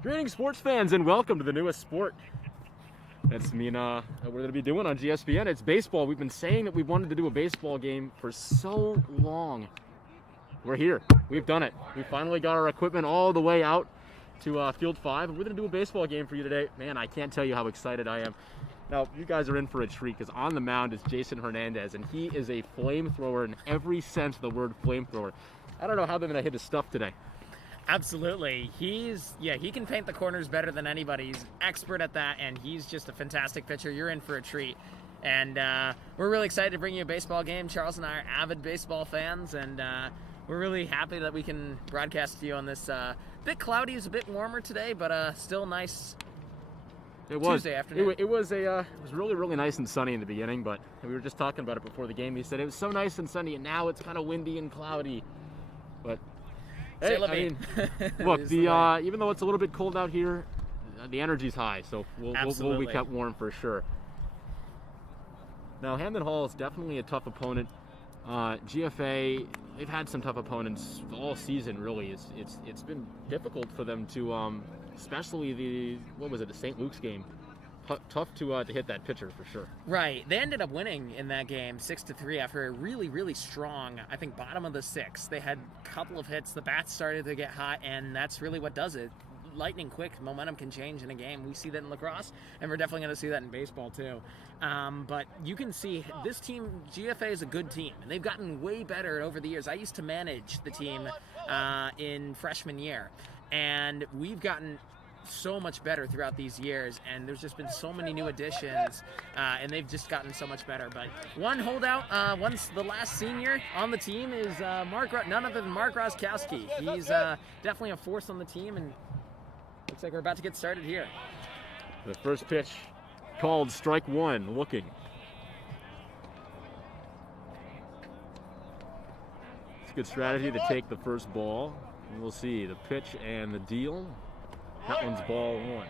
Greetings, sports fans, and welcome to the newest sport. That's we're going to be doing on GSPN. It's baseball. We've been saying that we wanted to do a baseball game for so long. We're here. We've done it. We finally got our equipment all the way out to Field 5, and we're going to do a baseball game for you today. Man, I can't tell you how excited I am. Now, you guys are in for a treat because on the mound is Jason Hernandez, and he is a flamethrower in every sense of the word flamethrower. I don't know how they're going to hit his stuff today. Absolutely. He can paint the corners better than anybody. He's expert at that, and he's just a fantastic pitcher. You're in for a treat. And we're really excited to bring you a baseball game. Charles and I are avid baseball fans, and we're really happy that we can broadcast to you on this bit cloudy. It's a bit warmer today, but still nice. Tuesday afternoon. It was really, really nice and sunny in the beginning, but we were just talking about it before the game. He said it was so nice and sunny, and now it's kind of windy and cloudy. But hey, I mean, look, even though it's a little bit cold out here, the energy's high, so we'll be kept warm for sure. Now, Hamden Hall is definitely a tough opponent. GFA, they've had some tough opponents all season, really. It's been difficult for them to, especially the St. Luke's game. Tough to hit that pitcher for sure. Right. They ended up winning in that game 6-3 after a really, really strong, I think, bottom of the sixth. They had a couple of hits. The bats started to get hot, and that's really what does it. Lightning quick. Momentum can change in a game. We see that in lacrosse, and we're definitely going to see that in baseball too. But you can see this team, GFA, is a good team, and they've gotten way better over the years. I used to manage the team in freshman year, and we've gotten so much better throughout these years, and there's just been so many new additions, and they've just gotten so much better. But one holdout, the last senior on the team is none other than Mark Roskowski. He's definitely a force on the team, and looks like we're about to get started here. The first pitch called strike one, looking. It's a good strategy to take the first ball. And we'll see the pitch and the deal. That one's ball one.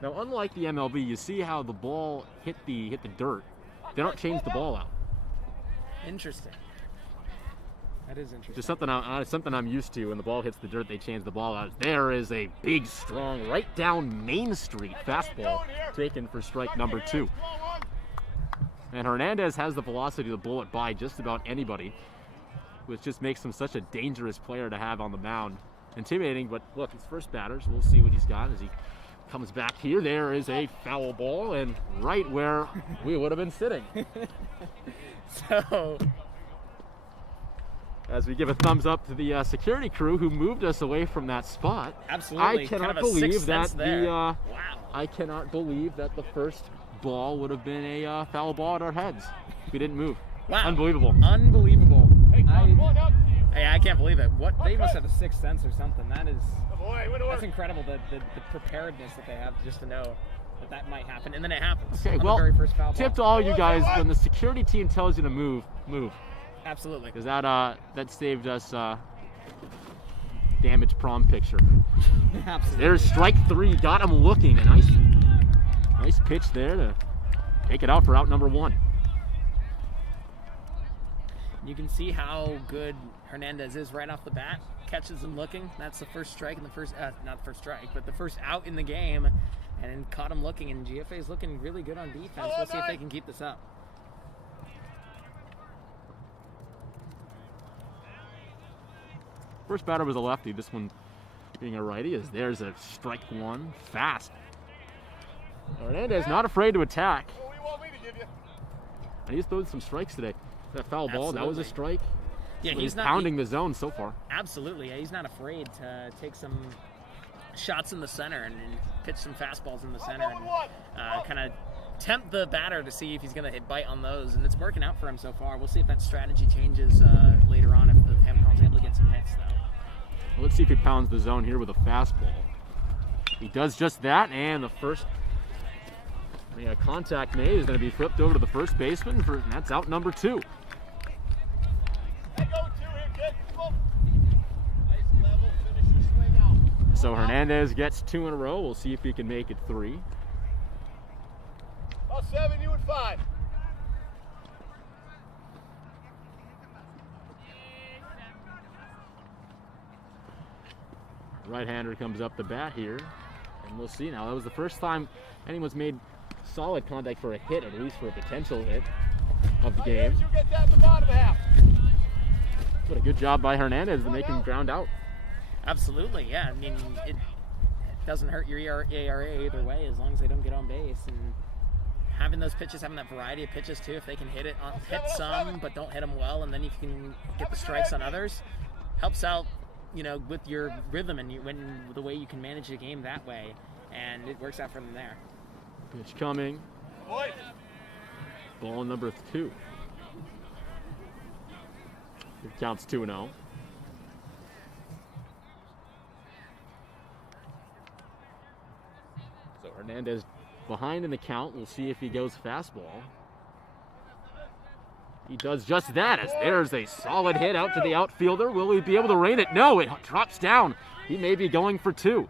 Now, unlike the MLB, you see how the ball hit the dirt. They don't change the ball out. Interesting. That is interesting. Just something I'm used to. When the ball hits the dirt, they change the ball out. There is a big, strong, right down Main Street fastball taken for strike number 2. And Hernandez has the velocity to blow it by just about anybody, which just makes him such a dangerous player to have on the mound. Intimidating, but look, he's first batters. We'll see what he's got as he comes back here. There is a foul ball, and right where we would have been sitting. So, as we give a thumbs up to the security crew who moved us away from that spot. Absolutely. I cannot believe that I cannot believe that the first ball would have been a foul ball at our heads. We didn't move. Wow. Unbelievable. Unbelievable. I can't believe it. They must have a sixth sense or something. That's incredible, the preparedness that they have just to know that might happen, and then it happens. Okay, well, tip to all you guys, when the security team tells you to move. Absolutely. Because that saved us damaged prom picture. Absolutely. There's strike 3. Got him looking. A nice pitch there to take it out for out number 1. You can see how good Hernandez is right off the bat. Catches him looking. That's the first strike in the first, not the first strike, but the first out in the game. And caught him looking, and GFA is looking really good on defense. We'll see if they can keep this up. First batter was a lefty. This one being a righty. There's a strike 1. Fast. Hernandez not afraid to attack. And he's thrown some strikes today. That foul ball, that was a strike. Yeah, he's pounding the zone so far. Absolutely. Yeah, he's not afraid to take some shots in the center and pitch some fastballs in the center and kind of tempt the batter to see if he's going to bite on those. And it's working out for him so far. We'll see if that strategy changes later on if the Hamden Hall's able to get some hits, though. Well, let's see if he pounds the zone here with a fastball. He does just that, and the first contact made is going to be flipped over to the first baseman, and that's out number 2. So Hernandez gets 2 in a row. We'll see if he can make it 3. About 7, you and 5. Right-hander comes up the bat here, and we'll see now. That was the first time anyone's made solid contact for a hit, at least for a potential hit of the game. But a good job by Hernandez to make him ground out. Absolutely, yeah. I mean, it doesn't hurt your ERA either way as long as they don't get on base. And having those pitches, having that variety of pitches too, if they can hit some but don't hit them well, and then you can get the strikes on others, helps out, with your rhythm and the way you can manage the game that way, and it works out for them there. Pitch coming. Ball number 2. It counts 2-0. So Hernandez behind in the count. We'll see if he goes fastball. He does just that, as there's a solid hit out to the outfielder. Will he be able to rein it? No, it drops down. He may be going for 2.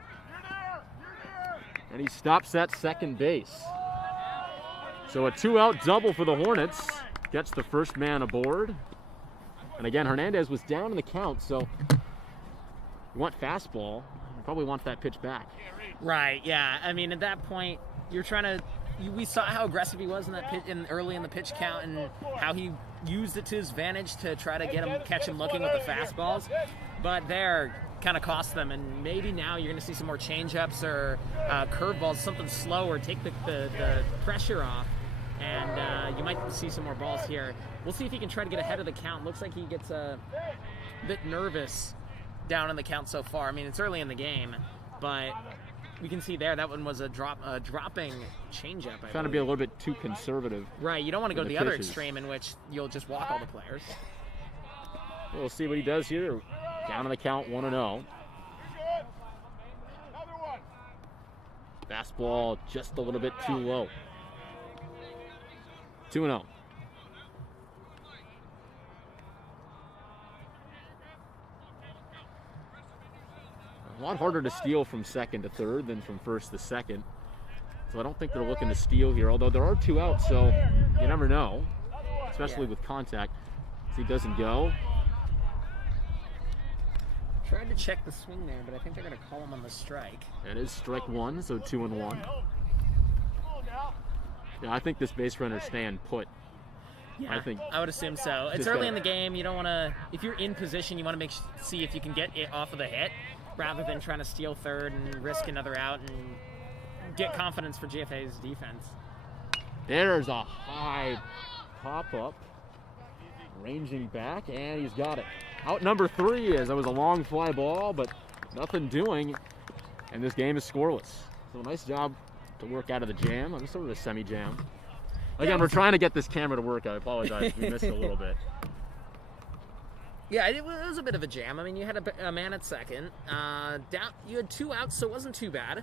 And he stops at second base. So a 2-out double for the Hornets. Gets the first man aboard. And again, Hernandez was down in the count, so you want fastball. You probably want that pitch back. Right, yeah. I mean, at that point, you're trying to... We saw how aggressive he was in that pitch, early in the pitch count, and how he used it to his advantage to try to catch him looking with the fastballs. But there, kind of cost them, and maybe now you're going to see some more changeups or curveballs, something slower, take the pressure off, and you might see some more balls here. We'll see if he can try to get ahead of the count. Looks like he gets a bit nervous down in the count so far. I mean, it's early in the game, but we can see there that one was a dropping changeup. Trying to be a little bit too conservative. Right, you don't want to go to the other extreme in which you'll just walk all the players. We'll see what he does here. Down in the count, 1-0. Fastball just a little bit too low. 2-0. A lot harder to steal from second to third than from first to second. So I don't think they're looking to steal here, although there are 2 outs, so you never know, especially with contact. So he doesn't go. Tried to check the swing there, but I think they're going to call him on the strike. It is strike 1, so 2-1. Yeah, I think this base runner's staying put. Yeah, I would assume so. It's early in the game. You don't want to, if you're in position, you want to see if you can get it off of the hit, rather than trying to steal third and risk another out and get confidence for GFA's defense. There's a high pop-up, ranging back, and he's got it. Out number 3 as that was a long fly ball, but nothing doing, and this game is scoreless. So nice job to work out of the jam. I'm sort of a semi-jam. Again, we're trying to get this camera to work. I apologize. We missed a little bit. Yeah, it was a bit of a jam. I mean, you had a man at second. You had 2 outs, so it wasn't too bad.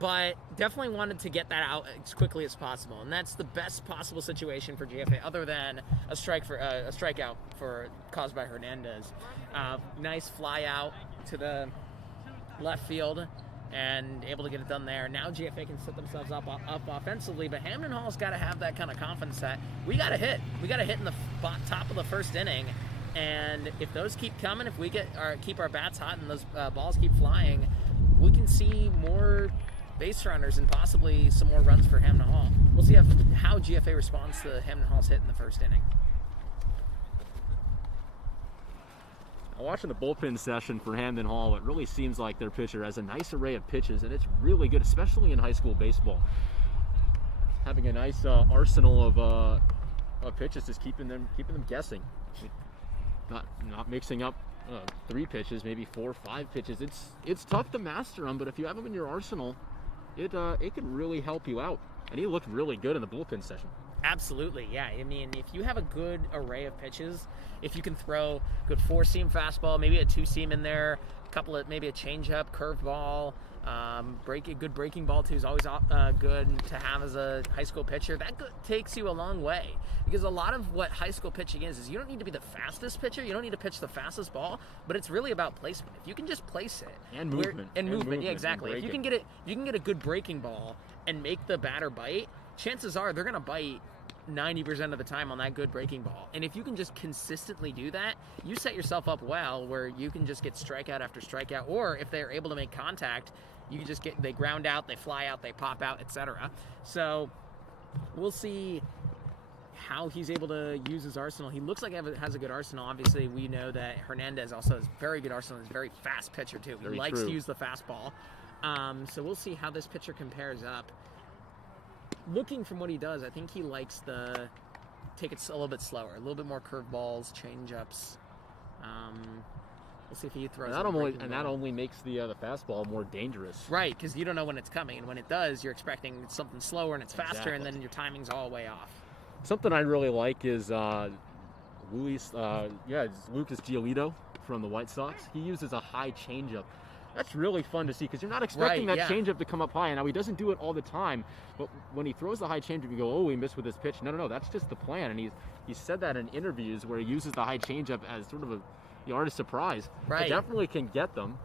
But definitely wanted to get that out as quickly as possible. And that's the best possible situation for GFA, other than a strikeout caused by Hernandez. Nice fly out to the left field and able to get it done there. Now GFA can set themselves up offensively, but Hamden Hall's got to have that kind of confidence that we got to hit. We got to hit in the top of the first inning. And if those keep coming, if we keep our bats hot and those balls keep flying, we can see more base runners and possibly some more runs for Hamden Hall. We'll see how GFA responds to Hamden Hall's hit in the first inning. Watching the bullpen session for Hamden Hall, it really seems like their pitcher has a nice array of pitches, and it's really good, especially in high school baseball. Having a nice arsenal of pitches, just keeping them guessing. Not mixing up 3 pitches, maybe 4 or 5 pitches. It's tough to master them, but if you have them in your arsenal, it can really help you out. And he looked really good in the bullpen session. Absolutely, yeah. I mean, if you have a good array of pitches, if you can throw good 4-seam fastball, maybe a 2-seam in there, maybe a changeup, curveball, a good breaking ball too is always good to have as a high school pitcher. That takes you a long way, because a lot of what high school pitching is you don't need to be the fastest pitcher, you don't need to pitch the fastest ball, but it's really about placement. If you can just place it and movement, yeah, exactly. If you can get a good breaking ball and make the batter bite, chances are they're going to bite 90% of the time on that good breaking ball. And if you can just consistently do that, you set yourself up well where you can just get strikeout after strikeout, or if they're able to make contact, you can just they ground out, they fly out, they pop out, etc. So we'll see how he's able to use his arsenal. He looks like he has a good arsenal. Obviously, we know that Hernandez also has very good arsenal. He's a very fast pitcher, too. He likes to use the fastball. So we'll see how this pitcher compares up. Looking from what he does, I think he likes to take it a little bit slower, a little bit more curveballs, change-ups. We'll see if he throws it. And that only makes the fastball more dangerous. Right, because you don't know when it's coming, and when it does, you're expecting something slower and it's faster, and then your timing's all way off. Something I really like is Lucas Giolito from the White Sox. He uses a high changeup. That's really fun to see because you're not expecting that changeup to come up high. Now, he doesn't do it all the time, but when he throws the high changeup, you go, oh, he missed with his pitch. No, that's just the plan. And he's said that in interviews where he uses the high changeup as sort of the artist surprise. Right. It definitely can get them.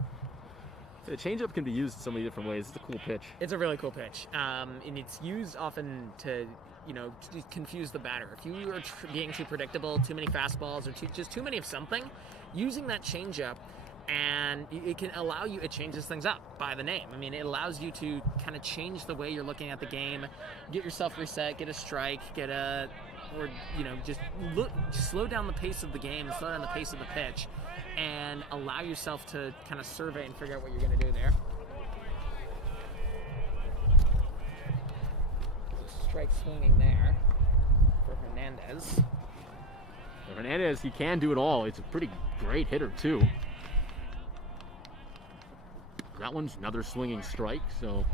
The changeup can be used so many different ways. It's a cool pitch. It's a really cool pitch. And it's used often to confuse the batter. If you are being too predictable, too many fastballs, or just too many of something, using that changeup, and it can allow you, it changes things up by the name. I mean, it allows you to kind of change the way you're looking at the game, get yourself reset, get a strike, just slow down the pace of the game, slow down the pace of the pitch, and allow yourself to kind of survey and figure out what you're going to do there. Strike swinging there for Hernandez. Hernandez, he can do it all. It's a pretty great hitter, too. That one's another swinging strike, so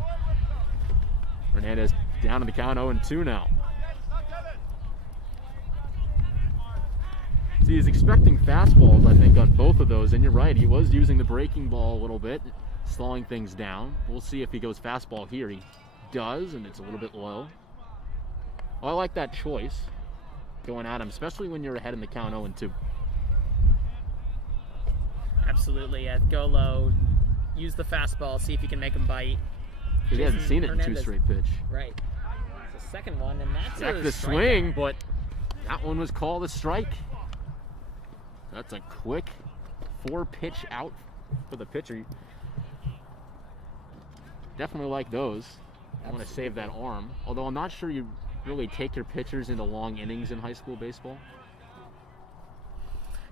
Hernandez down in the count 0-2 now. See, he's expecting fastballs, I think, on both of those, and you're right, he was using the breaking ball a little bit, slowing things down. We'll see if he goes fastball here. He does, and it's a little bit low. Well, I like that choice, going at him, especially when you're ahead in the count 0-2. Absolutely, go low. Use the fastball, see if you can make him bite. He hasn't seen it in two straight pitch. Right. It's the second one, and that's back the swing, but that one was called a strike. That's a quick 4-pitch out for the pitcher. Definitely like those. I want to save that arm. Although I'm not sure you really take your pitchers into long innings in high school baseball.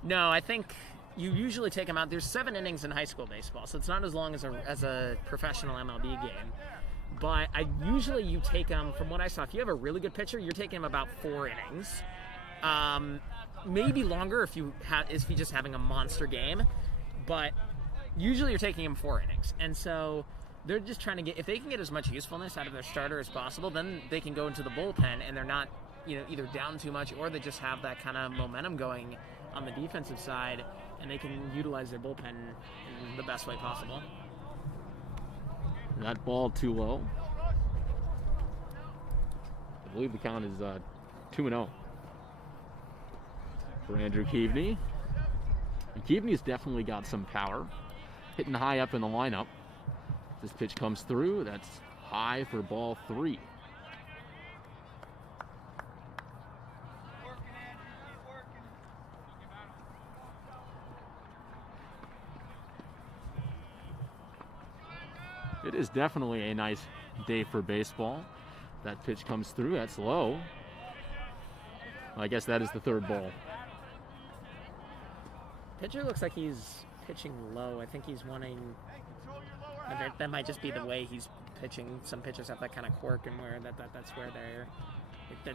No, I think you usually take them out. There's 7 innings in high school baseball, so it's not as long as a professional MLB game. But you take them, from what I saw, if you have a really good pitcher, you're taking them about 4 innings. Maybe longer if you're just having a monster game. But usually you're taking them 4 innings. And so they're just trying to get, if they can get as much usefulness out of their starter as possible, then they can go into the bullpen and they're not, either down too much, or they just have that kind of momentum going on the defensive side, and they can utilize their bullpen in the best way possible. That ball too low. I believe the count is 2-0 for Andrew Keaveney. And Keaveney's definitely got some power, hitting high up in the lineup. This pitch comes through. That's high for ball 3. It is definitely a nice day for baseball. That pitch comes through. That's low. I guess that is the 3rd ball. Pitcher looks like he's pitching low. I think he's wanting. That might just be the way he's pitching. Some pitchers have that kind of quirk, and where that's where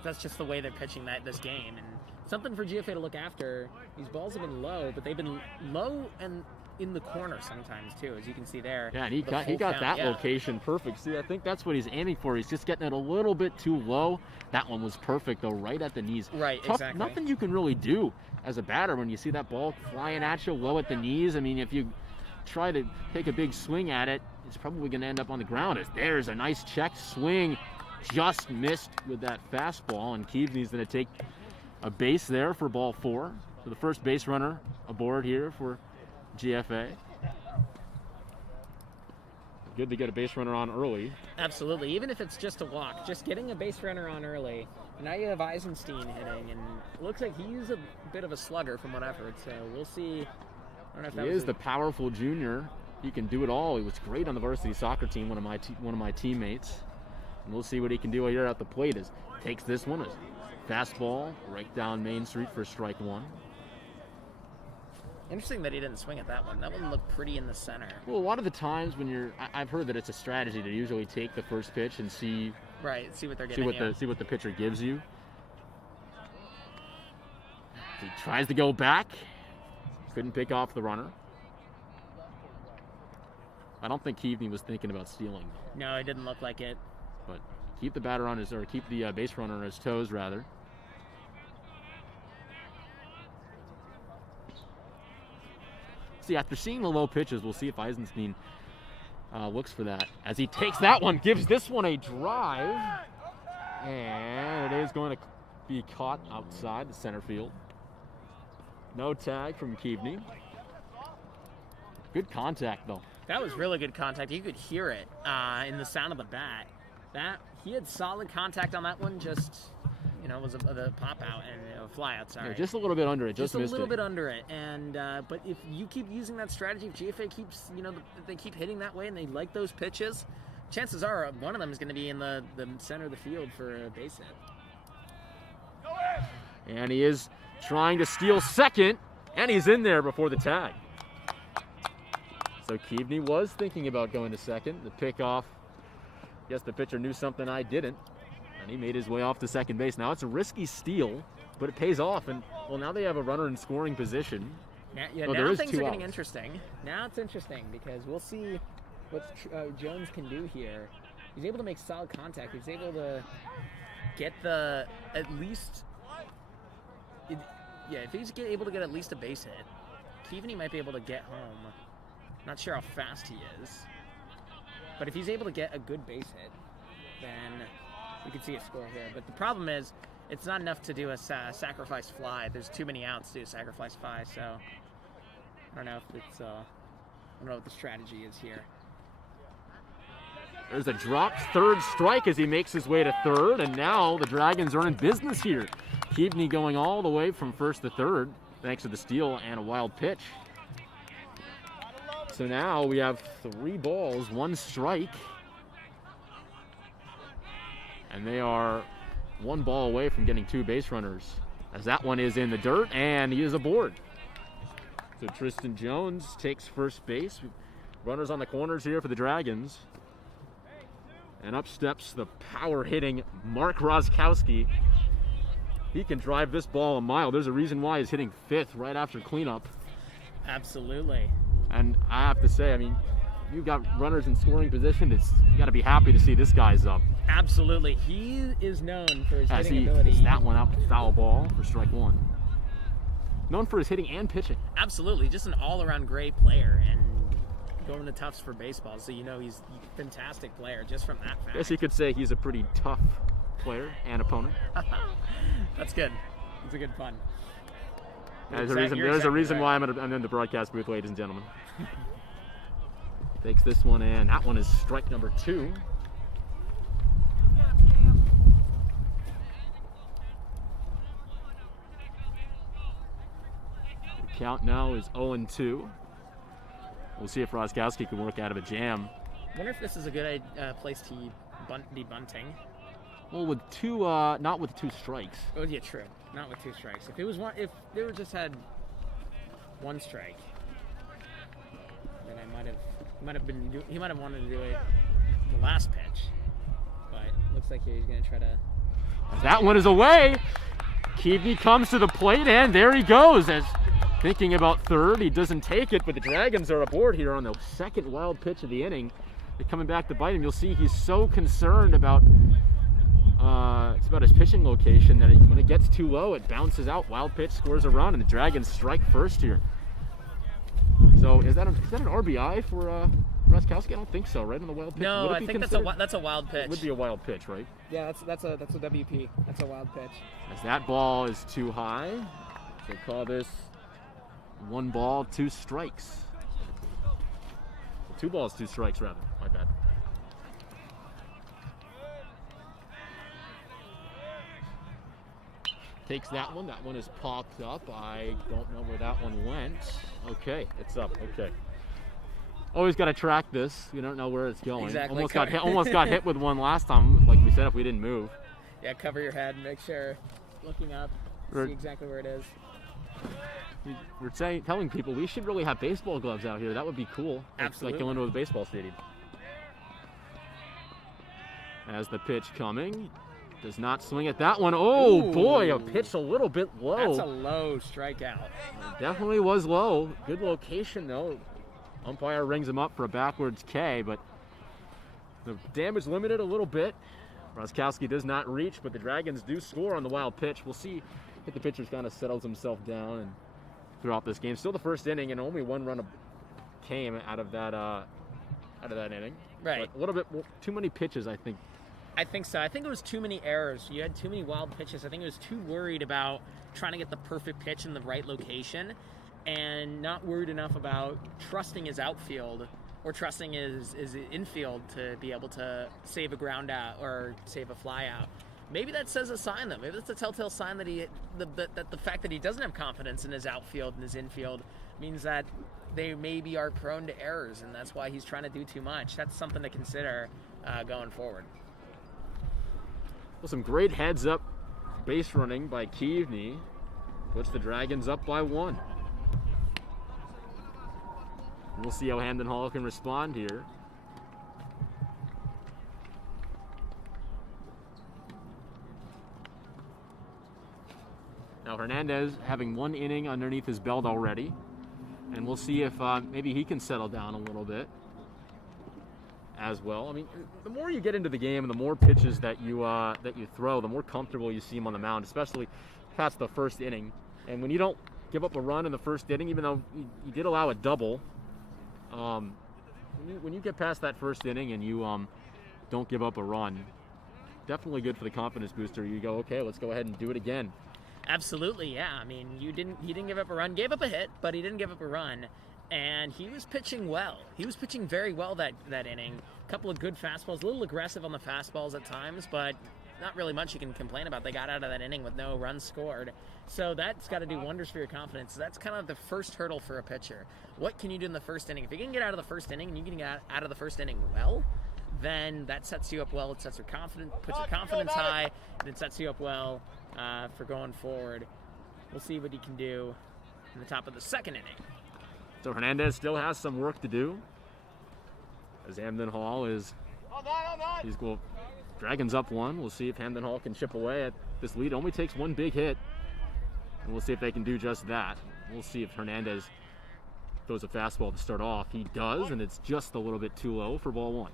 that's just the way they're pitching this game. And something for GFA to look after. These balls have been low, but they've been low and in the corner sometimes too, as you can see there. Yeah, and he got that location perfect. See, I think that's what he's aiming for. He's just getting it a little bit too low. That one was perfect though, right at the knees. Right, exactly. Nothing you can really do as a batter when you see that ball flying at you low at the knees. I mean, if you try to take a big swing at it, it's probably going to end up on the ground. There's a nice check swing, just missed with that fastball, and Keaveney's going to take a base there for ball 4. So the first base runner aboard here for GFA. good to get a base runner on early. Absolutely. Even if it's just a walk, just getting a base runner on early. Now you have Eisenstein hitting, and it looks like he's a bit of a slugger from what I've heard. So we'll see. I don't know if that He is the powerful junior. He can do it all. He was great on the varsity soccer team, one of my teammates. And we'll see what he can do here at the plate. As takes this one, a fastball right down Main Street for strike one. Interesting that he didn't swing at that one. That one looked pretty in the center. Well, a lot of the times when I've heard that it's a strategy to usually take the first pitch and see. Right, see what they're getting. See what the pitcher gives you. He tries to go back. Couldn't pick off the runner. I don't think Keavney was thinking about stealing. No, it didn't look like it. But keep the batter on keep the base runner on his toes rather. See, after seeing the low pitches, we'll see if Eisenstein looks for that. As he takes that one, gives this one a drive. And it is going to be caught outside the center field. No tag from Keavney. Good contact, though. That was really good contact. You could hear it in the sound of the bat. He had solid contact on that one. Just, was the pop out and a fly out. Sorry, yeah, just a little bit under it. Just a little bit under it. And but if you keep using that strategy, if GFA keeps, they keep hitting that way and they like those pitches, chances are one of them is going to be in the center of the field for a base hit. And he is trying to steal second, and he's in there before the tag. So Keavney was thinking about going to second. The pickoff, guess the pitcher knew something I didn't, and he made his way off to second base. Now it's a risky steal, but it pays off, and well, now they have a runner in scoring position. Now things are getting interesting. Now it's interesting because we'll see what Jones can do here. He's able to make solid contact. He's able to get if he's able to get at least a base hit, Keavney might be able to get home. Not sure how fast he is, but if he's able to get a good base hit, then we could see a score here. But the problem is, it's not enough to do a sacrifice fly. There's too many outs to do a sacrifice fly, so I don't know if it's I don't know what the strategy is here. There's a dropped third strike as he makes his way to third, and now the Dragons are in business here. Keavney going all the way from first to third, thanks to the steal and a wild pitch. So now we have 3 balls, 1 strike. And they are 1 ball away from getting 2 base runners, as that one is in the dirt, and he is aboard. So Tristan Jones takes first base. Runners on the corners here for the Dragons. And up steps the power-hitting Mark Roskowski. He can drive this ball a mile. There's a reason why he's hitting 5th right after cleanup. Absolutely. And I have to say, I mean, you've got runners in scoring position. You got to be happy to see this guy's up. Absolutely. He is known for his hitting ability. As that one out, foul ball for strike 1. Known for his hitting and pitching. Absolutely. Just an all-around great player. And going to Tufts for baseball, so he's a fantastic player just from that fact. I guess you could say he's a pretty tough player and opponent. That's good. It's a good pun. There's a reason why I'm in the broadcast booth, ladies and gentlemen. Takes this one, and that one is strike number 2. The count now is 0-2. We'll see if Roskowski can work out of a jam. I wonder if this is a good place to be bunting. Well, with 2, not with 2 strikes. Oh yeah, true. Not with 2 strikes. If they were just had 1 strike, then he might have wanted to do it the last pitch. But looks like he's going to try to. That one is away. Keavney comes to the plate, and there he goes. As thinking about third, he doesn't take it, but the Dragons are aboard here on the second wild pitch of the inning. They're coming back to bite him. You'll see he's so concerned about. It's about his pitching location that when it gets too low, it bounces out. Wild pitch, scores a run, and the Dragons strike first here. So is that an RBI for Roskowski? I don't think so. Right on the wild pitch. No, I think that's a wild pitch. It would be a wild pitch, right? Yeah, that's a WP. That's a wild pitch. As that ball is too high, they call this 1 ball, 2 strikes. 2 balls, 2 strikes rather. My bad. takes that one. That one is popped up. I don't know where that one went. Okay, it's up. Okay. Always got to track this. You don't know where it's going. Exactly. Almost got hit with one last time, like we said, if we didn't move. Yeah, cover your head and make sure, looking up, see exactly where it is. We're telling people we should really have baseball gloves out here. That would be cool. Absolutely. Like going to a baseball stadium. As the pitch coming, does not swing at that one. Oh, Ooh. Boy, a pitch a little bit low. That's a low strikeout. It definitely was low. Good location, though. Umpire rings him up for a backwards K, but the damage limited a little bit. Roskowski does not reach, but the Dragons do score on the wild pitch. We'll see if the pitcher kind of settles himself down and throughout this game. Still the first inning, and only one run came out of that inning. Right. But a little bit more, too many pitches, I think. I think so. I think it was too many errors. You had too many wild pitches. I think it was too worried about trying to get the perfect pitch in the right location and not worried enough about trusting his outfield or trusting his infield to be able to save a ground out or save a fly out. Maybe that says a sign, though. Maybe that's a telltale sign that the fact that he doesn't have confidence in his outfield and his infield means that they maybe are prone to errors, and that's why he's trying to do too much. That's something to consider going forward. Well, some great heads-up base running by Keaveney. Puts the Dragons up by 1. We'll see how Hamden Hall can respond here. Now Hernandez having 1 inning underneath his belt already. And we'll see if maybe he can settle down a little bit as well. I mean, the more you get into the game and the more pitches that you throw, the more comfortable you see him on the mound, especially past the first inning. And when you don't give up a run in the first inning, even though you did allow a double, when you get past that first inning and you don't give up a run, definitely good for the confidence booster. You go, okay, let's go ahead and do it again. Absolutely, yeah. I mean, he didn't give up a run, gave up a hit, but he didn't give up a run. And he was pitching well. He was pitching very well that inning. A couple of good fastballs, a little aggressive on the fastballs at times, but not really much you can complain about. They got out of that inning with no runs scored. So that's got to do wonders for your confidence. So that's kind of the first hurdle for a pitcher. What can you do in the first inning? If you can get out of the first inning and you can get out of the first inning well, then that sets you up well. It sets your confidence, puts your confidence high, and it sets you up well for going forward. We'll see what he can do in the top of the second inning. So Hernandez still has some work to do. As Hamden Hall Dragons up 1. We'll see if Hamden Hall can chip away at this lead. It only takes 1 big hit. And we'll see if they can do just that. We'll see if Hernandez throws a fastball to start off. He does, and it's just a little bit too low for ball 1.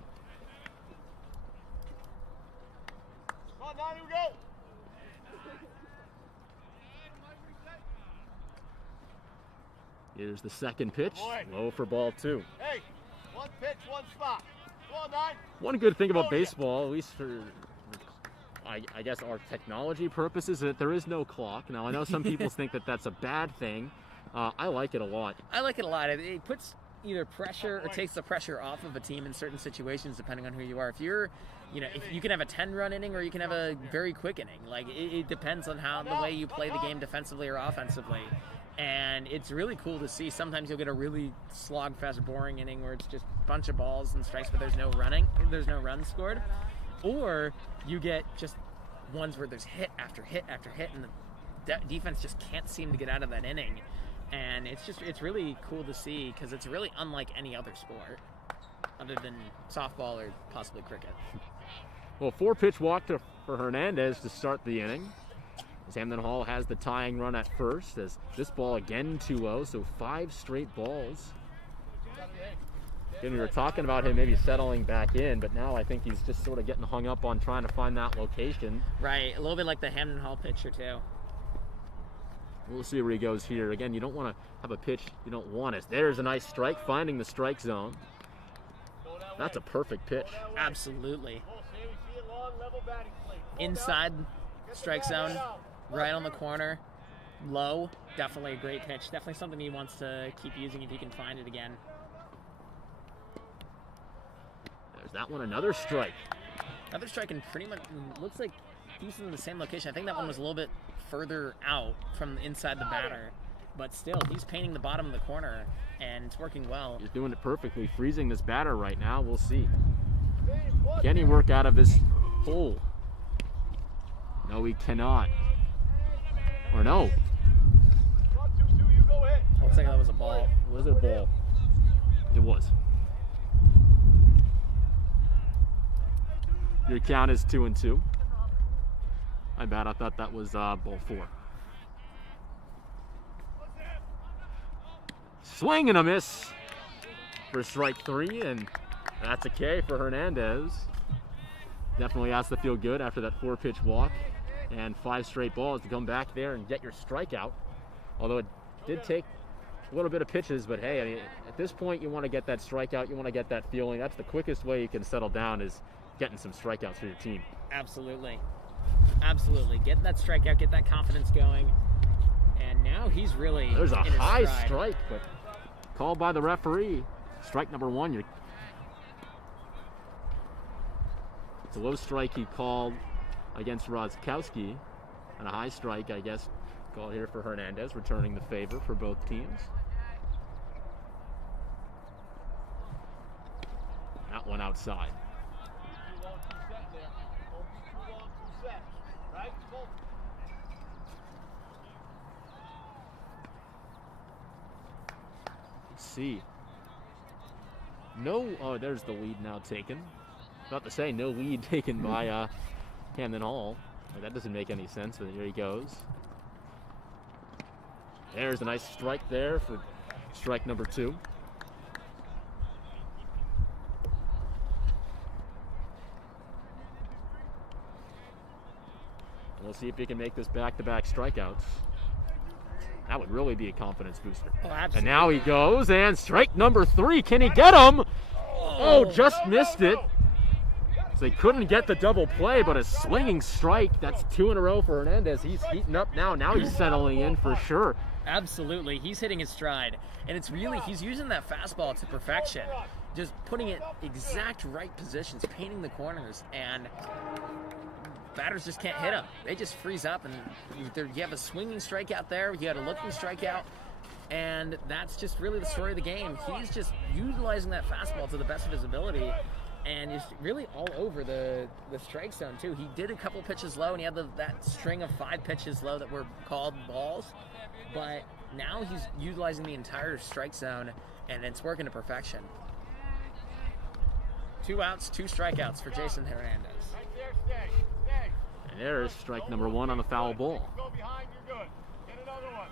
Here's the second pitch, low for ball 2. Hey, 1 pitch, 1 spot. Come on, 9. One good thing about baseball, at least for, I guess, our technology purposes, is that there is no clock. Now, I know some people think that that's a bad thing. I like it a lot. I like it a lot. It puts either pressure or takes the pressure off of a team in certain situations, depending on who you are. If you're, if you can have a 10-run inning or you can have a very quick inning. Like, it depends on the way you play the game defensively or offensively. And it's really cool to see. Sometimes you'll get a really slog-fest, boring inning where it's just a bunch of balls and strikes, but there's no runs scored. Or you get just ones where there's hit after hit after hit, and the defense just can't seem to get out of that inning. And it's really cool to see because it's really unlike any other sport other than softball or possibly cricket. Well, 4-pitch walk for Hernandez to start the inning. As Hamden Hall has the tying run at first, as this ball again too low, so 5 straight balls. Again, we were talking about him maybe settling back in, but now I think he's just sort of getting hung up on trying to find that location. Right, a little bit like the Hamden Hall pitcher too. We'll see where he goes here. Again, you don't want to have a pitch you don't want it. There's a nice strike, finding the strike zone. That's a perfect pitch. Absolutely. Inside strike zone. Right on the corner, low, definitely a great pitch. Definitely something he wants to keep using if he can find it again. There's that one, another strike. Another strike, and pretty much looks like these are in the same location. I think that one was a little bit further out from inside the batter. But still, he's painting the bottom of the corner, and it's working well. He's doing it perfectly, freezing this batter right now. We'll see. Can he work out of this hole? No, he cannot. Or no. Looks like that was a ball. Was it a ball? It was. Your count is 2-2. My bad, I thought that was ball 4. Swing and a miss for strike 3, and that's a K for Hernandez. Definitely has to feel good after that 4-pitch walk and 5 straight balls to come back there and get your strikeout. Although it did take a little bit of pitches, but hey, I mean, at this point you want to get that strikeout, you want to get that feeling. That's the quickest way you can settle down, is getting some strikeouts for your team. Absolutely. Absolutely. Get that strikeout, get that confidence going. And now he's really There's a in his high stride. strike, but called by the referee. Strike number 1. It's a low strike he called against Rodzkowski, and a high strike, I guess, called here for Hernandez, returning the favor for both teams. That one outside. Let's see. No, oh, there's the lead now taken. About to say, no lead taken by Hamden Hall. That doesn't make any sense, but here he goes. There's a nice strike there for strike number 2. We'll see if he can make this back-to-back strikeouts. That would really be a confidence booster. Oh, absolutely. And now he goes, and strike number 3. Can he get him? Oh, just missed it. So they couldn't get the double play, but a swinging strike. That's 2 in a row for Hernandez. He's heating up now. Now he's settling in for sure. Absolutely. He's hitting his stride. And it's really, he's using that fastball to perfection. Just putting it exact right positions, painting the corners, and batters just can't hit him. They just freeze up, and you have a swinging strikeout there. You had a looking strikeout. And that's just really the story of the game. He's just utilizing that fastball to the best of his ability. And he's really all over the strike zone, too. He did a couple pitches low, and he had that string of 5 pitches low that were called balls. But now he's utilizing the entire strike zone, and it's working to perfection. 2 outs, 2 strikeouts for Jason Hernandez. And there's strike number 1 on the foul ball. Go behind, you're good. Get another one.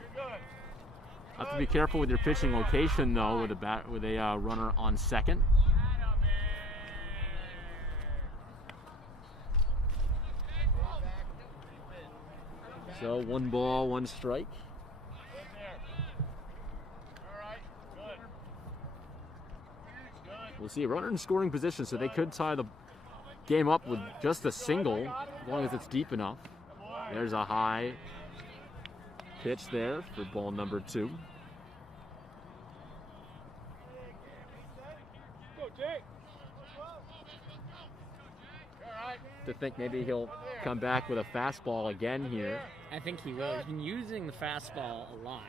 You're good. Have to be careful with your pitching location, though, with a runner on second. So 1 ball, 1 strike. Good there. All right, good. Good. We'll see a runner in scoring position, so they could tie the game up with just a single, as long as it's deep enough. There's a high pitch there for ball number 2. Go, Jake. All right. To think maybe he'll come back with a fastball again here. I think he will. He's been using the fastball a lot.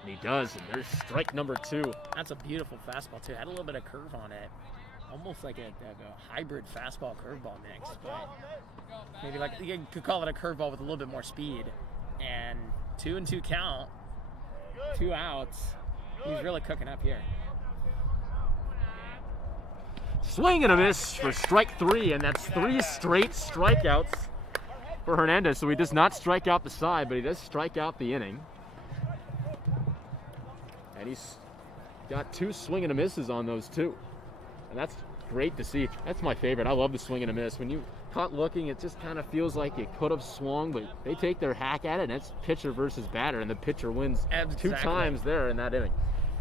And he does, and there's strike number 2. That's a beautiful fastball, too. Had a little bit of curve on it. Almost like a hybrid fastball curveball mix. But maybe like you could call it a curveball with a little bit more speed. And 2-2 count, 2 outs. He's really cooking up here. Swing and a miss for strike 3, and that's 3 straight strikeouts for Hernandez. So he does not strike out the side, but he does strike out the inning. And he's got 2 swing and a misses on those 2. And that's great to see. That's my favorite. I love the swing and a miss. When you caught looking, it just kind of feels like it could have swung, but they take their hack at it, and it's pitcher versus batter, and the pitcher wins 2 times there in that inning.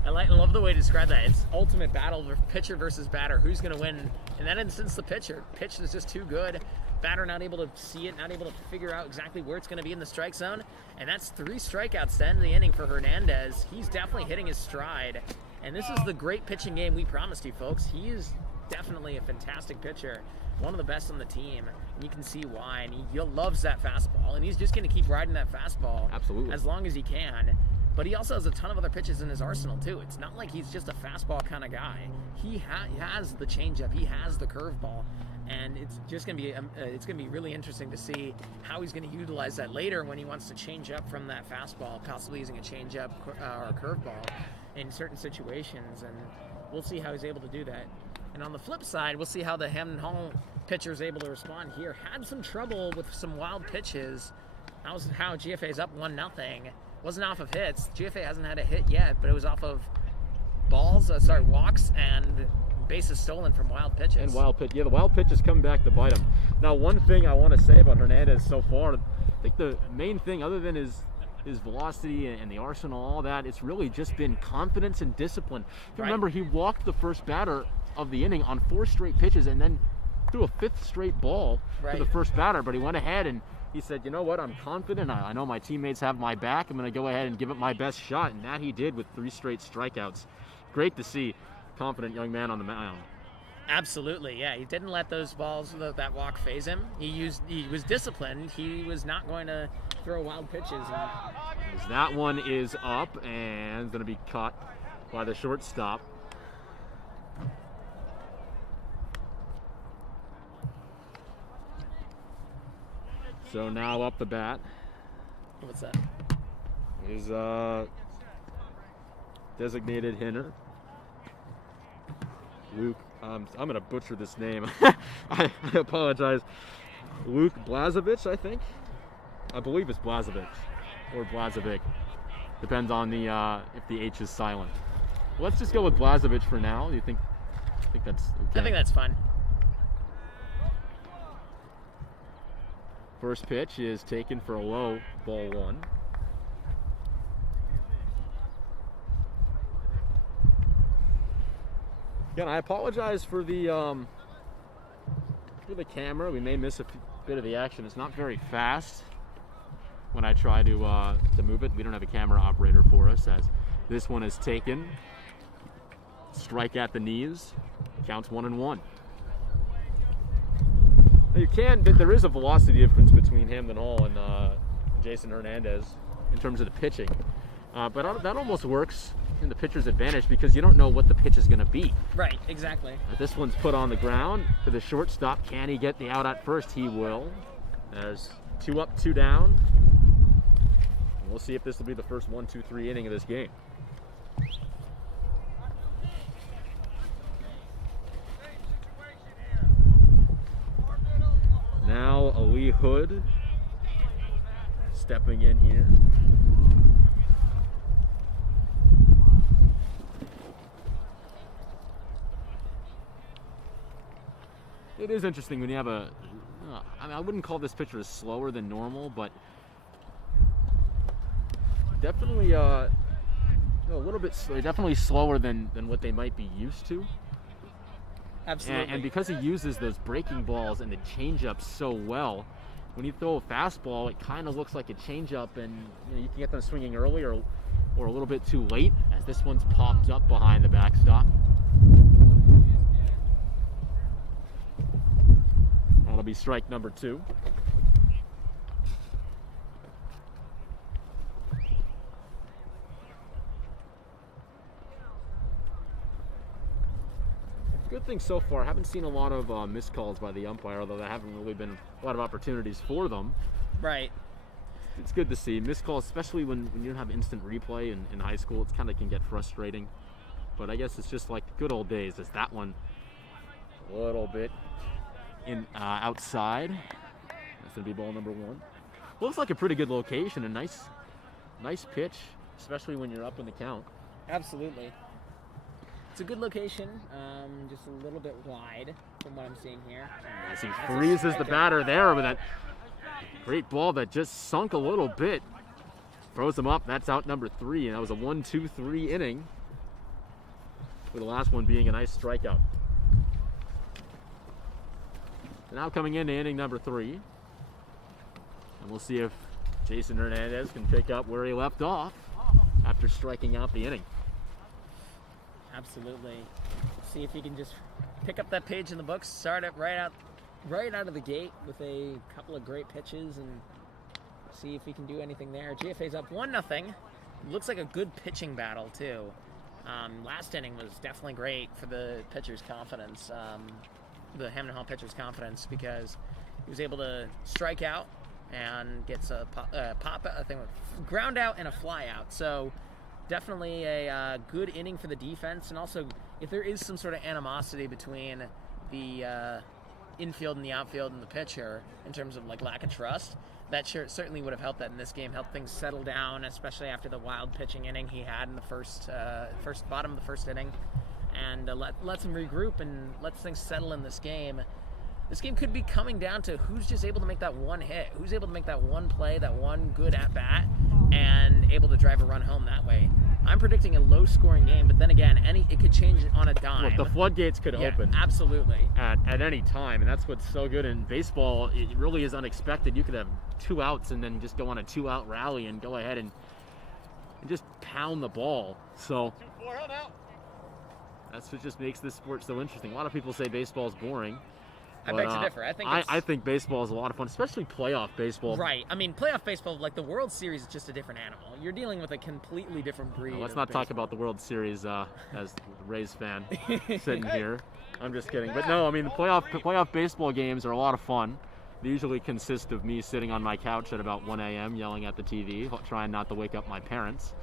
I love the way to describe that. It's ultimate battle of pitcher versus batter. Who's going to win? In that instance, the pitcher. Pitch is just too good. Batter not able to see it, not able to figure out exactly where it's going to be in the strike zone. And that's 3 strikeouts to end the inning for Hernandez. He's definitely hitting his stride. And this is the great pitching game we promised you, folks. He is definitely a fantastic pitcher, one of the best on the team, and you can see why. And he loves that fastball, and he's just going to keep riding that fastball Absolutely. as long as he can. But he also has a ton of other pitches in his arsenal too. It's not like he's just a fastball kind of guy. He has the changeup, he has the curveball, and it's just going to be really interesting to see how he's going to utilize that later when he wants to change up from that fastball, possibly using a changeup or a curveball in certain situations, and we'll see how he's able to do that. And on the flip side, we'll see how the Hamden Hall pitcher is able to respond here. Had some trouble with some wild pitches. That was how GFA's up 1-0. Wasn't off of hits. GFA hasn't had a hit yet, but it was off of walks and bases stolen from wild pitches. And wild pitch. Yeah, the wild pitch is coming back to bite him. Now, one thing I want to say about Hernandez so far, I think the main thing, other than his velocity and the arsenal, all that, it's really just been confidence and discipline. If you remember, he walked the first batter of the inning on 4 straight pitches and then threw a 5th straight ball to the first batter, but he went ahead and he said, you know what, I'm confident. I know my teammates have my back. I'm going to go ahead and give it my best shot. And that he did with 3 straight strikeouts. Great to see. Confident young man on the mound. Absolutely, yeah. He didn't let those balls, that walk, phase him. He was disciplined. He was not going to throw wild pitches. As that one is up and going to be caught by the shortstop. So now up the bat. What's that? Is designated hitter Luke. I'm going to butcher this name. I apologize. Luke Blazovic, I think. I believe it's Blazovic or Blazovic. Depends on the if the H is silent. Let's just go with Blazovic for now. Do you think that's okay? I think that's fine. First pitch is taken for a low, ball 1. Again, I apologize for the camera. We may miss a bit of the action. It's not very fast when I try to move it. We don't have a camera operator for us, as this one is taken. Strike at the knees. Counts 1-1. There is a velocity difference between Hamden Hall and Jason Hernandez in terms of the pitching. But that almost works in the pitcher's advantage because you don't know what the pitch is going to be. Right, exactly. This one's put on the ground to the shortstop. Can he get the out at first? He will. There's 2 up, 2 down. And we'll see if this will be the first 1-2-3 inning of this game. Now Ali Hood stepping in here. It is interesting when you have I wouldn't call this pitcher slower than normal, but definitely a little bit definitely slower than what they might be used to. Absolutely. And because he uses those breaking balls and the changeup so well, when you throw a fastball, it kind of looks like a changeup, and you can get them swinging early or a little bit too late, as this one's popped up behind the backstop. That'll be strike number 2. Good thing so far. I haven't seen a lot of missed calls by the umpire, although there haven't really been a lot of opportunities for them. Right. It's good to see. Missed calls, especially when you don't have instant replay in high school, it's kind of can get frustrating. But I guess it's just like the good old days. As that one a little bit outside. That's going to be ball number 1. Looks like a pretty good location. A nice pitch, especially when you're up in the count. Absolutely. It's a good location, just a little bit wide from what I'm seeing here. As he freezes the batter there with that great ball that just sunk a little bit. Throws him up. That's out number 3, and that was a 1-2-3 inning, with the last one being a nice strikeout. Now coming into inning number 3, and we'll see if Jason Hernandez can pick up where he left off after striking out the inning. Absolutely. See if he can just pick up that page in the books, start it right out of the gate with a couple of great pitches and see if we can do anything there. GFA's up 1-0. Looks like a good pitching battle too. Last inning was definitely great for the pitcher's confidence, the Hamden Hall pitcher's confidence, because he was able to strike out and gets a ground out and a fly out. So definitely a good inning for the defense. And also, if there is some sort of animosity between the infield and the outfield and the pitcher in terms of like lack of trust, that certainly would have helped that in this game, helped things settle down, especially after the wild pitching inning he had in the first bottom of the first inning, and lets him regroup and lets things settle in this game. This game could be coming down to who's just able to make that one hit, who's able to make that one play, that one good at-bat, and able to drive a run home that way. I'm predicting a low-scoring game, but then again, it could change on a dime. Look, the floodgates could open. Absolutely. At any time, and that's what's so good in baseball. It really is unexpected. You could have 2 outs and then just go on a 2-out rally and go ahead and just pound the ball. So 2-4 out. that's what just makes this sport so interesting. A lot of people say baseball is boring. I beg to differ. I think baseball is a lot of fun, especially playoff baseball. Right. I mean, playoff baseball, like the World Series, is just a different animal. You're dealing with a completely different breed. Let's not talk about the World Series as a Rays fan sitting here. I'm just kidding. But no, I mean, the playoff baseball games are a lot of fun. They usually consist of me sitting on my couch at about 1 a.m. yelling at the TV, trying not to wake up my parents.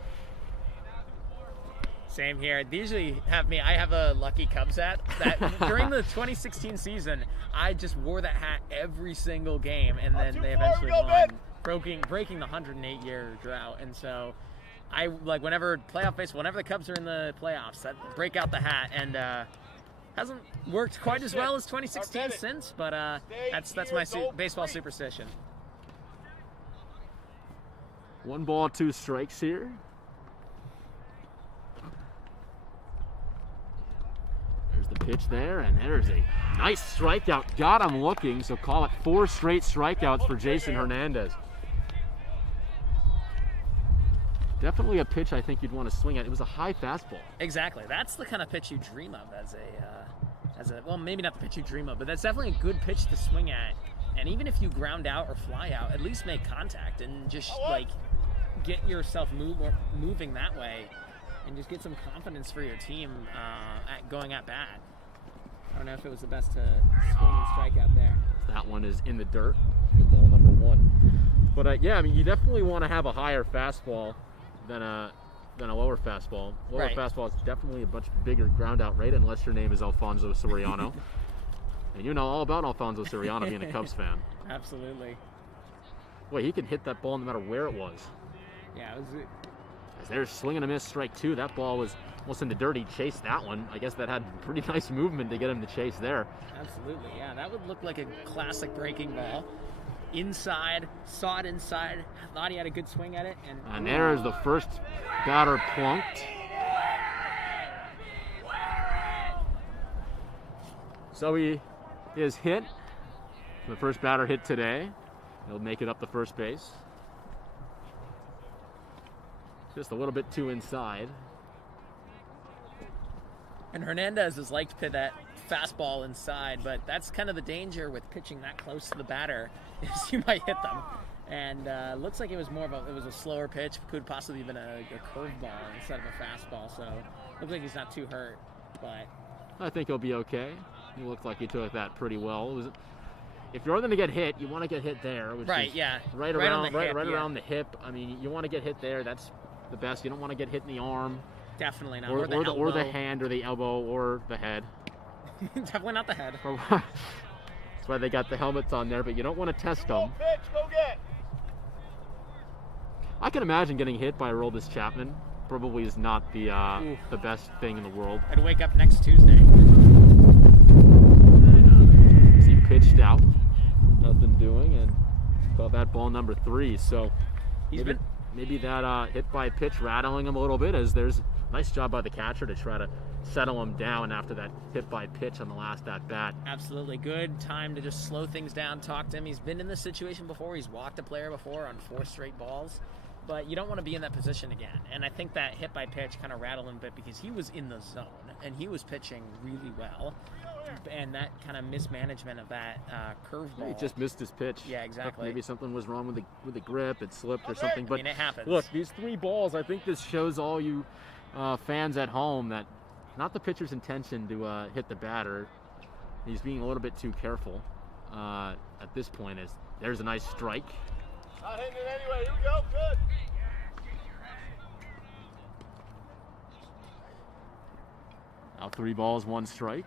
Same here. They usually have me. I have a Lucky Cubs hat that during the 2016 season, I just wore that hat every single game, and then they eventually won, breaking the 108-year drought. And so, I like whenever playoff baseball, whenever the Cubs are in the playoffs, I break out the hat, and hasn't worked quite as well as 2016 since, but that's my baseball superstition. 1 ball, 2 strikes here. There's the pitch there, and there's a nice strikeout. Got him looking, so call it 4 straight strikeouts for Jason Hernandez. Definitely a pitch I think you'd want to swing at. It was a high fastball. Exactly. That's the kind of pitch you dream of as a well, maybe not the pitch you dream of, but that's definitely a good pitch to swing at. And even if you ground out or fly out, at least make contact and just like get yourself moving that way. And just get some confidence for your team going at bat. I don't know if it was the best to swing and strike out there. That one is in the dirt for ball number 1. But yeah, I mean, you definitely want to have a higher fastball than a lower fastball. Lower fastball is definitely a much bigger ground out rate, unless your name is Alfonso Soriano. And you know all about Alfonso Soriano being a Cubs fan. Absolutely. Boy, he can hit that ball no matter where it was. Yeah, it was. As there's swing and a miss, strike 2. That ball was almost in the dirt. He chased that one. I guess that had pretty nice movement to get him to chase there. Absolutely, yeah. That would look like a classic breaking ball. Inside, saw it inside, thought he had a good swing at it. And there's the first batter plunked. So he is hit. The first batter hit today. He'll make it up to first base. Just a little bit too inside. And Hernandez has liked to pit that fastball inside, but that's kind of the danger with pitching that close to the batter, is you might hit them. And looks like it was a slower pitch, could possibly have been a curveball instead of a fastball. So looks like he's not too hurt, but I think he'll be okay. He looked like he took that pretty well. If you're going to get hit, you want to get hit there, which is right around the hip. I mean, you want to get hit there. That's the best. You don't want to get hit in the arm. Definitely not. Or the hand, or the elbow, or the head. Definitely not the head. That's why they got the helmets on there, but you don't want to test them. Go get. I can imagine getting hit by Aroldis Chapman. Probably is not the best thing in the world. I'd wake up next Tuesday. He pitched out, nothing doing, and called that ball number 3. So maybe that hit by pitch rattling him a little bit, as there's a nice job by the catcher to try to settle him down after that hit by pitch on the last at bat. Absolutely. Good time to just slow things down, talk to him. He's been in this situation before. He's walked a player before on 4 straight balls, but you don't want to be in that position again. And I think that hit by pitch kind of rattled him a bit because he was in the zone. and he was pitching really well. And that kind of mismanagement of that curveball. He just missed his pitch. Yeah, exactly. Maybe something was wrong with the grip. It slipped or something. But I mean, it happens. Look, these 3 balls, I think this shows all you fans at home that not the pitcher's intention to hit the batter. He's being a little bit too careful at this point. There's a nice strike. Not hitting it anyway. Here we go. Good. Now 3 balls, 1 strike.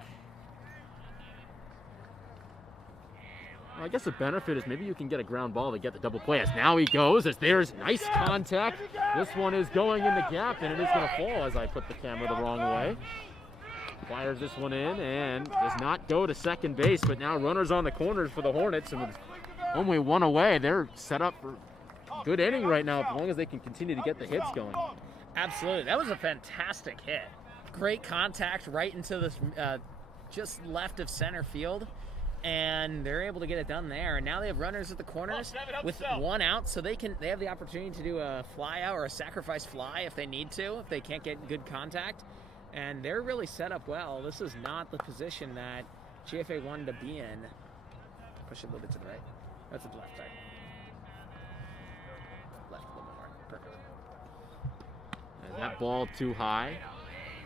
Well, I guess the benefit is maybe you can get a ground ball to get the double play. As now he goes, as there's nice contact. This one is going in the gap, and it is going to fall as I put the camera the wrong way. Fires this one in and does not go to second base, but now runners on the corners for the Hornets, and with only 1 away, they're set up for a good inning right now as long as they can continue to get the hits going. Absolutely. That was a fantastic hit. Great contact right into the just left of center field. And they're able to get it done there. And now they have runners at the corners with 1 out, so they have the opportunity to do a fly out or a sacrifice fly if they need to, if they can't get good contact. And they're really set up well. This is not the position that GFA wanted to be in. Push it a little bit to the right. That's to the left side. Left a little more. Perfect. And that ball too high.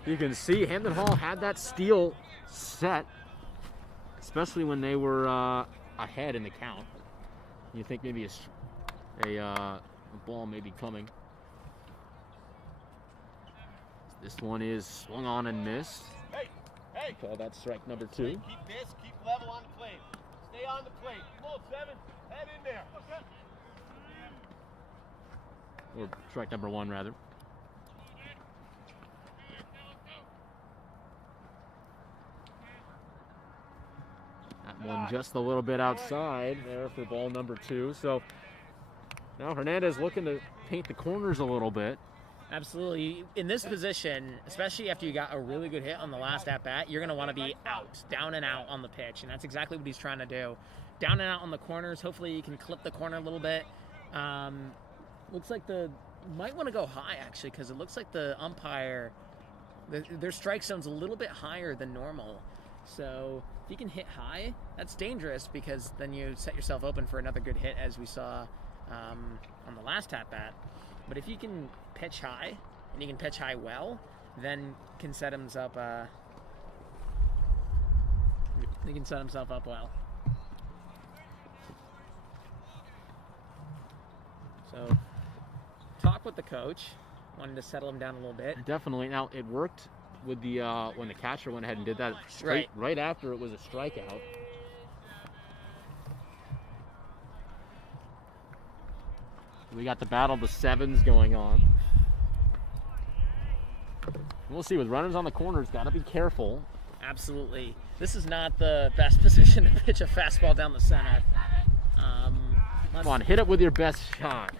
You can see Hamden Hall had that steal set, especially when they were ahead in the count. You think maybe a ball may be coming. This one is swung on and missed. Hey. Call that strike number 2. Keep level on the plate. Stay on the plate. Come on, 7. Head in there. Or strike number 1, rather. That one just a little bit outside there for ball number 2. So now Hernandez looking to paint the corners a little bit. Absolutely. In this position, especially after you got a really good hit on the last at-bat, you're going to want to be out, down and out on the pitch, and that's exactly what he's trying to do. Down and out on the corners. Hopefully you can clip the corner a little bit. Looks like might want to go high, actually, because it looks like the umpire, their strike zone's a little bit higher than normal. So if you can hit high, that's dangerous because then you set yourself open for another good hit, as we saw on the last at-bat. But if you can pitch high, and you can pitch high well, then can set himself he can set himself up well. So talk with the coach. Wanted to settle him down a little bit. Definitely. Now it worked with the when the catcher went ahead and did that right after it was a strikeout. We got the battle of the 7s going on. We'll see. With runners on the corners, got to be careful. Absolutely. This is not the best position to pitch a fastball down the center. Come on, hit it with your best shot.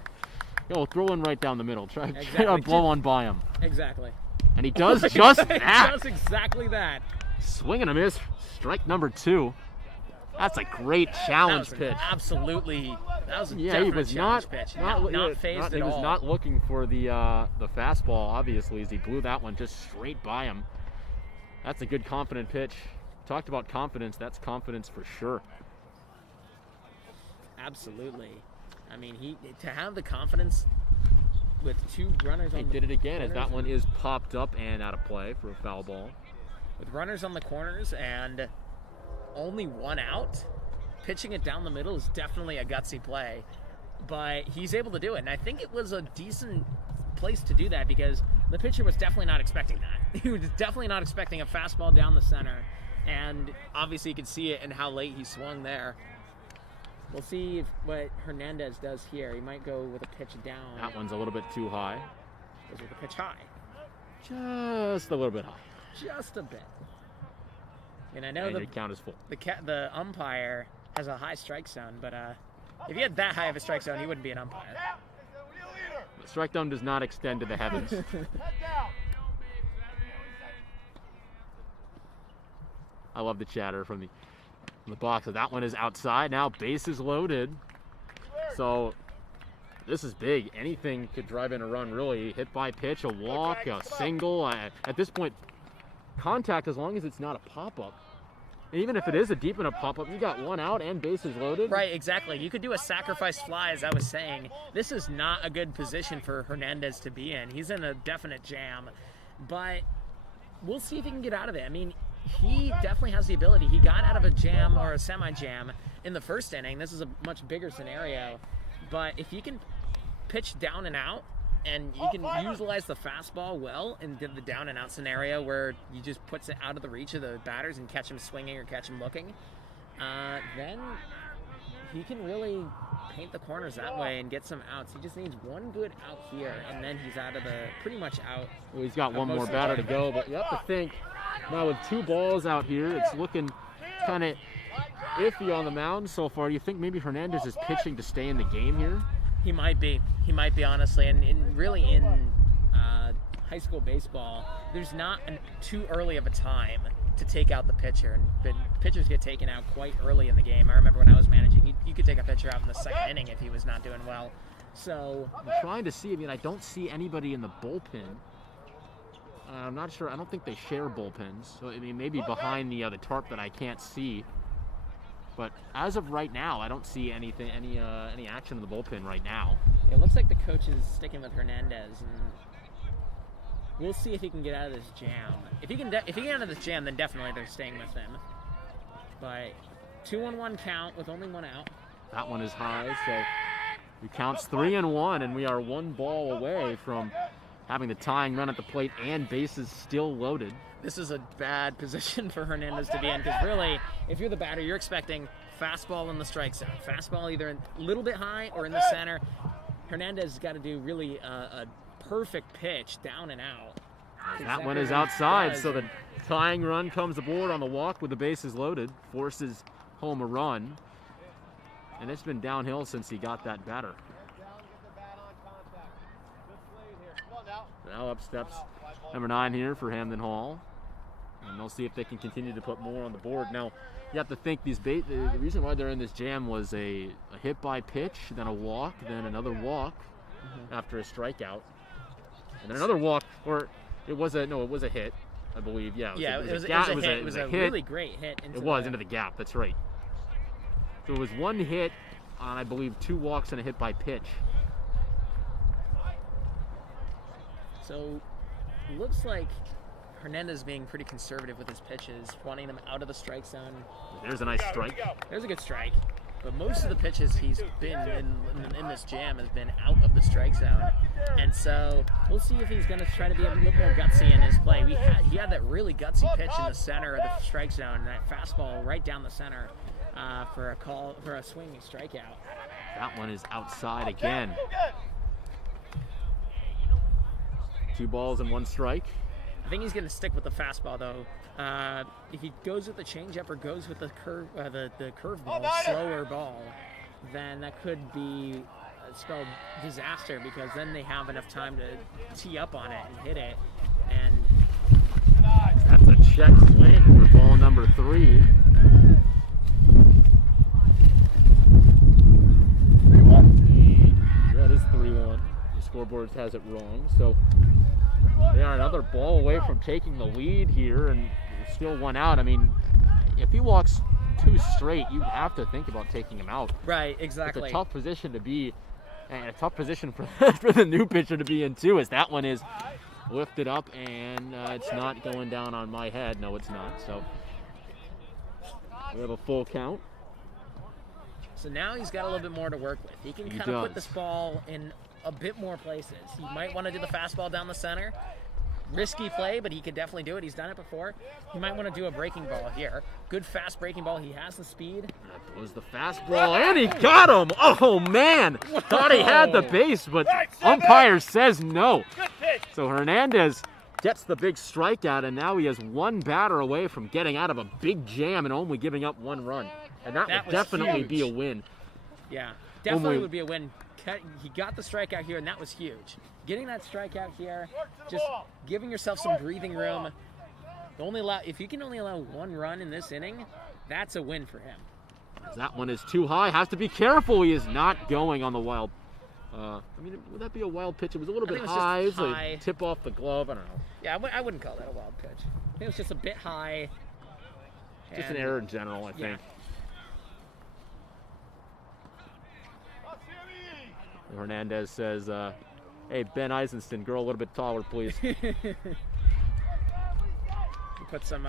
Yo, throw one right down the middle. Try to blow one by him. Exactly. And he does just that. He does exactly that. Swing and a miss. Strike number 2. That's a great challenge pitch. Absolutely. That was a he was not pitch. Not phased at all. He was not looking for the fastball, obviously, as he blew that one just straight by him. That's a good confident pitch. Talked about confidence. That's confidence for sure. Absolutely. I mean, to have the confidence with 2 runners on He did it again, as that one is popped up and out of play for a foul ball. With runners on the corners and only 1 out, pitching it down the middle is definitely a gutsy play, but he's able to do it. And I think it was a decent place to do that because the pitcher was definitely not expecting that. He was definitely not expecting a fastball down the center, and obviously you could see it in how late he swung there. We'll see what Hernandez does here. He might go with a pitch down. That one's a little bit too high. Goes with a pitch high. Just a little bit high. Just a bit. And I know the count is full. The umpire has a high strike zone, but if he had that high of a strike zone, he wouldn't be an umpire. The strike zone does not extend to the heavens. I love the chatter from the box. So that one is outside. Now bases loaded. So this is big. Anything could drive in a run, really. Hit by pitch, a walk, a single. At this point, contact as long as it's not a pop-up. Even if it is a deep enough pop-up, you got one out and bases loaded. Right, exactly. You could do a sacrifice fly, as I was saying. This is not a good position for Hernandez to be in. He's in a definite jam, but we'll see if he can get out of it. I mean, he definitely has the ability. He got out of a jam or a semi-jam in the first inning. This is a much bigger scenario, but if you can pitch down and out, and you can utilize the fastball well in the down and out scenario where you just puts it out of the reach of the batters and catch him swinging or catch him looking, then he can really paint the corners that way and get some outs. He just needs one good out here, and then he's out of the pretty much out. Well, he's got one more batter to go, but you have to think now with 2 balls out here, it's looking kind of iffy on the mound so far. You think maybe Hernandez is pitching to stay in the game here? He might be. He might be, honestly. And really in high school baseball, there's not too early of a time to take out the pitcher. And pitchers get taken out quite early in the game. I remember when I was managing, you could take a pitcher out in the second inning if he was not doing well. So I'm trying to see. I mean, I don't see anybody in the bullpen. I'm not sure. I don't think they share bullpens. So, I mean, maybe behind the tarp that I can't see. But as of right now, I don't see any action in the bullpen right now. It looks like the coach is sticking with Hernandez, and we'll see if he can get out of this jam. If he can get out of this jam, then definitely they're staying with him. But 2-1 count with only one out. That one is high, so it counts 3-1, and we are 1 ball away from having the tying run at the plate and bases still loaded. This is a bad position for Hernandez to be in, because really, if you're the batter, you're expecting fastball in the strike zone. Fastball either a little bit high or in the center. Hernandez has got to do really a perfect pitch down and out. That one is outside, so the tying run comes aboard on the walk with the bases loaded, forces home a run. And it's been downhill since he got that batter. Now up steps number 9 here for Hamden Hall. And they'll see if they can continue to put more on the board. Now, you have to think the reason why they're in this jam was a hit by pitch, then a walk, then another walk after a strikeout, and then another walk, or it was a hit, I believe. Yeah, it was a hit. It was a really great hit. Into the gap. That's right. So it was 1 hit on, I believe, 2 walks and a hit by pitch. So it looks like Hernandez being pretty conservative with his pitches, wanting them out of the strike zone. There's a nice strike. There's a good strike. But most of the pitches he's been in this jam has been out of the strike zone. And so we'll see if he's going to try to be a little more gutsy in his play. He had that really gutsy pitch in the center of the strike zone, that fastball right down the center for a swinging strikeout. That one is outside again. 2 balls and 1 strike. I think he's going to stick with the fastball, though. If he goes with the changeup or goes with the curveball, slower ball, then that could be spelled disaster, because then they have enough time to tee up on it and hit it. And that's a check swing for ball number 3. That is 3-1. The scoreboard has it wrong, so they are another ball away from taking the lead here, and still 1 out. I mean, if he walks 2 straight, you have to think about taking him out. Right, exactly. It's a tough position to be, and a tough position for the new pitcher to be in too, as that one is lifted up, and it's not going down on my head. No, it's not. So we have a full count. So now he's got a little bit more to work with. He can kind of put this ball in a bit more places. He might want to do the fastball down the center. Risky play, but he could definitely do it. He's done it before. He might want to do a breaking ball here. Good fast breaking ball. He has the speed. That was the fastball, and he got him. Oh, man. Thought he had the base, but umpire says no. So Hernandez gets the big strikeout, and now he has 1 batter away from getting out of a big jam and only giving up 1 run. And that would definitely be a win. Yeah, definitely would be a win. He got the strikeout here, and that was huge. Getting that strikeout here, just giving yourself some breathing room. If you can only allow 1 run in this inning, that's a win for him. That one is too high. Has to be careful. He is not going on the wild. Would that be a wild pitch? It was a little bit high. It's a tip off the glove. I don't know. Yeah, I wouldn't call that a wild pitch. think it was just a bit high. Just an And- error in general, I think. Hernandez says, hey, Ben Eisenston, girl a little bit taller, please. Put some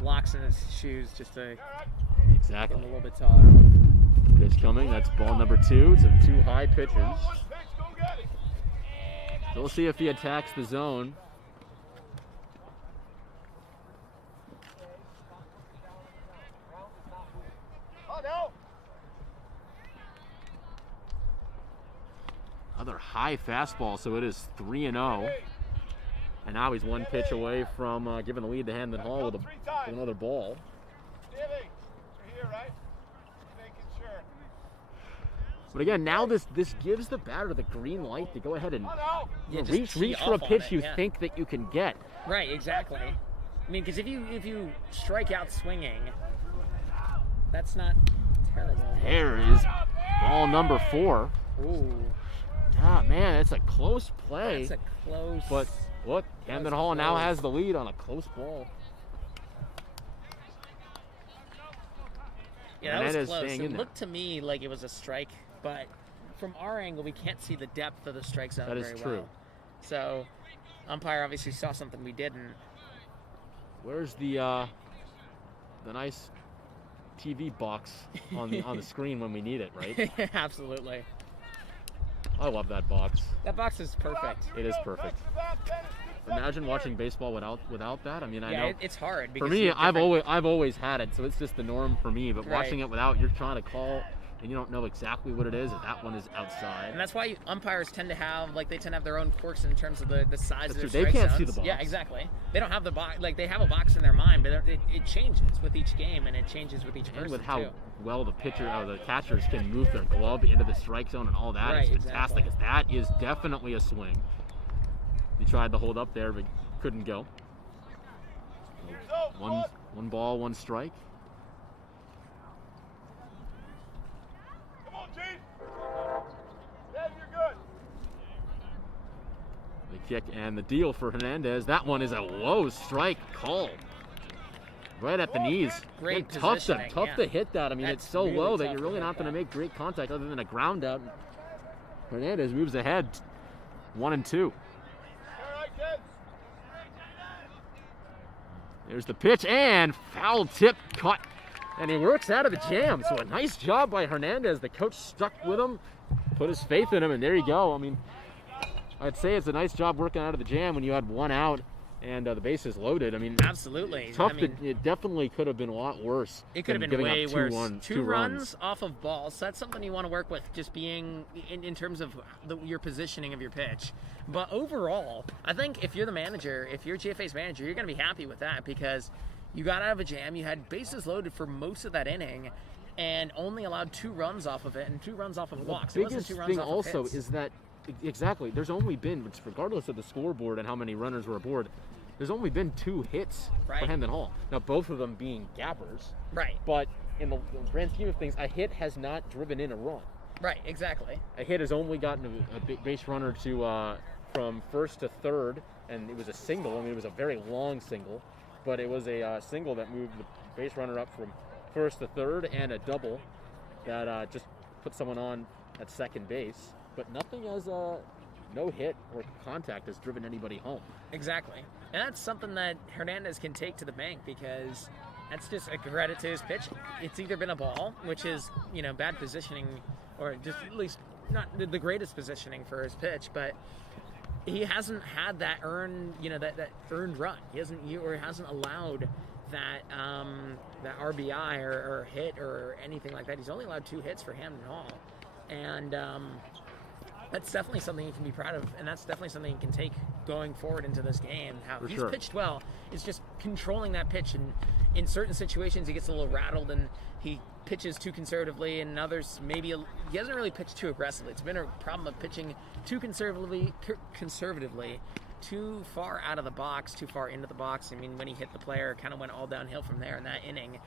blocks in his shoes just to Exactly. get him a little bit taller. Pitch coming. That's ball number 2. It's 2 high pitches. So we'll see if he attacks the zone. Another high fastball, so it is 3-0. And now he's 1 pitch away from giving the lead to Hamden Hall with another ball. But again, now this gives the batter the green light to go ahead and just tee reach for a off on pitch it, you yeah. think that you can get. Right, exactly. I mean, because if you strike out swinging, that's not terrible. There is ball number 4. Ooh, Ah, man, it's a close play. that's a close. But look, Hamden Hall now has the lead on a close ball. Yeah, that was Hernandez close. staying in It there. looked to me like it was a strike, but from our angle, we can't see the depth of the strike zone That is very true. well. So, umpire obviously saw something we didn't. Where's the nice TV box on the screen when we need it, right? Absolutely. I love that box. That box is perfect. It is perfect. Imagine watching baseball without that. I mean, I Yeah, know it's hard. for Because me, you have I've always had it, so it's just the norm for me. But Right. watching it without, you're trying to call and you don't know exactly what it is. If that one is outside. And that's why umpires tend to have their own quirks in terms of the size of their That's true. strike They can't see zones. the box. Yeah, exactly. They don't have the box. Like, they have a box in their mind, but it changes with each game, and it changes with each person And with how too. well the catchers can move their glove into the strike zone and all that, Right, it's fantastic. exactly. That is definitely a swing. He tried to hold up there, but couldn't go. One ball, 1 strike. Come on, Chief. Dad, you're good. The kick and the deal for Hernandez. That one is a low strike call. Right at the knees. Great And tough positioning, to yeah. hit that. I mean, That's it's so really low that tough you're to really hit not going to that. make great contact other than a ground out. Hernandez moves ahead 1-2. All right, kids. There's the pitch and foul tip cut. And he works out of the jam. So a nice job by Hernandez. The coach stuck with him, put his faith in him, and there you go. I mean, I'd say it's a nice job working out of the jam when you had 1 out and the bases loaded. I mean, Absolutely. tough. I mean, It definitely could have been a lot worse. it could have than been giving way up worse. 2 runs off of balls. So that's something you want to work with, just being in terms of your positioning of your pitch. But overall, I think if you're the manager, if you're GFA's manager, you're going to be happy with that because you got out of a jam. You had bases loaded for most of that inning and only allowed 2 runs off of it and 2 runs off of walks. The It wasn't biggest 2 runs thing off also of hits. is that exactly there's only been, regardless of the scoreboard and how many runners were aboard, there's only been 2 hits Right. for Hamden Hall. Now both of them being gappers, Right, but in the grand scheme of things, a hit has not driven in a run. right, exactly. A hit has only gotten a big base runner to from first to third, and it was a single. I mean, it was a very long single, but it was a single that moved the base runner up from first to third, and a double that just put someone on at second base. But nothing as no hit or contact has driven anybody home. Exactly. And that's something that Hernandez can take to the bank because that's just a credit to his pitch. It's either been a ball, which is, bad positioning, or just at least not the greatest positioning for his pitch, but he hasn't had that earned, that earned run. He hasn't allowed that that RBI or hit or anything like that. He's only allowed 2 hits for Hamden Hall. And that's definitely something you can be proud of, and that's definitely something you can take going forward into this game. How For he's sure. pitched well. It's just controlling that pitch, and in certain situations he gets a little rattled and he pitches too conservatively, and others maybe he hasn't really pitched too aggressively. It's been a problem of pitching too conservatively, too far out of the box, too far into the box. I mean, when he hit the player, it kind of went all downhill from there in that inning.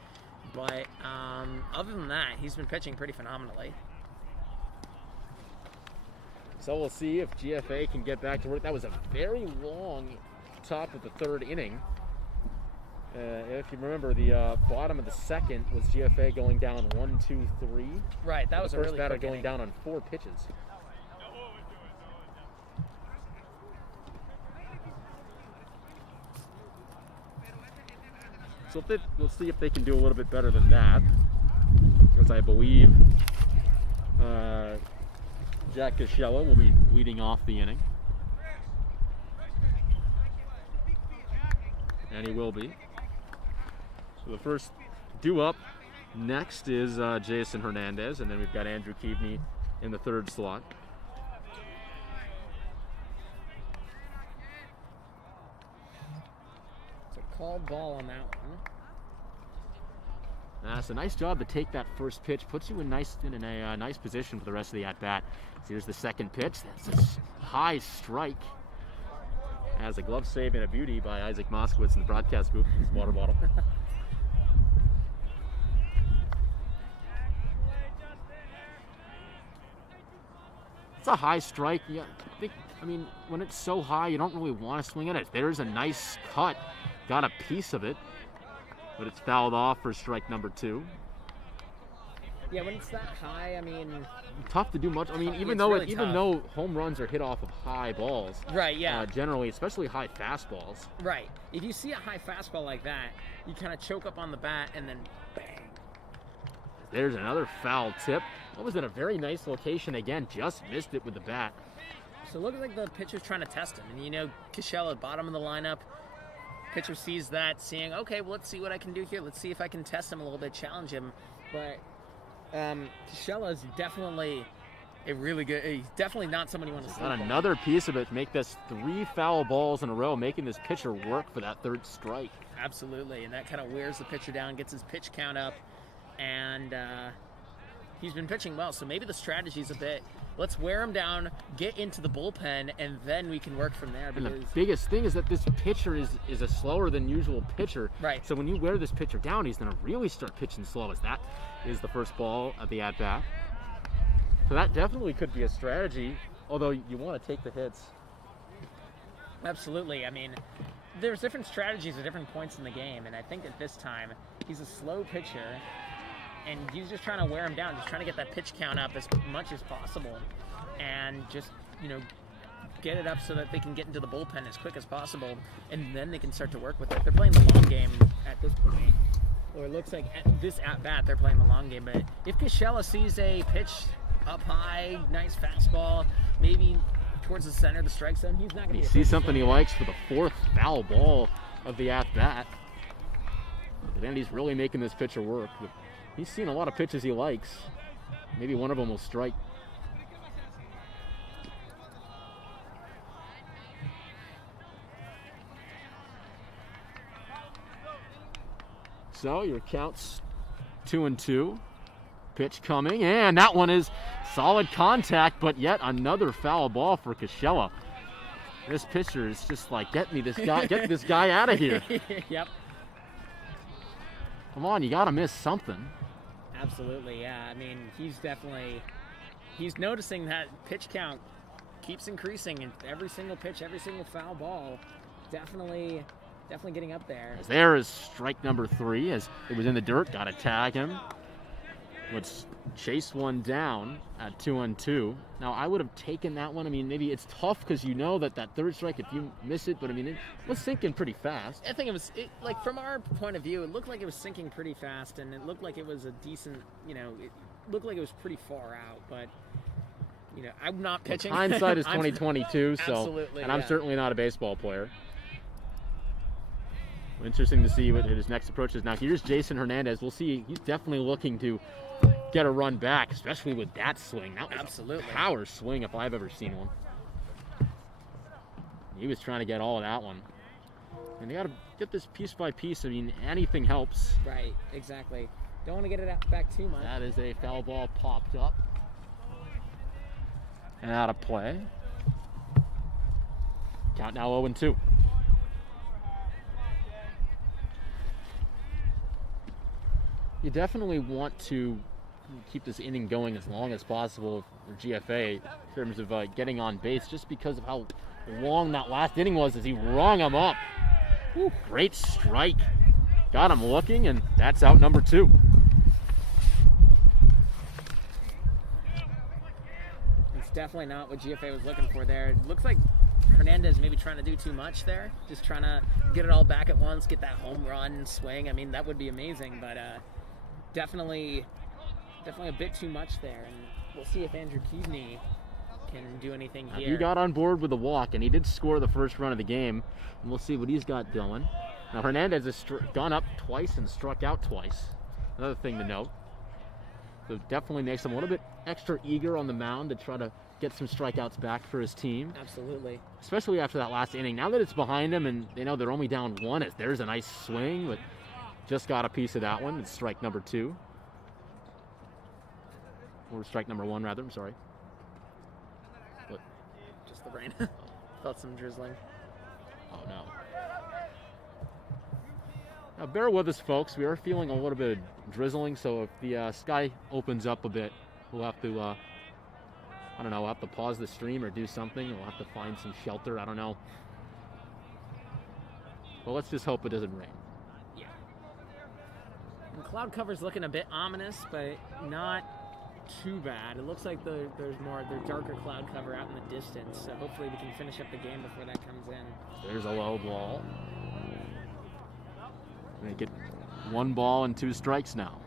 But other than that, he's been pitching pretty phenomenally. So we'll see if GFA can get back to work. That was a very long top of the 3rd inning. If you remember, the bottom of the second was GFA going down 1, 2, 3. Right, that was the a first really batter quick going inning. down on 4 pitches. So we'll see if they can do a little bit better than that, because I believe Jack Cascella will be leading off the inning. And he will be. So the first due up next is Jason Hernandez, and then we've got Andrew Keaveney in the third slot. It's a called ball on that one. It's a nice job to take that first pitch. Puts you in a nice position for the rest of the at-bat. So here's the second pitch. That's a high strike. As a glove save and a beauty by Isaac Moskowitz in the broadcast booth with his water bottle. It's a high strike. Yeah, I mean, when it's so high, you don't really want to swing at it. There's a nice cut. Got a piece of it. But it's fouled off for strike number 2. Yeah, when it's that high, I mean, tough to do much. I mean, even though home runs are hit off of high balls, right? Yeah. Generally, especially high fastballs. Right. If you see a high fastball like that, you kind of choke up on the bat and then bang. There's another foul tip. That was in a very nice location again. Just missed it with the bat. So it looks like the pitcher's trying to test him, and Cascella, bottom of the lineup. Pitcher sees that, seeing, okay, well, let's see what I can do here. Let's see if I can test him a little bit, challenge him. But Cascella is definitely he's definitely not someone you want to see. Got another piece of it to make this 3 foul balls in a row, making this pitcher work for that third strike. Absolutely, and that kind of wears the pitcher down, gets his pitch count up, and he's been pitching well. So maybe the strategy's a bit, let's wear him down, get into the bullpen, and then we can work from there. And the biggest thing is that this pitcher is a slower than usual pitcher. Right. So when you wear this pitcher down, he's going to really start pitching slow, as that is the first ball of the at-bat. So that definitely could be a strategy, although you want to take the hits. Absolutely. I mean, there's different strategies at different points in the game, and I think at this time, he's a slow pitcher, and he's just trying to wear him down, just trying to get that pitch count up as much as possible, and just, get it up so that they can get into the bullpen as quick as possible, and then they can start to work with it. They're playing the long game at this point, or it looks like at this at-bat they're playing the long game, but if Cascella sees a pitch up high, nice fastball, maybe towards the center of the strike zone, he's not going to He sees something he likes for the 4th foul ball of the at-bat. And he's really making this pitcher work. He's seen a lot of pitches he likes. Maybe one of them will strike. So your count's 2-2. Pitch coming, and that one is solid contact, but yet another foul ball for Cascella. This pitcher is just like, get this guy out of here. Yep. Come on, you gotta miss something. Absolutely, yeah. I mean, he's noticing that pitch count keeps increasing, and every single pitch, every single foul ball, definitely getting up there. As there is strike number 3, as it was in the dirt, gotta tag him. Let's chase one down at 2-2. Now, I would have taken that one. I mean, maybe it's tough because you know that third strike, if you miss it, but I mean, it was sinking pretty fast. I think like from our point of view, it looked like it was sinking pretty fast, and it looked like it was a decent, it looked like it was pretty far out, but, I'm not pitching. Well, hindsight is 2022, so, absolutely, and I'm yeah. certainly not a baseball player. Interesting to see what his next approach is. Now, here's Jason Hernandez. We'll see. He's definitely looking to get a run back, especially with that swing. That was absolutely a power swing if I've ever seen one. He was trying to get all of that one. And they got to get this piece by piece. I mean, anything helps. Right, exactly. Don't want to get it back too much. That is a foul ball popped up. And out of play. Count now 0-2. You definitely want to keep this inning going as long as possible for GFA in terms of getting on base, just because of how long that last inning was as he rung him up. Whew, great strike Got him looking, and that's out number 2. It's definitely not what GFA was looking for there. It looks like Hernandez maybe trying to do too much there. Just trying to get it all back at once, get that home run swing. I mean, that would be amazing, but definitely a bit too much there. And we'll see if Andrew Keaveney can do anything here. He got on board with a walk, and he did score the first run of the game. And we'll see what he's got going. Now, Hernandez has gone up twice and struck out twice. Another thing to note. So definitely makes him a little bit extra eager on the mound to try to get some strikeouts back for his team. Absolutely. Especially after that last inning. Now that it's behind him and they know they're only down 1, there's a nice swing, but just got a piece of that one. It's strike number 2. Or strike number 1, rather. I'm sorry. What? Just the rain. Felt some drizzling. Oh, no. Now, bear with us, folks. We are feeling a little bit of drizzling, so if the sky opens up a bit, we'll have to, I don't know, we'll have to pause the stream or do something. We'll have to find some shelter. I don't know. Well, let's just hope it doesn't rain. Yeah. And cloud cover's looking a bit ominous, but not too bad. It looks like there's darker cloud cover out in the distance, so hopefully we can finish up the game before that comes in. There's a low ball. Make it 1 ball and 2 strikes now.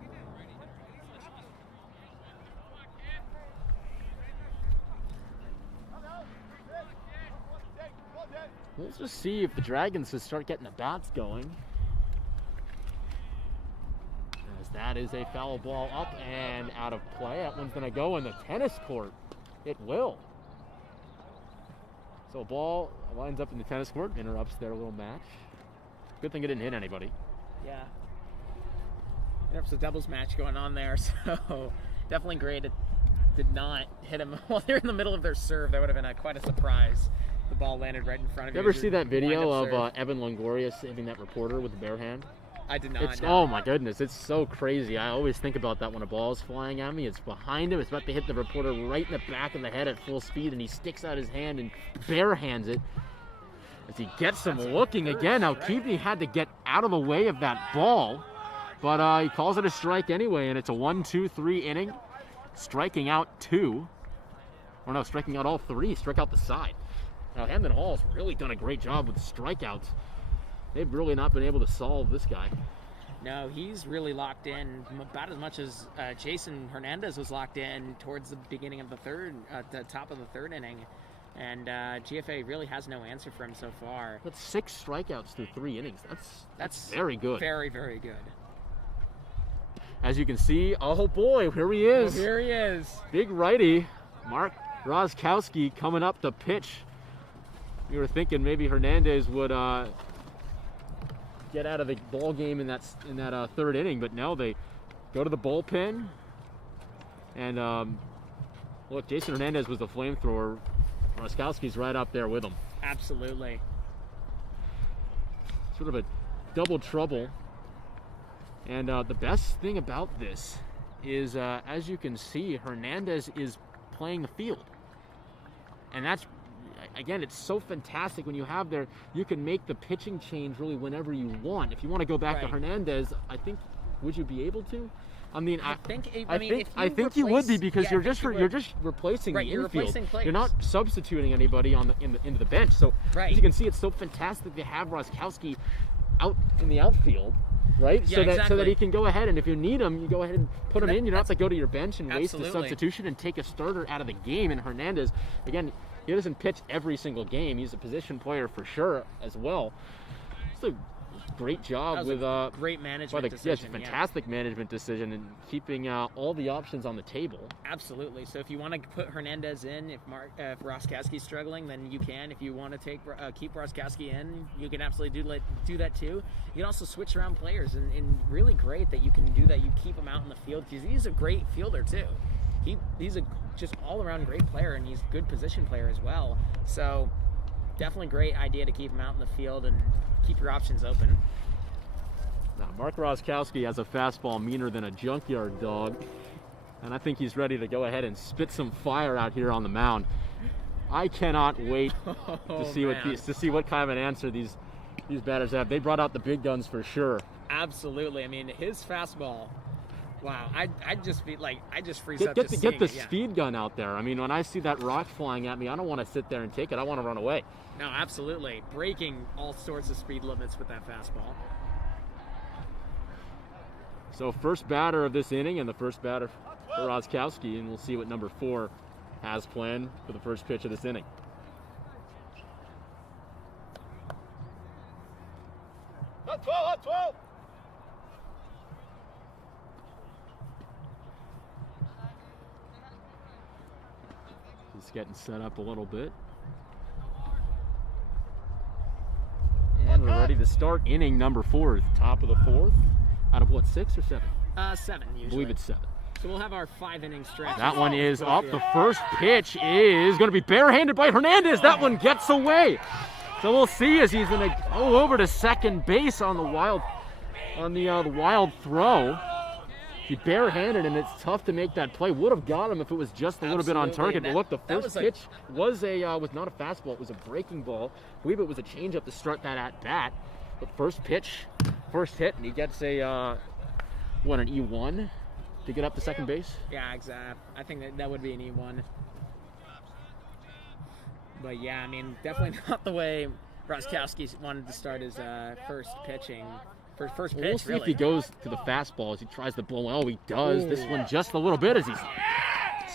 We'll just see if the Dragons just start getting the bats going. As that is a foul ball up and out of play. That one's going to go in the tennis court. It will. So ball lines up in the tennis court, interrupts their little match. Good thing it didn't hit anybody. Yeah. There's a doubles match going on there, so definitely great. It did not hit him while they're in the middle of their serve. That would have been quite a surprise. The ball landed right in front of you. You ever see that video of Evan Longoria saving that reporter with the bare hand? I did not. Oh my goodness, it's so crazy. I always think about that when a ball is flying at me. It's behind him. It's about to hit the reporter right in the back of the head at full speed, and he sticks out his hand and bare hands it. As he gets him looking again. Now, Keaveney had to get out of the way of that ball, but he calls it a strike anyway, and it's a 1-2-3 inning. Striking out 2. Or no, striking out all 3. Struck out the side. Now, Hamden Hall's really done a great job with strikeouts. They've really not been able to solve this guy. No, he's really locked in about as much as Jason Hernandez was locked in towards the beginning of the the top of the 3rd inning. And GFA really has no answer for him so far. That's 6 strikeouts through 3 innings. That's very good. Very, very good. As you can see, oh boy, here he is. Oh, here he is. Big righty, Mark Roskowski coming up to pitch. We were thinking maybe Hernandez would get out of the ball game in that 3rd inning, but no, they go to the bullpen. And look, Jason Hernandez was the flamethrower. Roskowski's right up there with him. Absolutely. Sort of a double trouble. And the best thing about this is, as you can see, Hernandez is playing the field. And that's, again, it's so fantastic when you have there, you can make the pitching change really whenever you want. If you want to go back to Hernandez, I think, would you be able to? I mean, I think you would be, because you're just replacing the infield. You're not substituting anybody into the bench. So as you can see, it's so fantastic to have Roskowski out in the outfield, right? Yeah, so that he can go ahead, and if you need him, you go ahead and put him in. You don't have to go to your bench and waste the substitution and take a starter out of the game. And Hernandez, again, he doesn't pitch every single game. He's a position player for sure as well. So great job with great management decision. Yes, fantastic management decision, and keeping all the options on the table. Absolutely. So if you want to put Hernandez in, if Roskowski's struggling, then you can. If you want to keep Roskowski in, you can absolutely do that too. You can also switch around players, and really great that you can do that. You keep him out in the field, because he's a great fielder too. He's a just all-around great player, and he's a good position player as well. So definitely great idea to keep him out in the field and keep your options open. Now, Mark Roskowski has a fastball meaner than a junkyard dog, and I think he's ready to go ahead and spit some fire out here on the mound. I cannot wait to see what kind of an answer these batters have. They brought out the big guns for sure. Absolutely. I mean, his fastball. Wow, I'd just be like, I just freeze Get up. the Seeing it, yeah. speed gun out there. I mean, when I see that rock flying at me, I don't want to sit there and take it. I want to run away. No, absolutely. Breaking all sorts of speed limits with that fastball. So first batter of this inning and the first batter for Roskowski, and we'll see what number 4 has planned for the first pitch of this inning. Hot 12, hot 12. Just getting set up a little bit. And we're ready to start inning number 4, top of the 4th. Out of what, 6 or 7? 7 usually. I believe it's 7. So we'll have our 5-inning stretch. That one is up. The first pitch is going to be barehanded by Hernandez. That one gets away. So we'll see as he's going to go over to second base on the wild throw. He barehanded, and it's tough to make that play. Would have got him if it was just a little bit on target. But look, the first pitch was not a fastball. It was a breaking ball. I believe it was a changeup to start that at bat. But first pitch, first hit, and he gets an E1 to get up to second base. Yeah, exactly. I think that would be an E1. But yeah, I mean, definitely not the way Roskowski wanted to start his first pitching. First pitch, we'll see really. if he goes to the fastball as he tries to blow. Oh, he does. Ooh. This one just a little bit as he's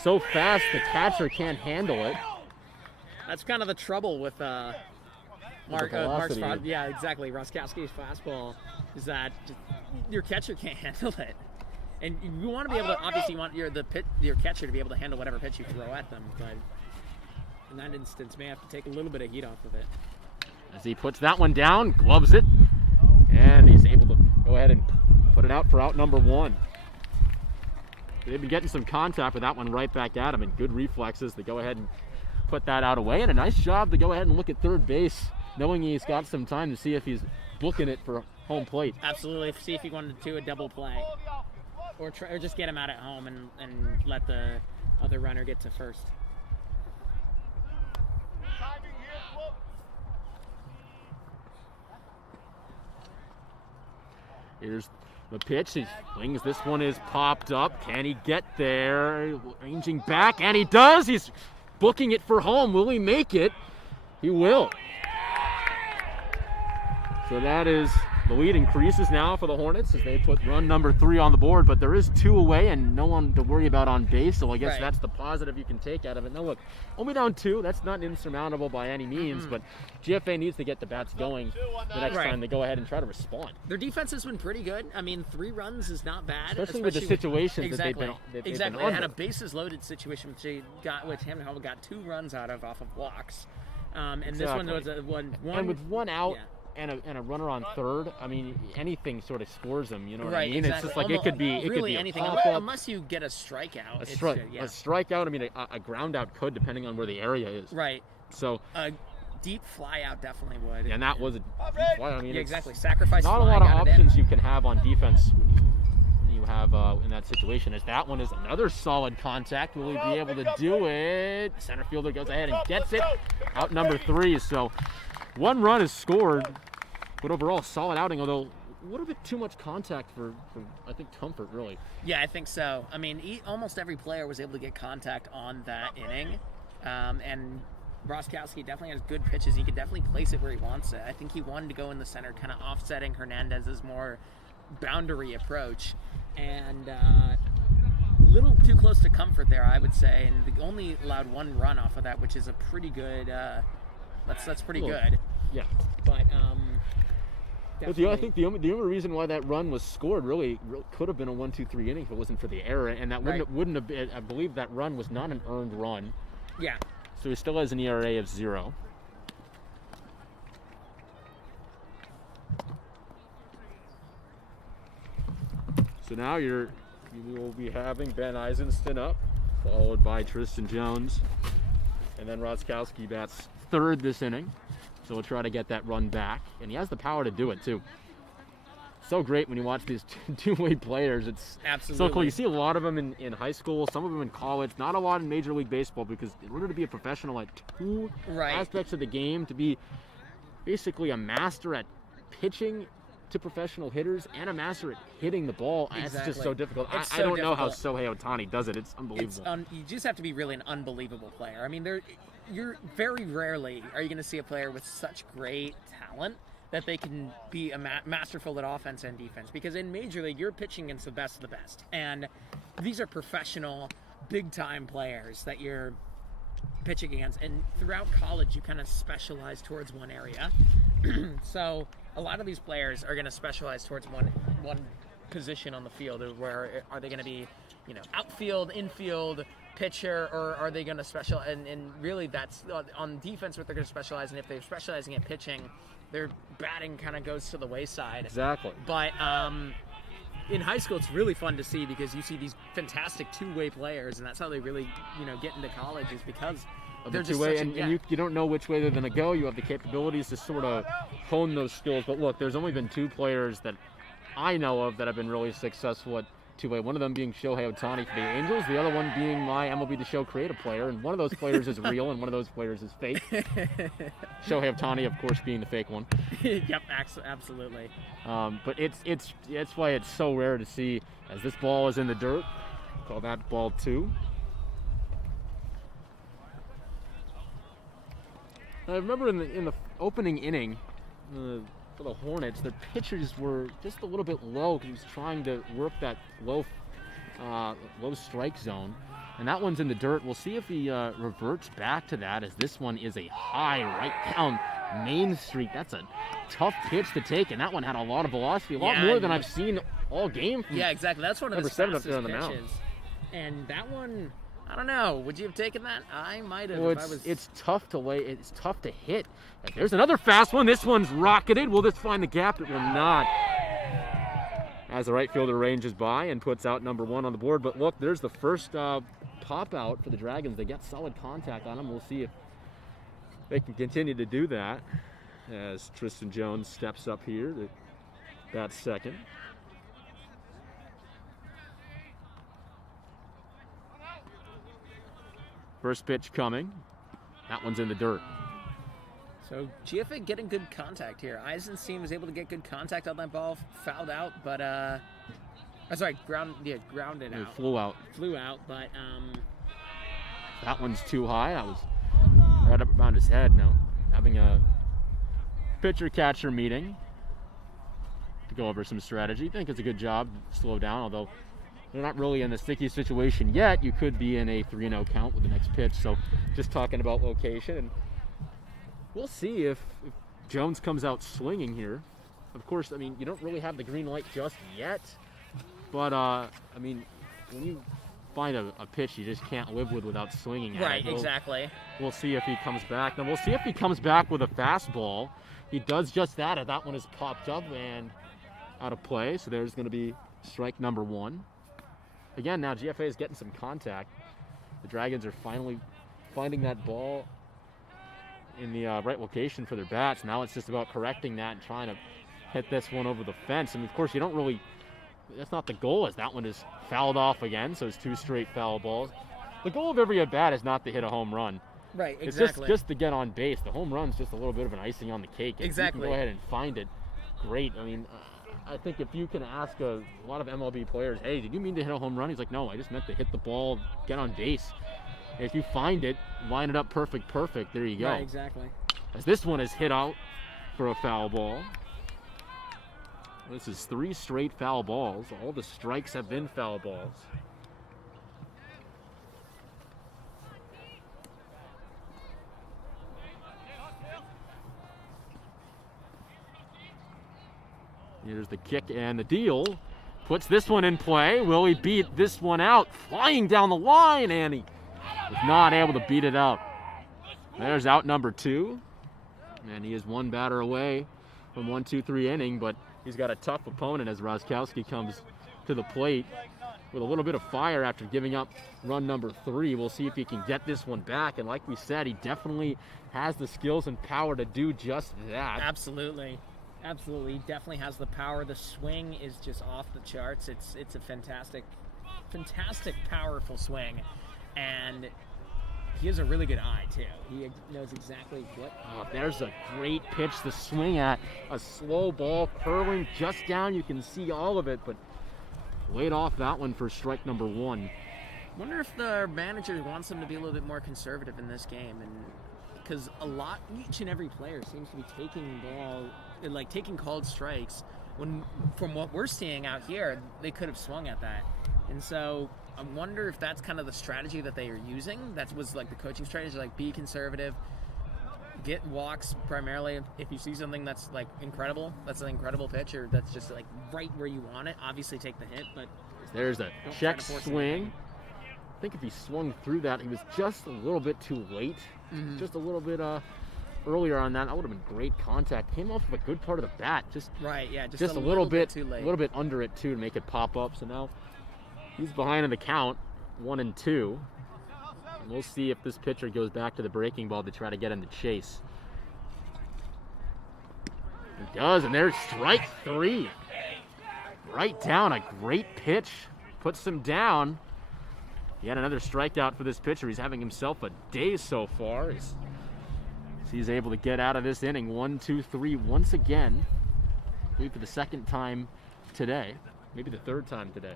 so fast the catcher can't handle it. That's kind of the trouble with Mark's yeah, exactly. Roskowski's fastball is that your catcher can't handle it, and you want to be able to. Obviously, you want your catcher to be able to handle whatever pitch you throw at them, but in that instance, may have to take a little bit of heat off of it. As he puts that one down, gloves it, and he's able to go ahead and put it out for out number 1. They've been getting some contact with that one right back at him, and good reflexes to go ahead and put that out away, and a nice job to go ahead and look at third base, knowing he's got some time to see if he's booking it for home plate. Absolutely. See if he wanted to do a double play, or just get him out at home and let the other runner get to first. Here's the pitch. He swings. This one is popped up. Can he get there? Ranging back, and he does. He's booking it for home. Will he make it? He will. So that is the lead increases now for the Hornets as they put run number 3 on the board, but there is 2 away and no one to worry about on base, so I guess that's the positive you can take out of it. Now look, only down 2, that's not insurmountable by any means, but GFA needs to get the bats going the next time they go ahead and try to respond. Their defense has been pretty good. I mean, 3 runs is not bad. Especially with the situations that they've been Exactly. They had a bases loaded situation which Hamden Hall got 2 runs out of off of walks. And this one was a one. And with 1 out, and a runner on third, I mean, anything sort of scores them, you know what I mean? Exactly. It's just like it could be anything, unless you get a strikeout. A strikeout, I mean, a ground out could, depending on where the area is. Right. So a deep fly out definitely would. And that was a deep fly. I mean, exactly. Sacrifice. Not a lot of options you can have on defense when you have in that situation. As that one is another solid contact. Will he be able to do it? Center fielder goes ahead and gets it. Out number 3. So 1 run is scored, but overall solid outing, although a little bit too much contact for I think comfort, really. Yeah, I think so. I mean, almost every player was able to get contact on that inning, and Roskowski definitely has good pitches. He could definitely place it where he wants it. I think he wanted to go in the center, kind of offsetting Hernandez's more boundary approach, and a little too close to comfort there, I would say, and they only allowed 1 run off of that, which is a pretty good. That's pretty good. Yeah. But I think the only reason why that run was scored really could have been a 1-2-3 inning if it wasn't for the error, and that wouldn't have been. I believe that run was not an earned run. Yeah. So he still has an ERA of 0. So now you will be having Ben Eisenston up, followed by Tristan Jones, and then Roskowski bats third this inning. So we'll try to get that run back, and he has the power to do it too. So great when you watch these two-way players. It's absolutely so cool. You see a lot of them in high school, some of them in college, not a lot in Major League Baseball, because in order to be a professional at 2 aspects of the game, to be basically a master at pitching to professional hitters and a master at hitting the ball. It's just Exactly. so difficult. It's I so don't know how difficult. Shohei Ohtani does it. It's unbelievable. You just have to be really an unbelievable player. I mean, you're very rarely are you going to see a player with such great talent that they can be a masterful at offense and defense. Because in Major League, you're pitching against the best of the best. And these are professional, big-time players that you're pitching against. And throughout college, you kind of specialize towards one area. So a lot of these players are going to specialize towards one position on the field. Where are they going to be, outfield, infield, pitcher, or are they going to and really that's on defense what they're going to specialize in. If they're specializing at pitching, their batting kind of goes to the wayside. Exactly. But in high school, it's really fun to see because you see these fantastic two-way players, and that's how they really, get into college is because Of they're the just two-way, such and you don't know which way they're going to go. You have the capabilities to sort of hone those skills. But look, there's only been 2 players that I know of that have been really successful at two-way. One of them being Shohei Ohtani for the Angels, the other one being my MLB The Show creative player, and one of those players is real and one of those players is fake. Shohei Ohtani, of course, being the fake one. Yep, absolutely. But it's why it's so rare to see as this ball is in the dirt. Call that ball 2. I remember in the opening inning for the Hornets, their pitchers were just a little bit low because he was trying to work that low strike zone. And that one's in the dirt. We'll see if he reverts back to that, as this one is a high right down Main Street. That's a tough pitch to take, and that one had a lot of velocity, a lot more than I've seen all game. Yeah, exactly. That's one of number the 7 up fastest there on the mound. pitches. And that one, I don't know. Would you have taken that? I might have. Well, if I was... it's tough to lay. It's tough to hit. And there's another fast one. This one's rocketed. Will this find the gap? It will not. As the right fielder ranges by and puts out number 1 on the board. But look, there's the first pop out for the Dragons. They get solid contact on him. We'll see if they can continue to do that as Tristan Jones steps up here to bat second. First pitch coming. That one's in the dirt. So GFA getting good contact here. Eisenstein was able to get good contact on that ball, fouled out, but grounded It out. flew out. Flew out, but That one's too high. That was right up around his head. Now having a pitcher-catcher meeting to go over some strategy. I think it's a good job to slow down, although they're not really in a sticky situation yet. You could be in a 3-0 count with the next pitch. So just talking about location, and we'll see if Jones comes out swinging here. Of course, I mean, you don't really have the green light just yet, but I mean, when you find a pitch you just can't live with without swinging at right, it. exactly. We'll see if he comes back. Now we'll see if he comes back with a fastball. He does just that, and that one is popped up and out of play. So there's going to be strike number 1. Again, now GFA is getting some contact. The Dragons are finally finding that ball in the right location for their bats. Now it's just about correcting that and trying to hit this one over the fence. And of course, you don't really, that's not the goal, as that one is fouled off again. So it's 2 straight foul balls. The goal of every at-bat is not to hit a home run. Right, It's exactly. just to get on base. The home run's just a little bit of an icing on the cake. If Exactly. you can go ahead and find it, great. I mean, I think if you can ask a lot of MLB players, hey, did you mean to hit a home run? He's like, no, I just meant to hit the ball, get on base. If you find it, line it up perfect, there you go. Right, exactly. As this one is hit out for a foul ball. This is 3 straight foul balls. All the strikes have been foul balls. Here's the kick and the deal. Puts this one in play. Will he beat this one out? Flying down the line, and he was not able to beat it out. There's out number 2. And he is 1 batter away from 1-2-3 inning, but he's got a tough opponent as Roskowski comes to the plate with a little bit of fire after giving up run number 3. We'll see if he can get this one back. And like we said, he definitely has the skills and power to do just that. Absolutely. Absolutely. He definitely has the power. The swing is just off the charts. It's a fantastic, powerful swing. And he has a really good eye too. He knows exactly what. Oh, there's a great pitch to swing at. A slow ball curling just down. You can see all of it, but laid off that one for strike number 1. Wonder if the manager wants them to be a little bit more conservative in this game, and because each and every player seems to be taking called strikes. When from what we're seeing out here, they could have swung at that, and so I wonder if that's kind of the strategy that they are using. That was like the coaching strategy, like be conservative, get walks primarily. If you see something that's like incredible, that's an incredible pitch, or that's just like right where you want it, obviously take the hit. But there's a check swing. I think if he swung through that, he was just a little bit too late. Just a little bit earlier on that. That would have been great contact. Came off of a good part of the bat. Just a little bit too late. A little bit under it too to make it pop up. So now he's behind in the count, 1-2. And we'll see if this pitcher goes back to the breaking ball to try to get him to chase. He does, and there's strike 3. Right down, a great pitch. Puts him down. Yet another strikeout for this pitcher. He's having himself a day so far. He's able to get out of this inning 1-2-3 once again. Maybe for the second time today. Maybe the third time today.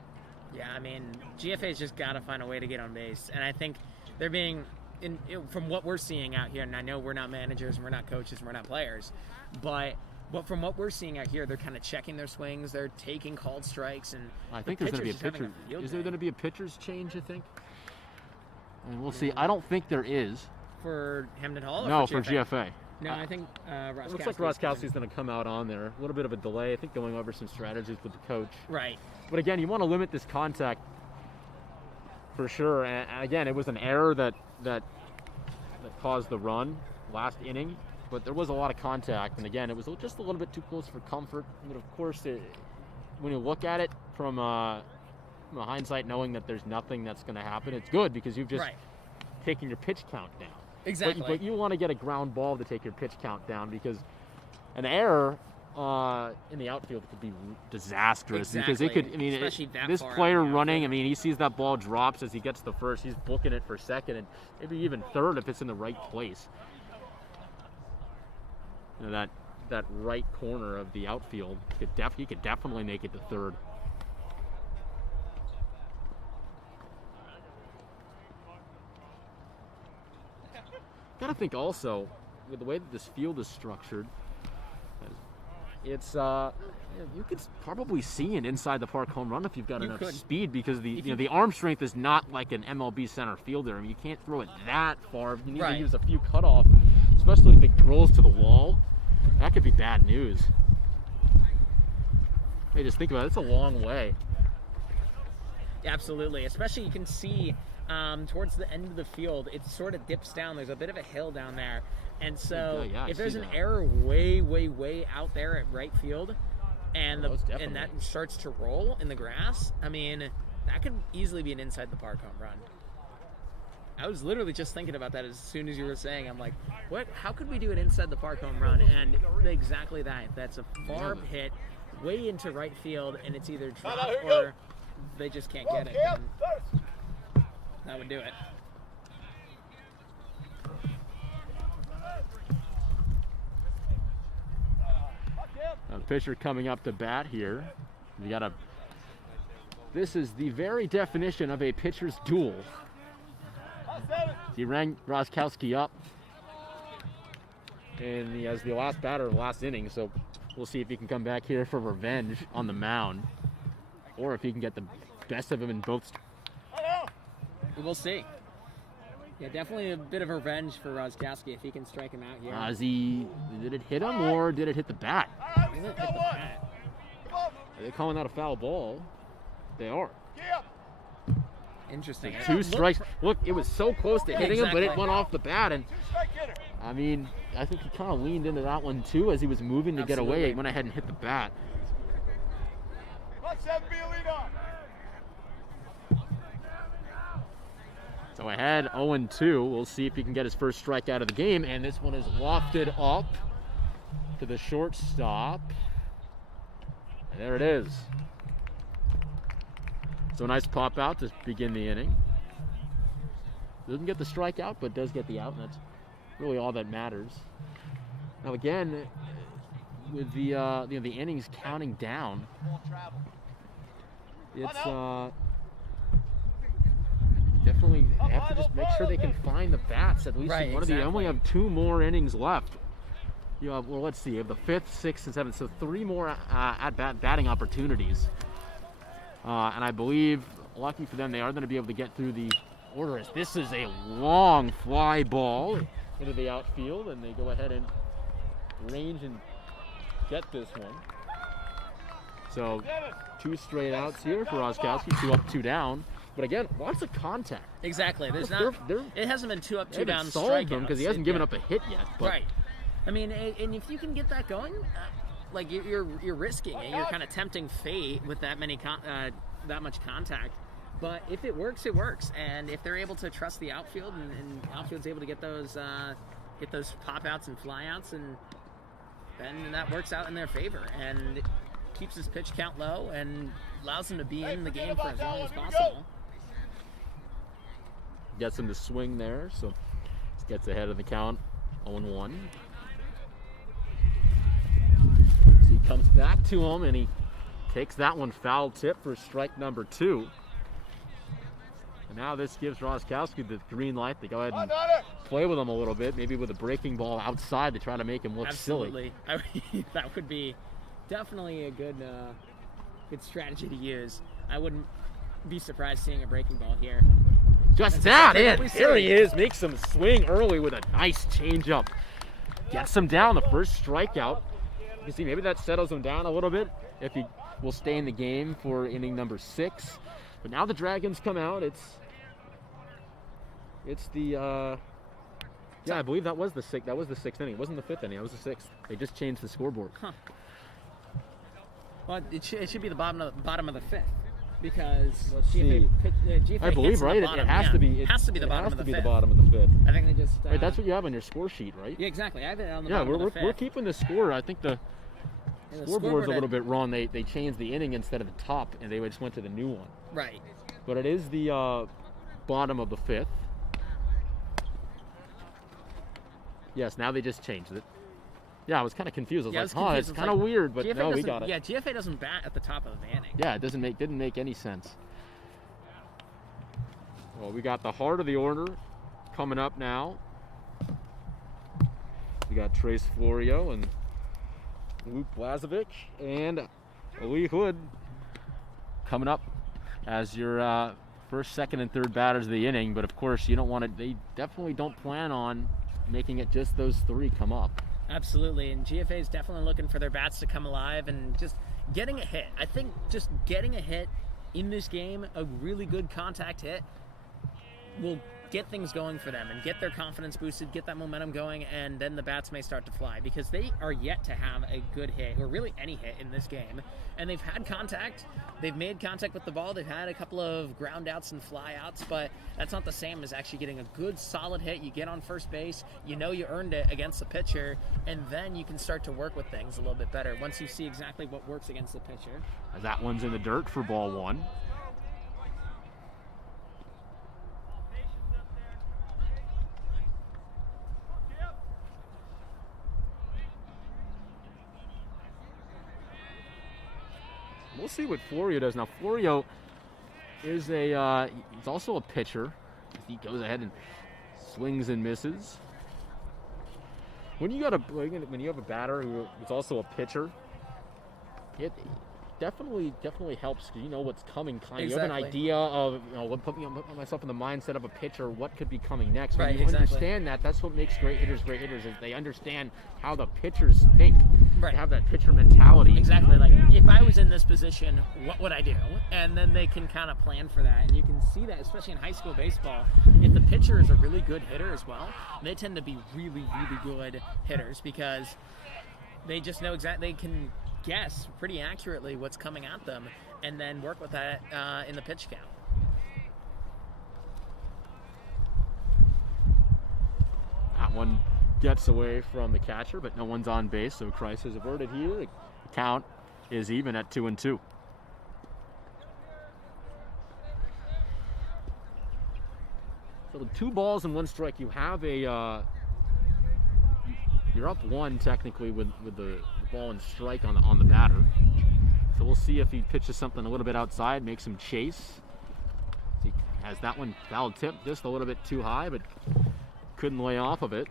Yeah, I mean, GFA's just got to find a way to get on base. And I think they're being, from what we're seeing out here, and I know we're not managers, and we're not coaches, and we're not players, but from what we're seeing out here, they're kind of checking their swings. They're taking called strikes, and I think there's going to be a pitcher. Is there going to be a pitcher's change, I think? And we'll see. I don't think there is. For Hamden Hall? No, for GFA. No, I think Roskowski's. Looks like Roskowski's going to come out on there. A little bit of a delay. I think going over some strategies with the coach. Right. But again, you want to limit this contact for sure. And again, it was an error that caused the run last inning. But there was a lot of contact, and again, it was just a little bit too close for comfort. But of course, when you look at it from hindsight, knowing that there's nothing that's going to happen, it's good because you've just taken your pitch count down. Exactly. But you want to get a ground ball to take your pitch count down because an error in the outfield could be disastrous. Exactly. Because it could. I mean, this player running. I mean, he sees that ball drops as he gets to first. He's booking it for second and maybe even third if it's in the right place. You know, that right corner of the outfield he could definitely make it to third. Gotta think also with the way that this field is structured, it's you could probably see an inside the park home run if you've got enough speed because the arm strength is not like an MLB center fielder. I mean, you can't throw it that far. You need to use a few cutoff, especially if it rolls to the wall. That could be bad news. Hey, just think about it. It's a long way. Absolutely. Especially you can see towards the end of the field, it sort of dips down. There's a bit of a hill down there. And so if there's an error way, way, way out there at right field and that starts to roll in the grass, I mean, that could easily be an inside the park home run. I was literally just thinking about that as soon as you were saying. I'm like, what? How could we do an inside the park home run? And exactly that. That's a far hit way into right field, and it's either dropped or they just can't get it. And that would do it. Now the pitcher coming up to bat here. This is the very definition of a pitcher's duel. He rang Roskowski up, and he has the last batter of the last inning, so we'll see if he can come back here for revenge on the mound, or if he can get the best of him in both. We'll see. Yeah, definitely a bit of revenge for Roskowski if he can strike him out here. Did it hit him, or did it hit the bat? I think it hit the bat. Are they calling that a foul ball? They are. Interesting. 2 strikes. Look, it was so close to hitting him, but it went off the bat. And I mean, I think he kind of leaned into that one too as he was moving to get away. He went ahead and hit the bat. So ahead 0-2. We'll see if he can get his first strike out of the game. And this one is lofted up to the shortstop. And there it is. So a nice pop out to begin the inning. Doesn't get the strikeout, but does get the out, and that's really all that matters. Now again, with the the innings counting down, it's definitely have to just make sure they can find the bats at least. Right, They only have 2 more innings left. You have, well, let's see, you have the 5th, 6th, and 7th, so 3 more batting opportunities. And I believe, lucky for them, they are going to be able to get through the order. This is a long fly ball into the outfield, and they go ahead and range and get this one. So 2 straight outs here for Roskowski, 2 up, 2 down. But again, lots of contact. Exactly. There's it hasn't been 2 up, 2 down strikeouts strikeouts because he hasn't given up a hit yet. But right. I mean, and if you can get that going, like you're risking it. You're kind of tempting fate with that much contact. But if it works, it works. And if they're able to trust the outfield and outfield's able to get those pop outs and fly outs, and then that works out in their favor and it keeps his pitch count low and allows him to be in the game for as long as possible. Gets him to swing there, so gets ahead of the count, 0-1. So he comes back to him and he takes that one foul tip for strike number 2. And now this gives Roskowski the green light to go ahead and play with him a little bit, maybe with a breaking ball outside to try to make him look silly. Absolutely. That would be definitely a good strategy to use. I wouldn't be surprised seeing a breaking ball here. Just that in. Here he is. Makes him swing early with a nice changeup. Gets him down. The first strikeout. You can see maybe that settles him down a little bit if he will stay in the game for inning number 6. But now the Dragons come out. It's the I believe that was the 6th. That was the 6th inning. It wasn't the 5th inning. That was the 6th. They just changed the scoreboard. Huh. Well, it should be the bottom of the 5th. Because GFA I believe right. It has to be. It has to be the bottom of the 5th. It has to be the bottom of the 5th. I think they just. Right, that's what you have on your score sheet, right? Yeah, exactly. I have it on the bottom of the 5th. We're keeping the score. I think the scoreboard's a little bit wrong. They changed the inning instead of the top, and they just went to the new one. Right. But it is the bottom of the 5th. Yes, now they just changed it. Yeah, I was kind of confused. I was like, it's kind of weird, but no, we got it. Yeah, GFA doesn't bat at the top of the inning. Yeah, it didn't make any sense. Well, we got the heart of the order coming up now. We got Trace Florio and Luke Blazovic and Ali Hood coming up as your first, second, and third batters of the inning. But of course, you don't want to. They definitely don't plan on making it just those 3 come up. Absolutely, and GFA is definitely looking for their bats to come alive and just getting a hit. I think just getting a hit in this game, a really good contact hit, will get things going for them and get their confidence boosted, get that momentum going, and then the bats may start to fly because they are yet to have a good hit, or really any hit in this game. And they've had contact, they've made contact with the ball, they've had a couple of ground outs and fly outs, but that's not the same as actually getting a good solid hit. You get on first base, you know you earned it against the pitcher, and then you can start to work with things a little bit better once you see exactly what works against the pitcher. As that one's in the dirt for ball 1. We'll see what Florio does. Now, Florio is he's also a pitcher. He goes ahead and swings and misses. When you have a batter who is also a pitcher, it definitely helps because you know what's coming. You have an idea of, put myself in the mindset of a pitcher, what could be coming next. When you understand that, that's what makes great hitters, is they understand how the pitchers think. Right. They have that pitcher mentality. Exactly. Like, if I was in this position, what would I do? And then they can kind of plan for that. And you can see that, especially in high school baseball. If the pitcher is a really good hitter as well, they tend to be really, really good hitters because they just know exactly, they can guess pretty accurately what's coming at them and then work with that in the pitch count. That one gets away from the catcher, but no one's on base, so crisis averted here. The count is even at 2-2. So 2 balls and 1 strike. You have a you're up 1 technically with the ball and strike on the batter. So we'll see if he pitches something a little bit outside, makes him chase. He has that one foul tip just a little bit too high, but couldn't lay off of it.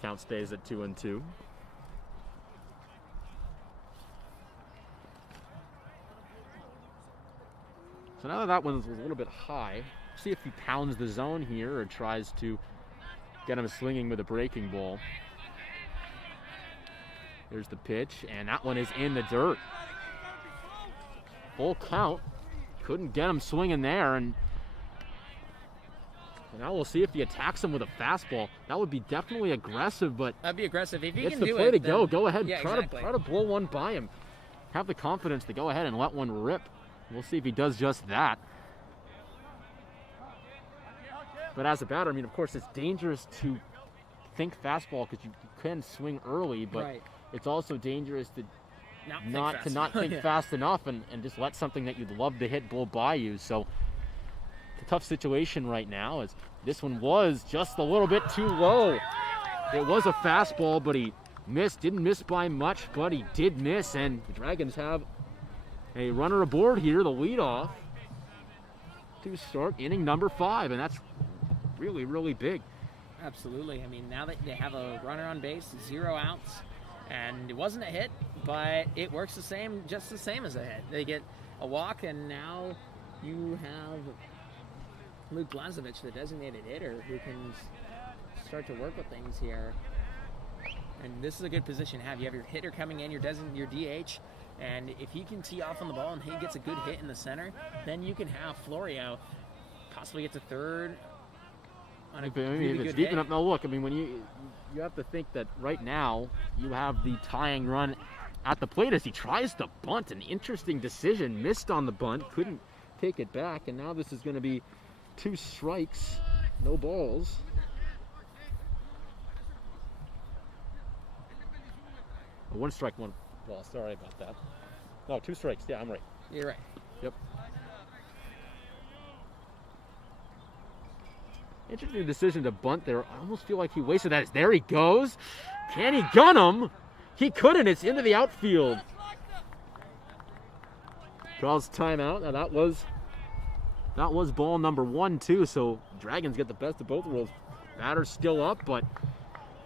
Count stays at 2-2. So now that one was a little bit high. See if he pounds the zone here or tries to get him swinging with a breaking ball. There's the pitch, and that one is in the dirt. Full count. Couldn't get him swinging there, and now we'll see if he attacks him with a fastball. That would be definitely aggressive, but That'd be aggressive. If he it's can the do play it, to then, go. Go ahead. Yeah, Try exactly. to blow one by him. Have the confidence to go ahead and let one rip. We'll see if he does just that. But as a batter, I mean, of course, it's dangerous to think fastball because you can swing early, but Right. it's also dangerous to not fast. think Yeah. fast enough and just let something that you'd love to hit blow by you. So it's a tough situation right now, as this one was just a little bit too low. It was a fastball, but he missed. Didn't miss by much, but he did miss, and the Dragons have a runner aboard here, the leadoff, to start inning number 5, and that's really, really big. Absolutely. I mean, now that they have a runner on base, 0 outs, and it wasn't a hit, but it works just the same as a hit. They get a walk, and now you have Luke Blazevich, the designated hitter, who can start to work with things here. And this is a good position to have. You have your hitter coming in, your DH, and if he can tee off on the ball and he gets a good hit in the center, then you can have Florio possibly get to third on a really If it's good deep hit. enough. Now look, I mean, when you have to think that right now you have the tying run at the plate as he tries to bunt. An interesting decision. Missed on the bunt, couldn't take it back, and now this is going to be 2 strikes, no balls. Oh, 1 strike, 1 ball. Sorry about that. No, 2 strikes. Yeah, I'm right. You're right. Yep. Interesting decision to bunt there. I almost feel like he wasted that. There he goes. Can he gun him? He couldn't. It's into the outfield. Draws timeout. Now that was ball number 1 too. So Dragons get the best of both worlds. Batter's still up, but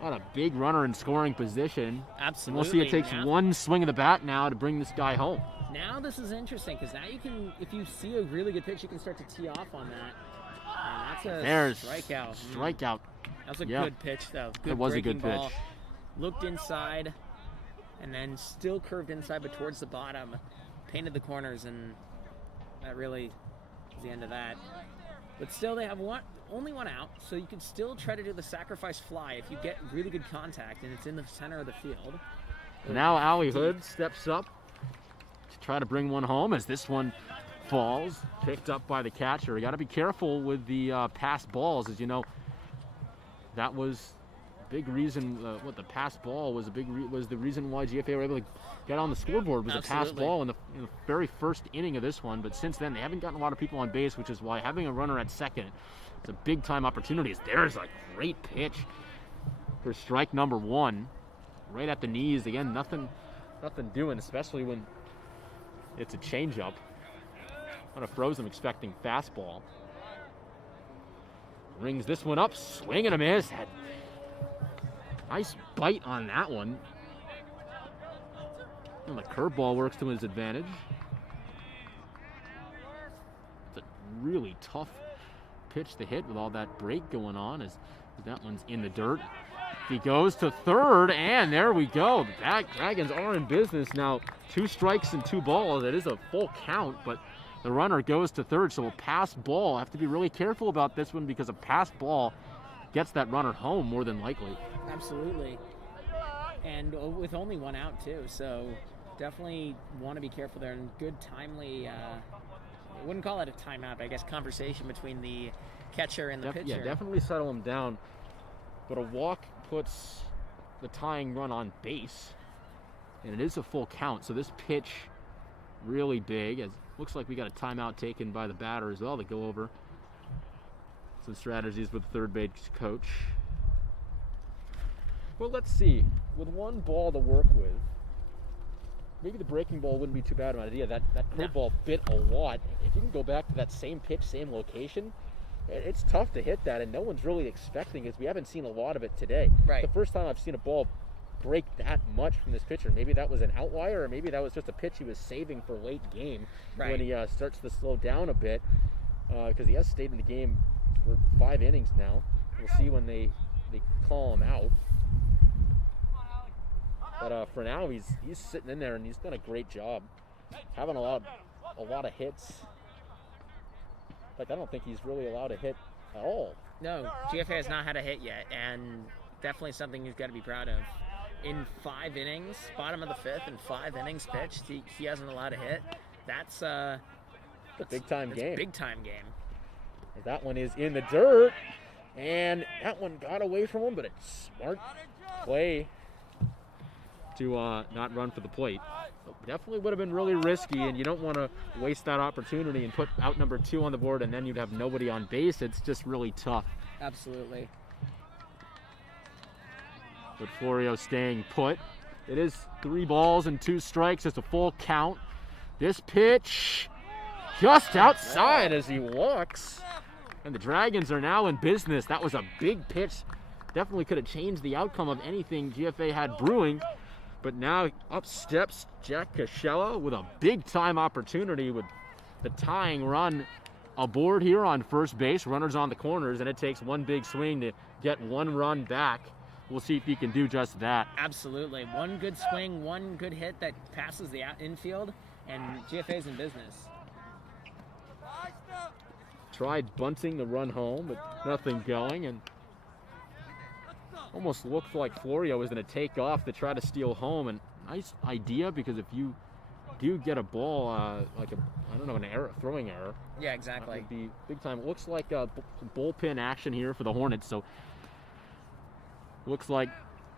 not a big runner in scoring position. Absolutely. And we'll see. It takes Now- 1 swing of the bat now to bring this guy home. Now this is interesting because now you can, if you see a really good pitch, you can start to tee off on that. And that's a There's strikeout. Strikeout. That was a Yeah. good pitch, though. Good It was a breaking good pitch. ball. Looked inside, and then still curved inside, but towards the bottom. Painted the corners, and that really is the end of that. But still, they have only 1 out, so you can still try to do the sacrifice fly if you get really good contact, and it's in the center of the field. Now Allie Hood steps up to try to bring one home as this one falls, picked up by the catcher. You got to be careful with the pass balls, as you know. That was a big reason. What the pass ball was was the reason why GFA were able to get on the scoreboard. Was a pass Absolutely. ball in the very first inning of this one. But since then, they haven't gotten a lot of people on base, which is why having a runner at second is a big time opportunity. There's a great pitch for strike number 1, right at the knees. Again, nothing doing, especially when it's a changeup. Kind of froze him expecting fastball. Rings this one up, swing and a miss. Had nice bite on that one. And the curveball works to his advantage. It's a really tough pitch to hit with all that break going on, as that one's in the dirt. He goes to third, and there we go. The Dragons are in business now. 2 strikes and 2 balls. It is a full count, but the runner goes to third, so a pass ball. Have to be really careful about this one because a pass ball gets that runner home more than likely. Absolutely. And with only 1 out, too, so definitely want to be careful there. And good, timely, I wouldn't call it a timeout, but I guess conversation between the catcher and the pitcher. Yeah, definitely settle him down. But a walk puts the tying run on base, and it is a full count. So this pitch really big. As looks like we got a timeout taken by the batter as well to go over Some strategies with the third base coach. Well, let's see. With one ball to work with, maybe the breaking ball wouldn't be too bad of an idea. That curveball bit a lot. If you can go back to that same pitch, same location, it's tough to hit that, and no one's really expecting it. We haven't seen a lot of it today. Right. The first time I've seen a ball break that much from this pitcher. Maybe that was an outlier, or maybe that was just a pitch he was saving for late game when he starts to slow down a bit, because he has stayed in the game for 5 innings now. We'll see when they call him out. But for now, he's sitting in there, and he's done a great job, having a lot of hits. In fact, I don't think he's really allowed to hit at all. No, GFA has not had a hit yet, and definitely something he's got to be proud of. In 5 innings, bottom of the 5th, and 5 innings pitched, he hasn't allowed a hit. That's a big-time game. Big-time game. That one is in the dirt, and that one got away from him, but it's smart play to not run for the plate. Definitely would have been really risky, and you don't want to waste that opportunity and put out number 2 on the board, and then you'd have nobody on base. It's just really tough. Absolutely. But Florio staying put. It is 3 balls and 2 strikes. It's a full count. This pitch just outside as he walks. And the Dragons are now in business. That was a big pitch. Definitely could have changed the outcome of anything GFA had brewing. But now up steps Jack Cascella with a big-time opportunity with the tying run aboard here on first base. Runners on the corners, and it takes one big swing to get 1 run back. We'll see if he can do just that. Absolutely. One good swing, one good hit that passes the infield, and GFA's in business. Tried bunting the run home, but nothing going, and almost looked like Florio was going to take off to try to steal home. And nice idea, because if you do get a ball, an error, throwing error. Yeah, exactly. That would be big time. It looks like bullpen action here for the Hornets, so looks like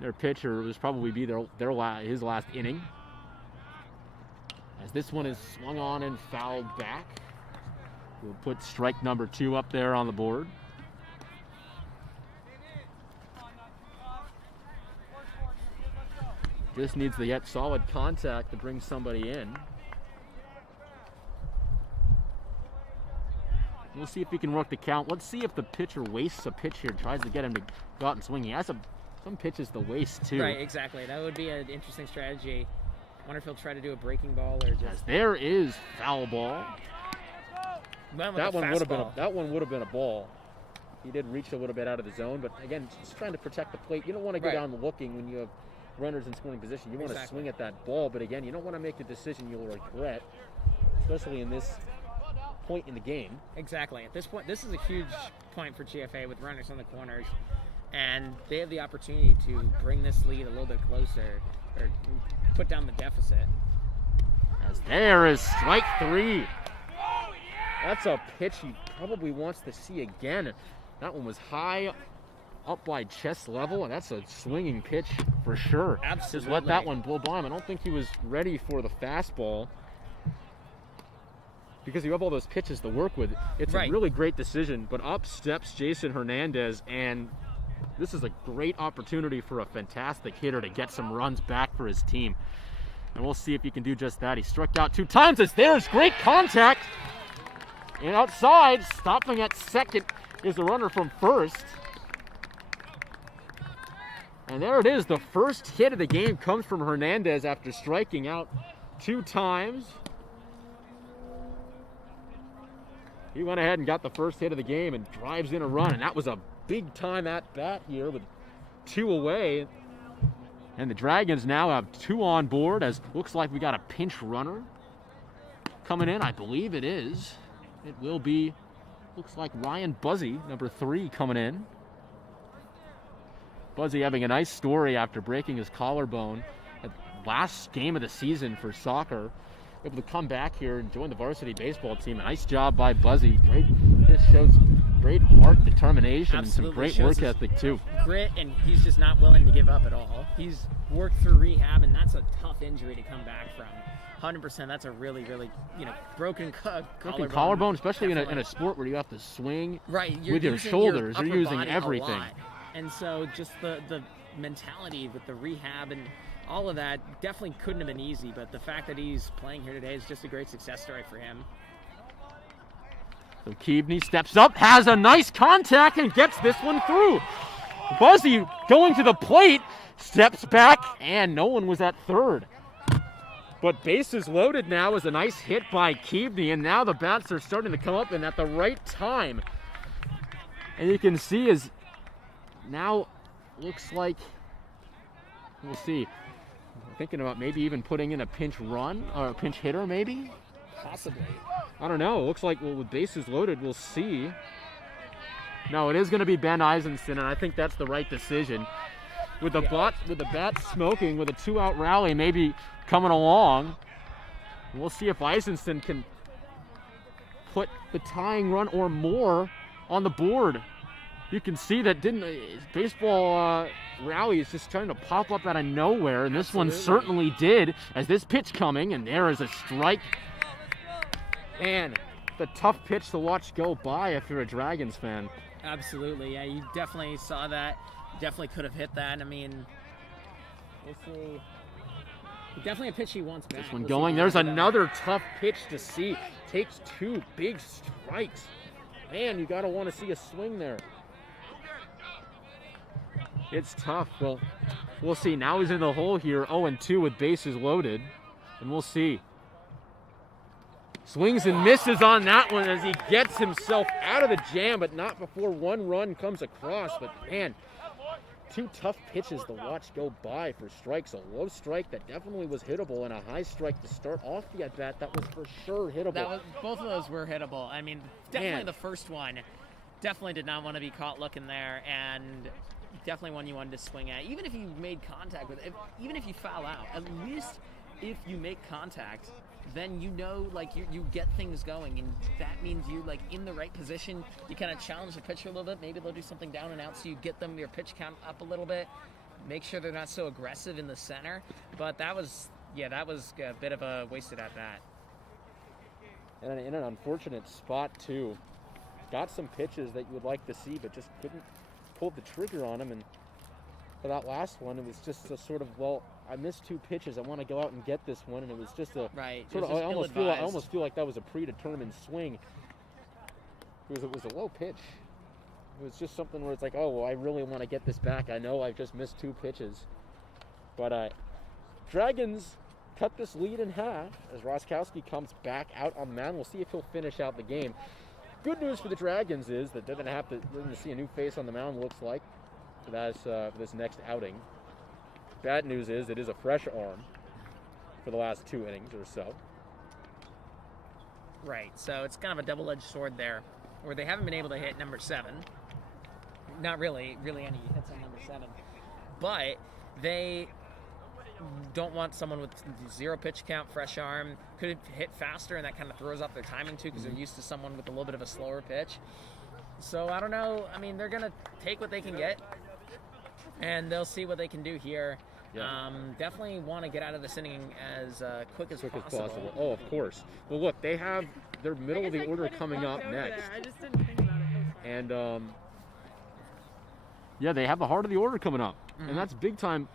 their pitcher was probably be his last inning, as this one is swung on and fouled back. We'll put strike number 2 up there on the board. Just needs to get solid contact to bring somebody in. We'll see if he can work the count. Let's see if the pitcher wastes a pitch here, tries to get him to go out and swing. He has some pitches to waste too. Right, exactly. That would be an interesting strategy. I wonder if he'll try to do a breaking ball or just. As there is foul ball. That one would have been a ball. He did reach a little bit out of the zone, but again, just trying to protect the plate. You don't want to go down looking when you have runners in scoring position. You want to swing at that ball, but again, you don't want to make a decision you'll regret, especially in this point in the game. Exactly. At this point, this is a huge point for GFA with runners on the corners, and they have the opportunity to bring this lead a little bit closer or put down the deficit. As there is strike 3. That's a pitch he probably wants to see again. That one was high up by chest level, and that's a swinging pitch for sure. Absolutely. Just let that one blow by him. I don't think he was ready for the fastball, because you have all those pitches to work with. It's a really great decision, but up steps Jason Hernandez, and this is a great opportunity for a fantastic hitter to get some runs back for his team. And we'll see if he can do just that. He struck out 2 times. As there's great contact. And outside, stopping at second, is the runner from first. And there it is. The first hit of the game comes from Hernandez after striking out 2 times. He went ahead and got the first hit of the game and drives in a run. And that was a big time at bat here with 2 away. And the Dragons now have 2 on board, as looks like we got a pinch runner coming in. I believe it is. It will be, looks like Ryan Buzzy, number 3, coming in. Buzzy having a nice story after breaking his collarbone at last game of the season for soccer. Able to come back here and join the varsity baseball team. A nice job by Buzzy. Great. This shows great heart, determination, Absolutely. and some great work Shows his ethic too. Grit, and he's just not willing to give up at all. He's worked through rehab, and that's a tough injury to come back from. 100%. That's a really, really, broken collarbone, especially in a sport where you have to swing right. You're with your using shoulders. Your You're upper using body everything. a lot. And so just the mentality with the rehab and all of that definitely couldn't have been easy. But the fact that he's playing here today is just a great success story for him. So Keaveney steps up, has a nice contact, and gets this one through. Buzzy going to the plate, steps back, and no one was at third. But bases loaded now is a nice hit by Keaveney, and now the bats are starting to come up and at the right time. And you can see is now looks like, we'll see, thinking about maybe even putting in a pinch run or a pinch hitter maybe? Possibly. I don't know. It looks like with bases loaded, we'll see. No, it is going to be Ben Eisenson, and I think that's the right decision. With the bat smoking, with a 2-out rally maybe coming along, we'll see if Eisenson can put the tying run or more on the board. You can see that baseball rally is just trying to pop up out of nowhere, and this one certainly did, as this pitch coming, and there is a strike. Man, the tough pitch to watch go by if you're a Dragons fan. Absolutely, yeah, you definitely saw that. Definitely could have hit that. I mean, we'll see. Definitely a pitch he wants back. This one going. There's another tough pitch to see. Takes 2 big strikes. Man, you got to want to see a swing there. It's tough. Well, we'll see. Now he's in the hole here, 0-2 with bases loaded. And we'll see. Swings and misses on that one as he gets himself out of the jam, but not before one run comes across. But man, 2 tough pitches to watch go by for strikes. A low strike that definitely was hittable, and a high strike to start off the at-bat that was for sure hittable. Both of those were hittable. I mean, definitely the first one definitely did not want to be caught looking there, and definitely one you wanted to swing at. Even if you made contact with it, even if you foul out, at least if you make contact, then you get things going, and that means you in the right position. You kind of challenge the pitcher a little bit. Maybe they'll do something down and out, so you get your pitch count up a little bit. Make sure they're not so aggressive in the center. But that was a bit of a wasted at bat. And in an unfortunate spot too. Got some pitches that you would like to see, but just couldn't pull the trigger on them. And for that last one, it was just a sort of, I missed 2 pitches. I want to go out and get this one, and it was just a sort of. I almost feel like that was a predetermined swing. It was a low pitch. It was just something where it's like, I really want to get this back. I know I've just missed 2 pitches, but Dragons cut this lead in half as Roskowski comes back out on the mound. We'll see if he'll finish out the game. Good news for the Dragons is that they're going to see a new face on the mound. Looks like for this next outing. Bad news is it is a fresh arm for the last 2 innings or so. Right, so it's kind of a double-edged sword there, where they haven't been able to hit number 7. Not really any hits on number 7. But they don't want someone with 0 pitch count, fresh arm. Could hit faster, and that kind of throws off their timing too, because they're used to someone with a little bit of a slower pitch. So I don't know. I mean, they're going to take what they can get, and they'll see what they can do here. Yeah. Definitely want to get out of this inning as quick as possible. Oh, of course. Well, look, they have their middle of the order coming up next. I just didn't think about it. And, they have the heart of the order coming up. Mm-hmm. And that's big time.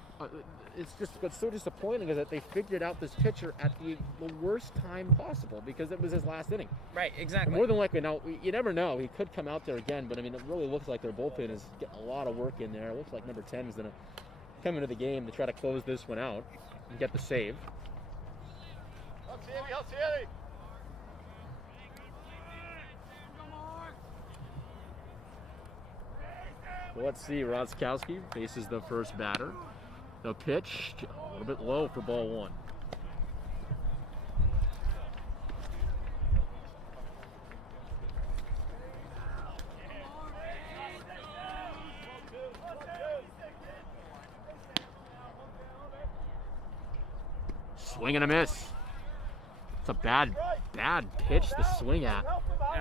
It's just what's so disappointing is that they figured out this pitcher at the worst time possible, because it was his last inning. Right, exactly. And more than likely, now, you never know. He could come out there again, but, I mean, it really looks like their bullpen is getting a lot of work in there. It looks like number 10 is going to come into the game to try to close this one out and get the save. So let's see. Roskowski faces the first batter. The pitch a little bit low for ball 1. Swing and a miss. It's a bad pitch to swing at.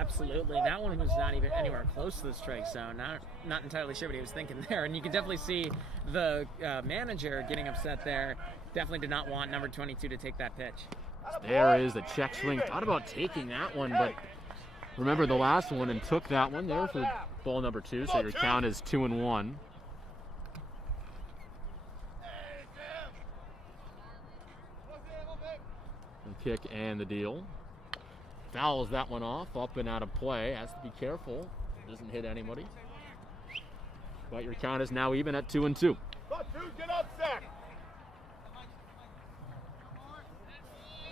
Absolutely. That one was not even anywhere close to the strike zone. Not entirely sure what he was thinking there. And you can definitely see the manager getting upset there. Definitely did not want number 22 to take that pitch. There is a check swing. Thought about taking that one, but remember the last one and took that one there for ball number 2. So your count is 2-1. The kick and the deal. Fouls that one off, up and out of play. Has to be careful. Doesn't hit anybody. But your count is now even at 2-2. Get up, Zach.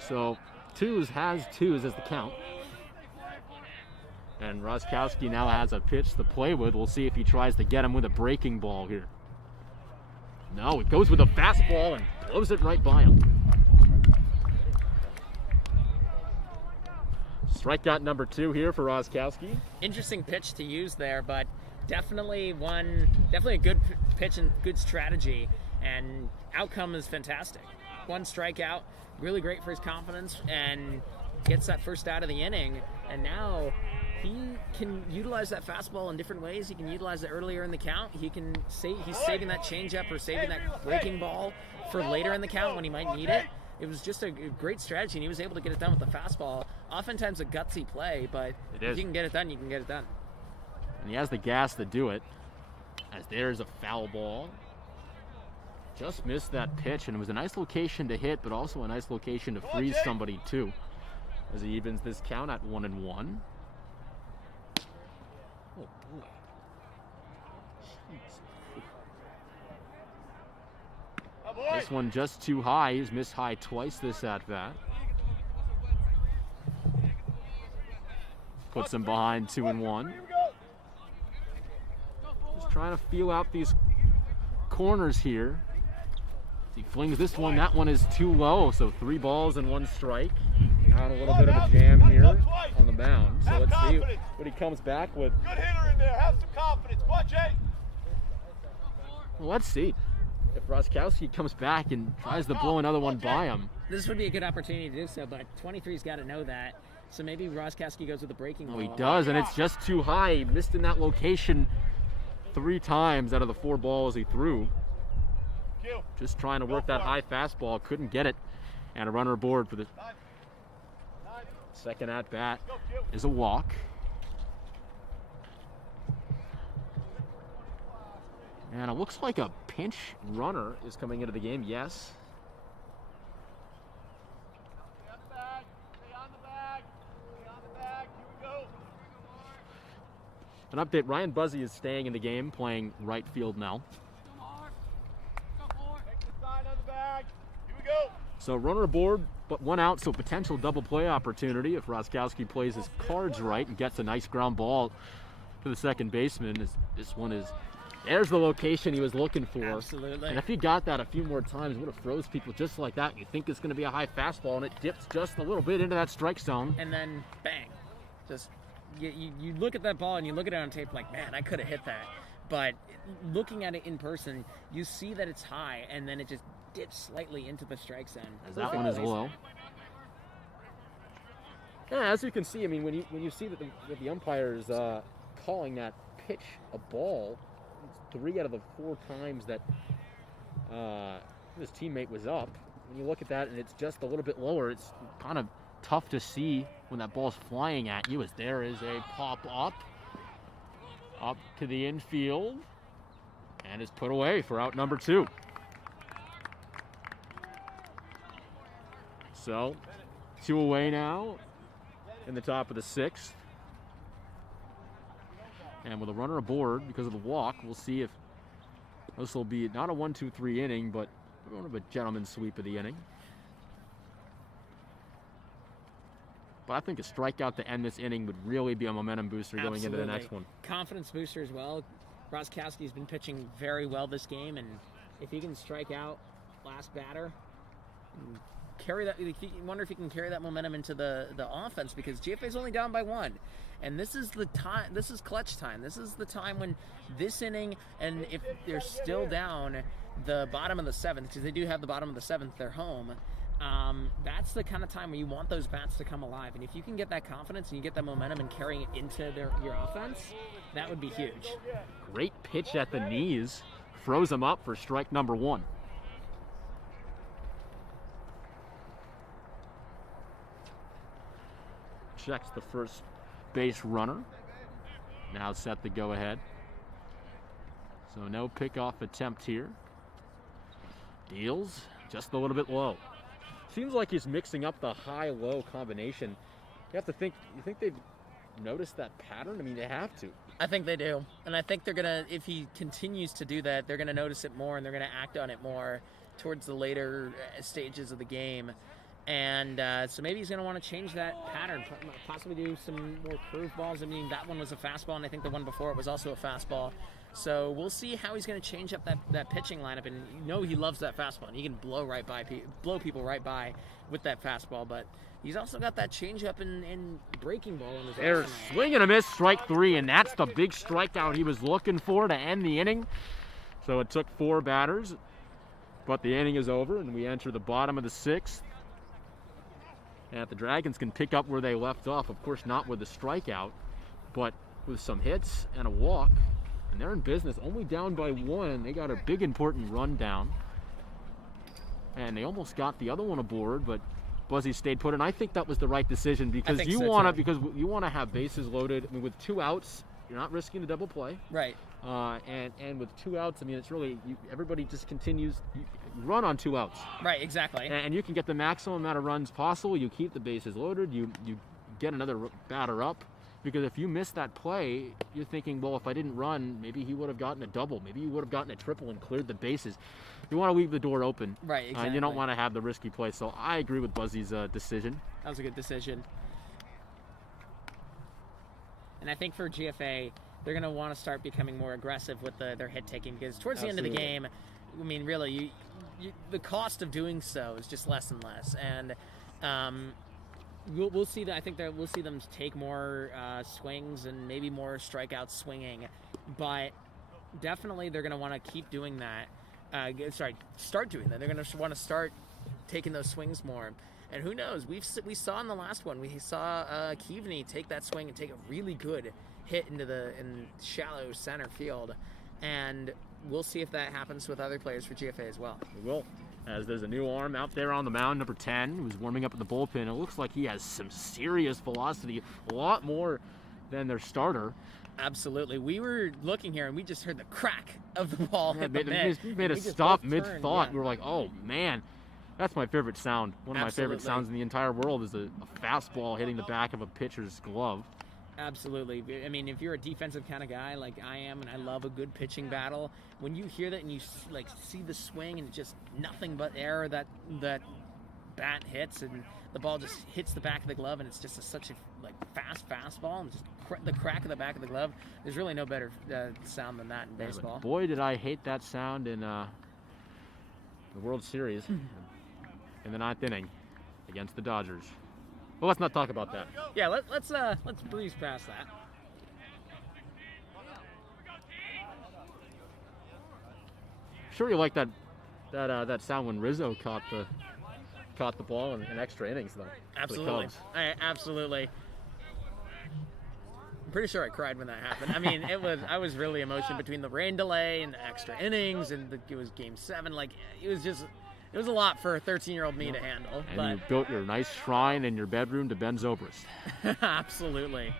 So has twos as the count. And Roskowski now has a pitch to play with. We'll see if he tries to get him with a breaking ball here. No, it goes with a fastball and blows it right by him. Strikeout number 2 here for Roskowski. Interesting pitch to use there, but definitely a good pitch and good strategy, and outcome is fantastic. One strikeout, really great for his confidence, and gets that first out of the inning, and now he can utilize that fastball in different ways. He can utilize it earlier in the count. He's saving that changeup or saving that breaking ball for later in the count when he might need it. It was just a great strategy, and he was able to get it done with the fastball. Oftentimes a gutsy play, but if you can get it done, you can get it done. And he has the gas to do it, as there's a foul ball. Just missed that pitch, and it was a nice location to hit, but also a nice location to freeze somebody too, as he evens this count at 1-1. Oh boy. This one just too high. He's missed high twice this at-bat. Puts him behind 2-1. Just trying to feel out these corners here. He flings this one. That one is too low, so 3 balls and 1 strike. Now a little bit of a jam here on the mound. So let's see what he comes back with. Good hitter in there. Have some confidence. Watch it. Well, let's see if Roskowski comes back and tries to blow another one by him. This would be a good opportunity to do so, but 23's got to know that. So maybe Roskowski goes with a breaking ball. Oh, he does, and it's just too high. He missed in that location 3 times out of the 4 balls he threw. Just trying to work that high fastball, couldn't get it. And a runner aboard for the second at bat is a walk. And it looks like a pinch runner is coming into the game. Yes. An update, Ryan Buzzy is staying in the game, playing right field now. So runner aboard, but 1 out, so potential double play opportunity if Roskowski plays his cards right and gets a nice ground ball to the second baseman. This one is, there's the location he was looking for. Absolutely. And if he got that a few more times, it would have froze people just like that. You think it's going to be a high fastball, and it dips just a little bit into that strike zone. And then bang. Just you look at that ball and you look at it on tape like, man, I could have hit that. But looking at it in person, you see that it's high, and then it just dips slightly into the strike zone. As that one is low. Yeah, as you can see, I mean, when you see that the umpire's calling that pitch a ball, it's 3 out of the 4 times that his teammate was up. When you look at that and it's just a little bit lower, it's kind of tough to see when that ball's flying at you, as there is a pop up to the infield, and is put away for out number 2. So 2 away now in the top of the 6th. And with a runner aboard because of the walk, we'll see if this will be not a 1-2-3 inning, but sort of a gentleman's sweep of the inning. But I think a strikeout to end this inning would really be a momentum booster going into the next one. Confidence booster as well. Roskowski's been pitching very well this game, and if he can strike out last batter, carry that, you wonder if he can carry that momentum into the offense, because GFA's only down by 1. And this is the time, this is clutch time. This is the time when this inning, and if they're still down the bottom of the 7th, because they do have the bottom of the 7th, they're home, That's the kind of time where you want those bats to come alive. And if you can get that confidence and you get that momentum and carrying it into your offense, that would be huge. Great pitch at the knees. Froze him up for strike number 1. Checks the first base runner. Now set the go ahead. So no pickoff attempt here. Deals just a little bit low. Seems like he's mixing up the high-low combination. You have to think, you think they've noticed that pattern? I mean, they have to. I think they do. And I think they're going to, if he continues to do that, they're going to notice it more and they're going to act on it more towards the later stages of the game. And so maybe he's going to want to change that pattern, possibly do some more curveballs. I mean, that one was a fastball, and I think the one before it was also a fastball. So we'll see how he's going to change up that pitching lineup. And you know he loves that fastball, and he can blow people right by with that fastball. But he's also got that changeup and breaking ball in his There's arsenal. swing and a miss, strike 3, and that's the big strikeout he was looking for to end the inning. So it took 4 batters, but the inning is over, and we enter the bottom of the 6th. And if the Dragons can pick up where they left off, of course not with a strikeout, but with some hits and a walk, and they're in business, only down by 1. They got a big important run down, and they almost got the other one aboard, but Buzzy stayed put, and I think that was the right decision because you want to have bases loaded. I mean, with 2 outs, you're not risking the double play. Right. And with 2 outs, I mean, it's really everybody just continues. You run on 2 outs. Right, exactly. And you can get the maximum amount of runs possible. You keep the bases loaded. You get another batter up. Because if you miss that play, you're thinking, well, if I didn't run, maybe he would have gotten a double. Maybe he would have gotten a triple and cleared the bases. You want to leave the door open. Right, exactly. And you don't want to have the risky play. So I agree with Buzzy's decision. That was a good decision. And I think for GFA, they're going to want to start becoming more aggressive with their hit taking because towards the end of the game, I mean, really, the cost of doing so is just less and less. And we'll see that. I think that we'll see them take more swings and maybe more strikeouts swinging, but definitely they're going to want to keep doing that. Start doing that. They're going to want to start taking those swings more. And who knows? We saw in the last one, we saw Keaveney take that swing and take a really good hit in shallow center field, and we'll see if that happens with other players for GFA as well. We will. As there's a new arm out there on the mound, number 10, who's warming up at the bullpen. It looks like he has some serious velocity, a lot more than their starter. Absolutely. We were looking here, and we just heard the crack of the ball hit the mitt. He made a stop mid-thought. Yeah. We were like, oh, man. That's my favorite sound. One of my favorite sounds in the entire world is a fastball hitting the back of a pitcher's glove. Absolutely. I mean, if you're a defensive kind of guy like I am, and I love a good pitching battle, when you hear that and you see the swing and just nothing but air that bat hits, and the ball just hits the back of the glove, and it's just such a fast fastball, and just the crack of the back of the glove. There's really no better sound than that in baseball. Yeah, boy, did I hate that sound in the World Series in the 9th inning against the Dodgers. Well, let's not talk about that. Yeah, let's breeze past that. Sure, you like that sound when Rizzo caught the ball in extra innings, though. Absolutely, absolutely. I'm pretty sure I cried when that happened. I mean, I was really emotional between the rain delay and the extra innings, and it was Game 7. It was a lot for a 13-year-old me to handle. And you built your nice shrine in your bedroom to Ben Zobrist. Absolutely.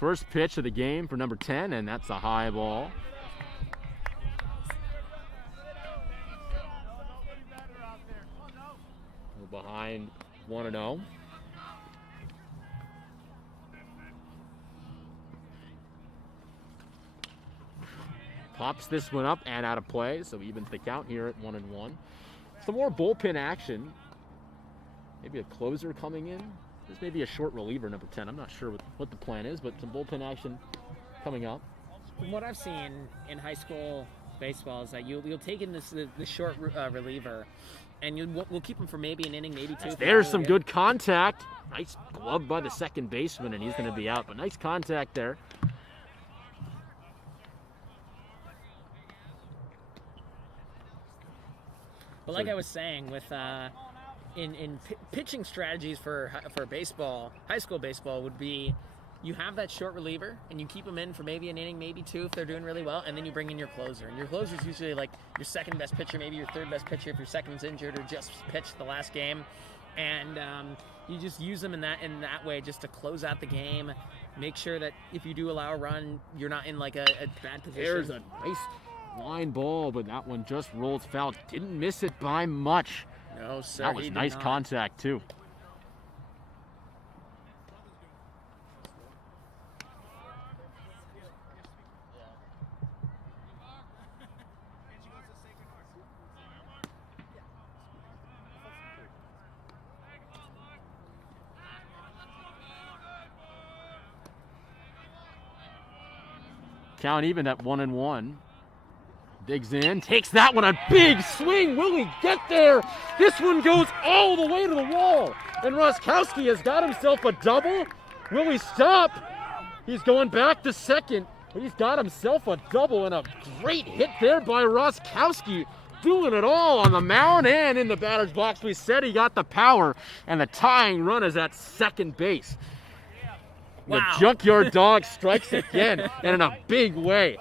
First pitch of the game for number 10, and that's a high ball. We're behind 1-0. Pops this one up and out of play, so evens the count here at 1-1. Some more bullpen action. Maybe a closer coming in. There's maybe a short reliever, number 10. I'm not sure what the plan is, but some bullpen action coming up. From what I've seen in high school baseball is that you'll take in the short reliever, and we'll keep him for maybe an inning, maybe 2. There's some good contact. Nice glove by the second baseman, and he's going to be out, but nice contact there. But like I was saying, with in pitching strategies for baseball, high school baseball would be you have that short reliever and you keep them in for maybe an inning, maybe two if they're doing really well, and then you bring in your closer. And your closer is usually like your second best pitcher, maybe your third best pitcher if your second's injured or just pitched the last game, and you just use them in that way just to close out the game. Make sure that if you do allow a run, you're not in like a bad position. There's a nice line ball, but that one just rolls foul. Didn't miss it by much. No, sir. That was nice contact, too. Count even at 1-1. Digs in, takes that one, a big swing. Will he get there? This one goes all the way to the wall. And Roskowski has got himself a double. Will he stop? He's going back to second. He's got himself a double and a great hit there by Roskowski. Doing it all on the mound and in the batter's box. We said he got the power, and the tying run is at second base. Wow. The Junkyard Dog strikes again, and in a big way.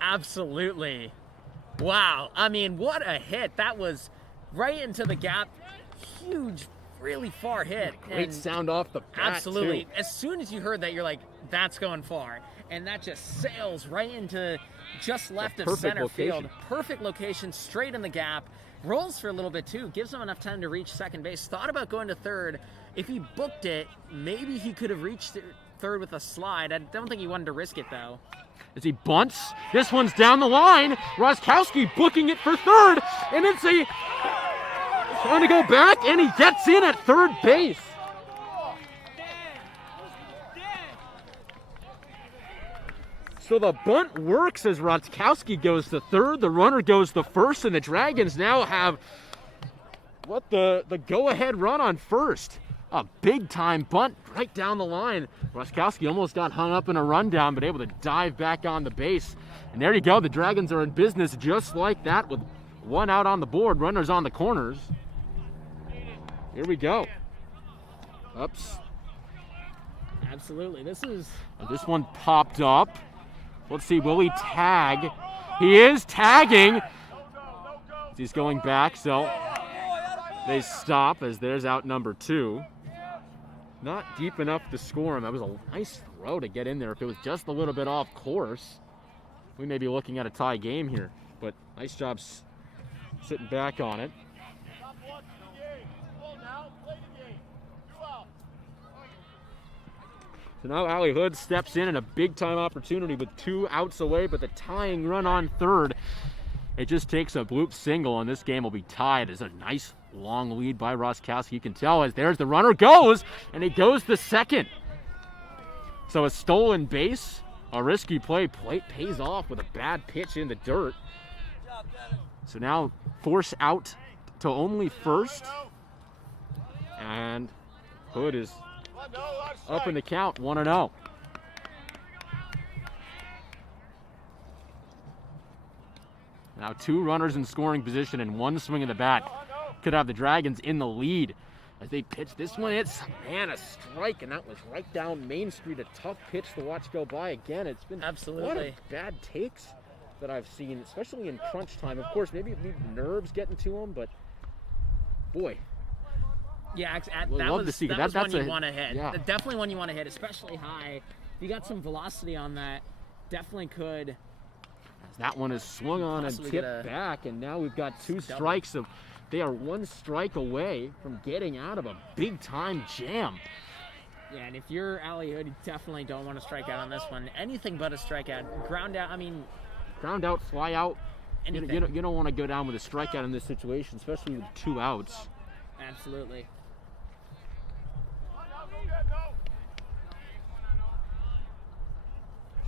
Absolutely. Wow. I mean, what a hit. That was right into the gap. Huge, really far hit. Great and sound off the bat, absolutely. too. As soon as you heard that, you're like, that's going far. And that just sails right into just left of center field. Perfect location, straight in the gap. Rolls for a little bit, too. Gives him enough time to reach second base. Thought about going to third. If he booked it, maybe he could have reached third with a slide. I don't think he wanted to risk it, though. As he bunts, this one's down the line. Roskowski booking it for third, and it's trying to go back, and he gets in at third base. So the bunt works as Roskowski goes to third, the runner goes to first, and the Dragons now have the go-ahead run on first. A big-time bunt right down the line. Roskowski almost got hung up in a rundown, but able to dive back on the base. And there you go. The Dragons are in business just like that with one out on the board, runners on the corners. Here we go. Ups. Absolutely. This one popped up. Let's see, will he tag? He is tagging. He's going back, so they stop as there's out number 2. Not deep enough to score him. That was a nice throw to get in there. If it was just a little bit off course, we may be looking at a tie game here. But nice job sitting back on it. So now Allie Hood steps in a big-time opportunity with 2 outs away, but the tying run on third. It just takes a bloop single, and this game will be tied. It's a nice long lead by Roskowski. You can tell as there's the runner goes, and he goes to second. So a stolen base, a risky play pays off with a bad pitch in the dirt. So now force out to only first, and Hood is up in the count, 1-0. Now 2 runners in scoring position and 1 swing of the bat. Could have the Dragons in the lead as they pitch this one. It's, man, a strike, and that was right down Main Street. A tough pitch to watch go by again. It's been absolutely a lot of bad takes that I've seen, especially in crunch time. Of course, maybe nerves getting to them, but boy. Yeah, that love to see that. That's one you want to hit. Yeah. Definitely one you want to hit, especially high. If you got some velocity on that, definitely could. That one is swung on and tipped back, and now we've got 2 strikes. They are 1 strike away from getting out of a big-time jam. Yeah, and if you're Allie Hood, you definitely don't want to strike out on this one. Anything but a strikeout. Ground out, I mean... Ground out, fly out. Anything. You don't want to go down with a strikeout in this situation, especially with 2 outs. Absolutely.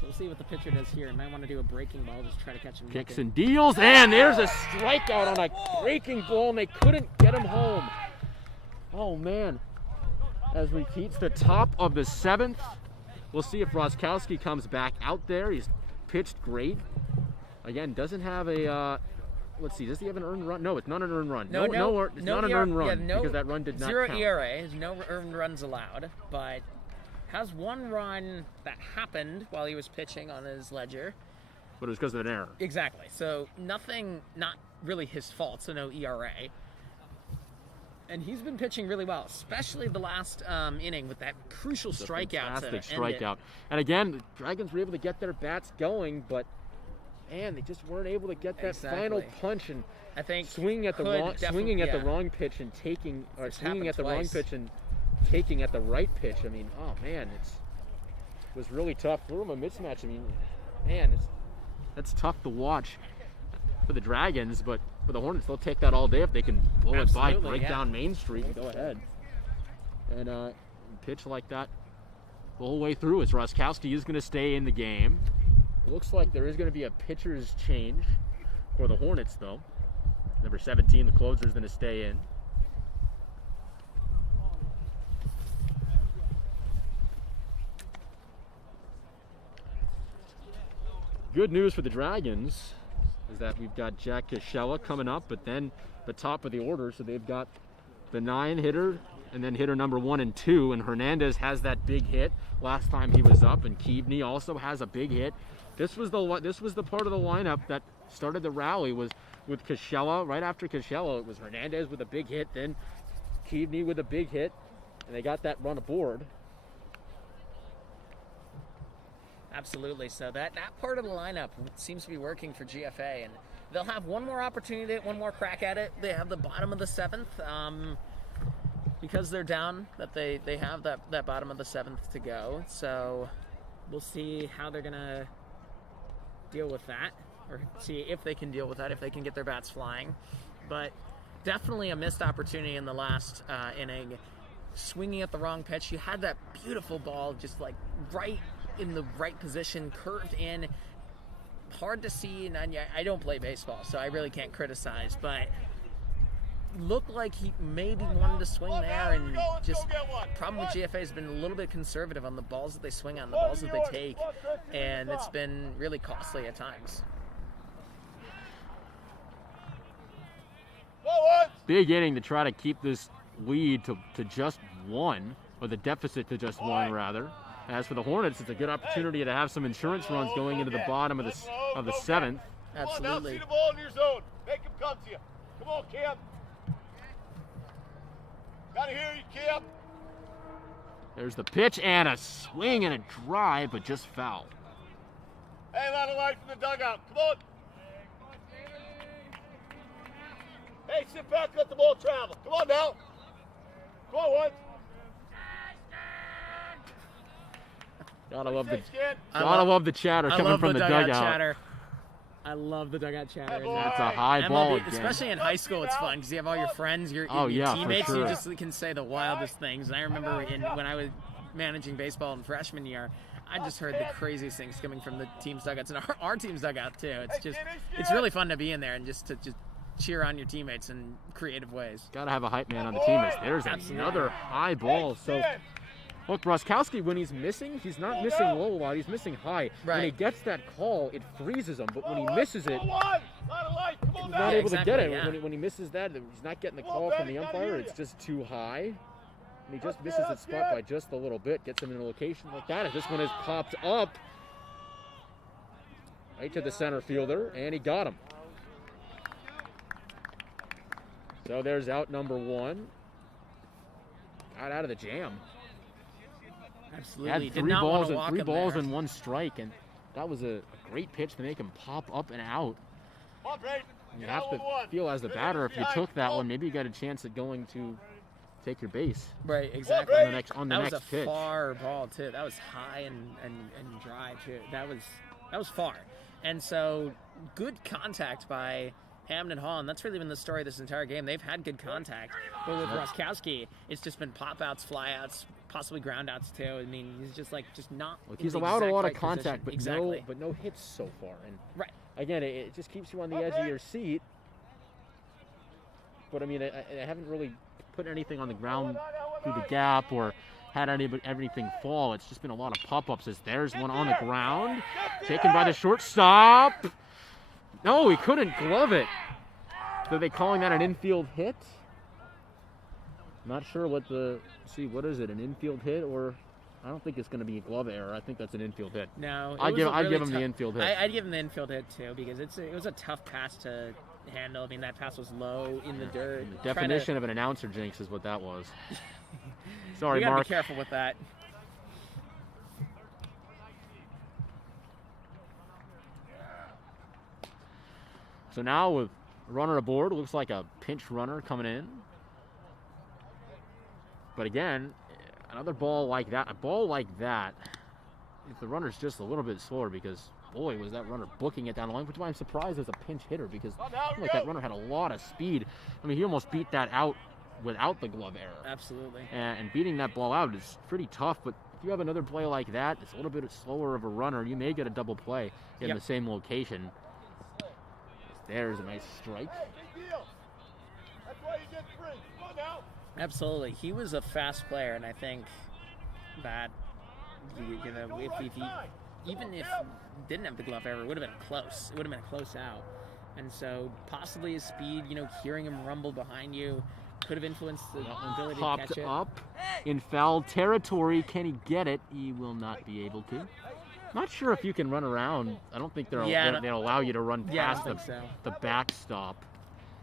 So we'll see what the pitcher does here. He might want to do a breaking ball, just try to catch him. Kicks and deals, and there's a strikeout on a breaking ball, and they couldn't get him home. Oh, man. As repeats the top of the 7th. We'll see if Roskowski comes back out there. He's pitched great. Again, doesn't have a let's see. Does he have an earned run? No, it's not an earned run. No, it's not an earned run yeah, no, because that run did not 0 count. ERA, no earned runs allowed, but has one run that happened while he was pitching on his ledger. But it was because of an error. Exactly. So nothing, not really his fault, so no ERA. And he's been pitching really well, especially the last inning with that crucial strikeout. Fantastic strikeout. And again, the Dragons were able to get their bats going, but man, they just weren't able to get that final punch and I think swinging at the wrong pitch and taking, or swinging at the wrong pitch and taking at the right pitch. I mean, oh man, it was really tough. Threw him a mismatch. I mean, man, that's tough to watch for the Dragons, but for the Hornets, they'll take that all day if they can blow it by, break down Main Street, and go ahead and pitch like that the whole way through. As Roskowski is going to stay in the game. It looks like there is going to be a pitcher's change for the Hornets, though. Number 17, the closer, is going to stay in. Good news for the Dragons is that we've got Jack Kashella coming up, but then the top of the order, so they've got the 9 hitter and then hitter number 1 and 2, and Hernandez has that big hit last time he was up, and Keavney also has a big hit. This was the part of the lineup that started the rally, was with Kashella. Right after Kashella, it was Hernandez with a big hit, then Keavney with a big hit, and they got that run aboard. Absolutely. So that part of the lineup seems to be working for GFA, and they'll have one more opportunity, one more crack at it. They have the bottom of the 7th. Because they're down, that they have that bottom of the 7th to go. So we'll see how they're going to deal with that, or see if they can deal with that, if they can get their bats flying. But definitely a missed opportunity in the last inning. Swinging at the wrong pitch. You had that beautiful ball just like right in the right position, curved in. Hard to see, and I don't play baseball, so I really can't criticize, but looked like he maybe wanted to swing there, and just problem with GFA has been a little bit conservative on the balls that they swing on, the balls that they take, and it's been really costly at times. Big inning to try to keep this lead to just 1, or the deficit to just 1 rather. As for the Hornets, it's a good opportunity to have some insurance runs going into the bottom of the 7th. Absolutely. See the ball in your zone. Make him come to you. Come on, Cam. Gotta hear you, Cam. There's the pitch and a swing and a drive, but just foul. Hey, a lot of life in the dugout. Come on. Hey, sit back, let the ball travel. Come on now. Come on, one. Gotta love the chatter coming from the dugout. Chatter. I love the dugout chatter. That's a high ball again. Especially in high school, it's fun because you have all your friends, your teammates. For sure. You just can say the wildest things. And I remember when I was managing baseball in freshman year, I just heard the craziest things coming from the team's dugouts and our team's dugout too. It's really fun to be in there and just to cheer on your teammates in creative ways. Gotta have a hype man on the team. There's another high ball. So. Look, Roskowski, when he's missing, he's not missing low a lot, he's missing high. Right. When he gets that call, it freezes him, but when he misses it, he's not not able to get it. Yeah. When he misses that, he's not getting the call from the umpire, it's just too high. And he just misses the spot by just a little bit, gets him in a location like that. And this one has popped up right to the center fielder, and he got him. So there's out number 1. Got out of the jam. Absolutely. Had three balls and 1 strike, and that was a great pitch to make him pop up and out. You have to feel as the batter, if you took that one, maybe you got a chance at going to take your base. Right, exactly. On the next pitch. That was a far ball too. That was high and dry too. That was far. And so good contact by Hamden Hall, and that's really been the story of this entire game. They've had good contact, but with Roskowski, it's just been pop-outs, fly-outs, possibly ground-outs too. I mean, he's just not. Look, he's allowed a lot of contact, but exactly. no hits so far. And right. Again, it just keeps you on the edge of your seat. But I mean, I haven't really put anything on the ground through the gap or had everything fall. It's just been a lot of pop-ups. As there's one on the ground, taken by the shortstop. No, he couldn't glove it. So are they calling that an infield hit? Not sure what what is it, an infield hit, or I don't think it's going to be a glove error. I think that's an infield hit. No, I'd give him the infield hit. I'd give him the infield hit too, because it was a tough pass to handle. I mean, that pass was low in the dirt. The definition of an announcer jinx is what that was. Sorry, you gotta Mark. be careful with that. So now with runner aboard, looks like a pinch runner coming in. But again, another ball like that, if the runner's just a little bit slower, because boy, was that runner booking it down the line, which is why I'm surprised as a pinch hitter, because I feel like that runner had a lot of speed. I mean, he almost beat that out without the glove error. Absolutely. And beating that ball out is pretty tough, but if you have another play like that, it's a little bit slower of a runner, you may get a double play in the same location. There's a nice strike. Big deal. That's why you get free. Come on now. Absolutely. He was a fast player, and I think that even if he didn't have the glove error, it would have been close. It would have been a close out. And so possibly his speed, hearing him rumble behind you could have influenced the ability to Popped catch it. up in foul territory. Can he get it? He will not be able to. Not sure if you can run around. I don't think they'll allow you to run past the backstop.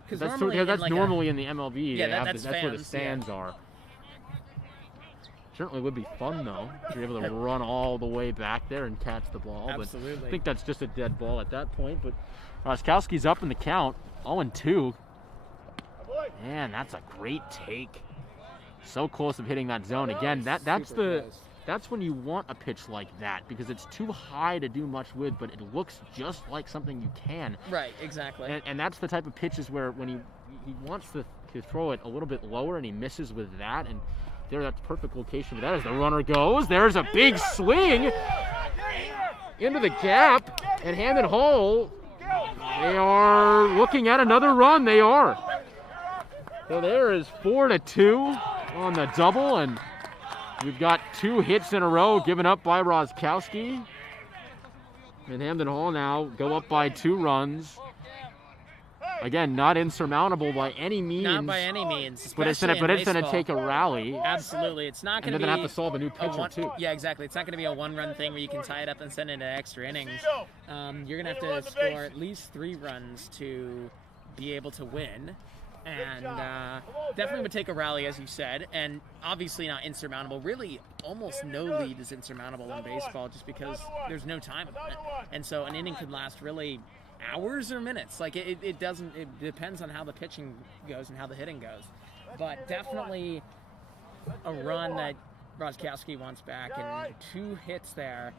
Because that's normally in the MLB. Yeah, that's where the stands are. Certainly would be fun though if you're able to run all the way back there and catch the ball. Absolutely. But I think that's just a dead ball at that point. But Roskowski's up in the count, 0-2. Man, that's a great take. So close of hitting that zone again. That's when you want a pitch like that, because it's too high to do much with, but it looks just like something you can. Right, exactly. And that's the type of pitches where when he wants to throw it a little bit lower and he misses with that, and that's the perfect location for that as the runner goes. There's a big swing into the gap, and Hamden Hall, they are looking at another run. They are. So there is 4-2 on the double, and we've got 2 hits in a row given up by Roskowski. And Hamden Hall now go up by 2 runs. Again, not insurmountable by any means. Not by any means. But it's going to take a rally. Absolutely. It's not going to be. And they're going to have to solve a new pitcher, too. Yeah, exactly. It's not going to be a one-run thing where you can tie it up and send it into extra innings. You're going to have to score at least 3 runs to be able to win. And definitely would take a rally, as you said, and obviously not insurmountable. Really, almost no lead is insurmountable in baseball just because there's no time on it. And so an inning could last really hours or minutes. Like, it depends on how the pitching goes and how the hitting goes. But definitely a run that Roskowski wants back, and 2 hits there.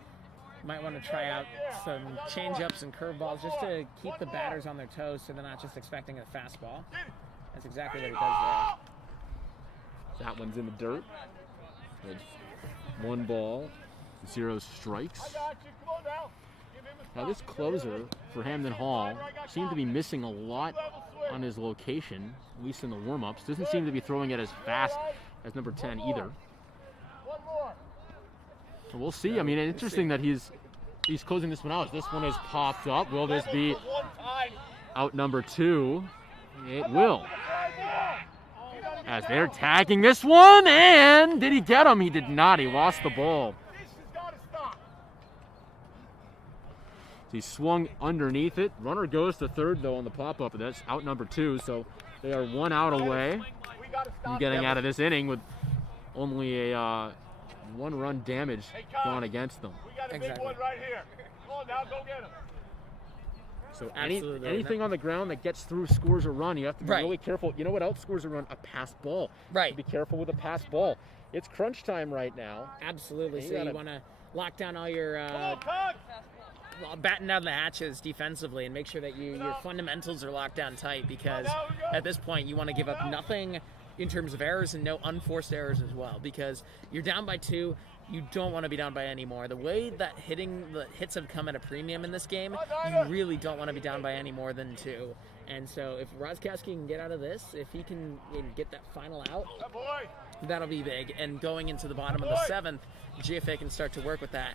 Might want to try out some change-ups and curveballs just to keep the batters on their toes so they're not just expecting a fastball. That's exactly what he does there. That one's in the dirt. With 1 ball, 0 strikes. Now this closer for Hamden Hall seemed to be missing a lot on his location, at least in the warm-ups. Doesn't seem to be throwing it as fast as number 10 either. So we'll see. I mean, it's interesting that he's closing this one out. This one is popped up. Will this be out number 2? It will. As they're tagging this one, and did he get him? He did not. He lost the ball. He swung underneath it. Runner goes to third, though, on the pop-up, and that's out number 2. So they are 1 out away from getting out of this inning with only a 1-run damage gone against them. We got a big one right here. Come on now, go get him. So anything on the ground that gets through scores a run. You have to be really careful. You know what else scores a run? A passed ball. Right. Be careful with a passed ball. It's crunch time right now. Absolutely. So you want to lock down all your batten down the hatches defensively and make sure that your fundamentals are locked down tight, because at this point you want to give up nothing in terms of errors and no unforced errors as well, because you're down by 2. You don't want to be down by any more. The way that the hits have come at a premium in this game, you really don't want to be down by any more than 2. And so if Roskowski can get out of this, if he can get that final out, that'll be big. And going into the bottom of the 7th, GFA can start to work with that.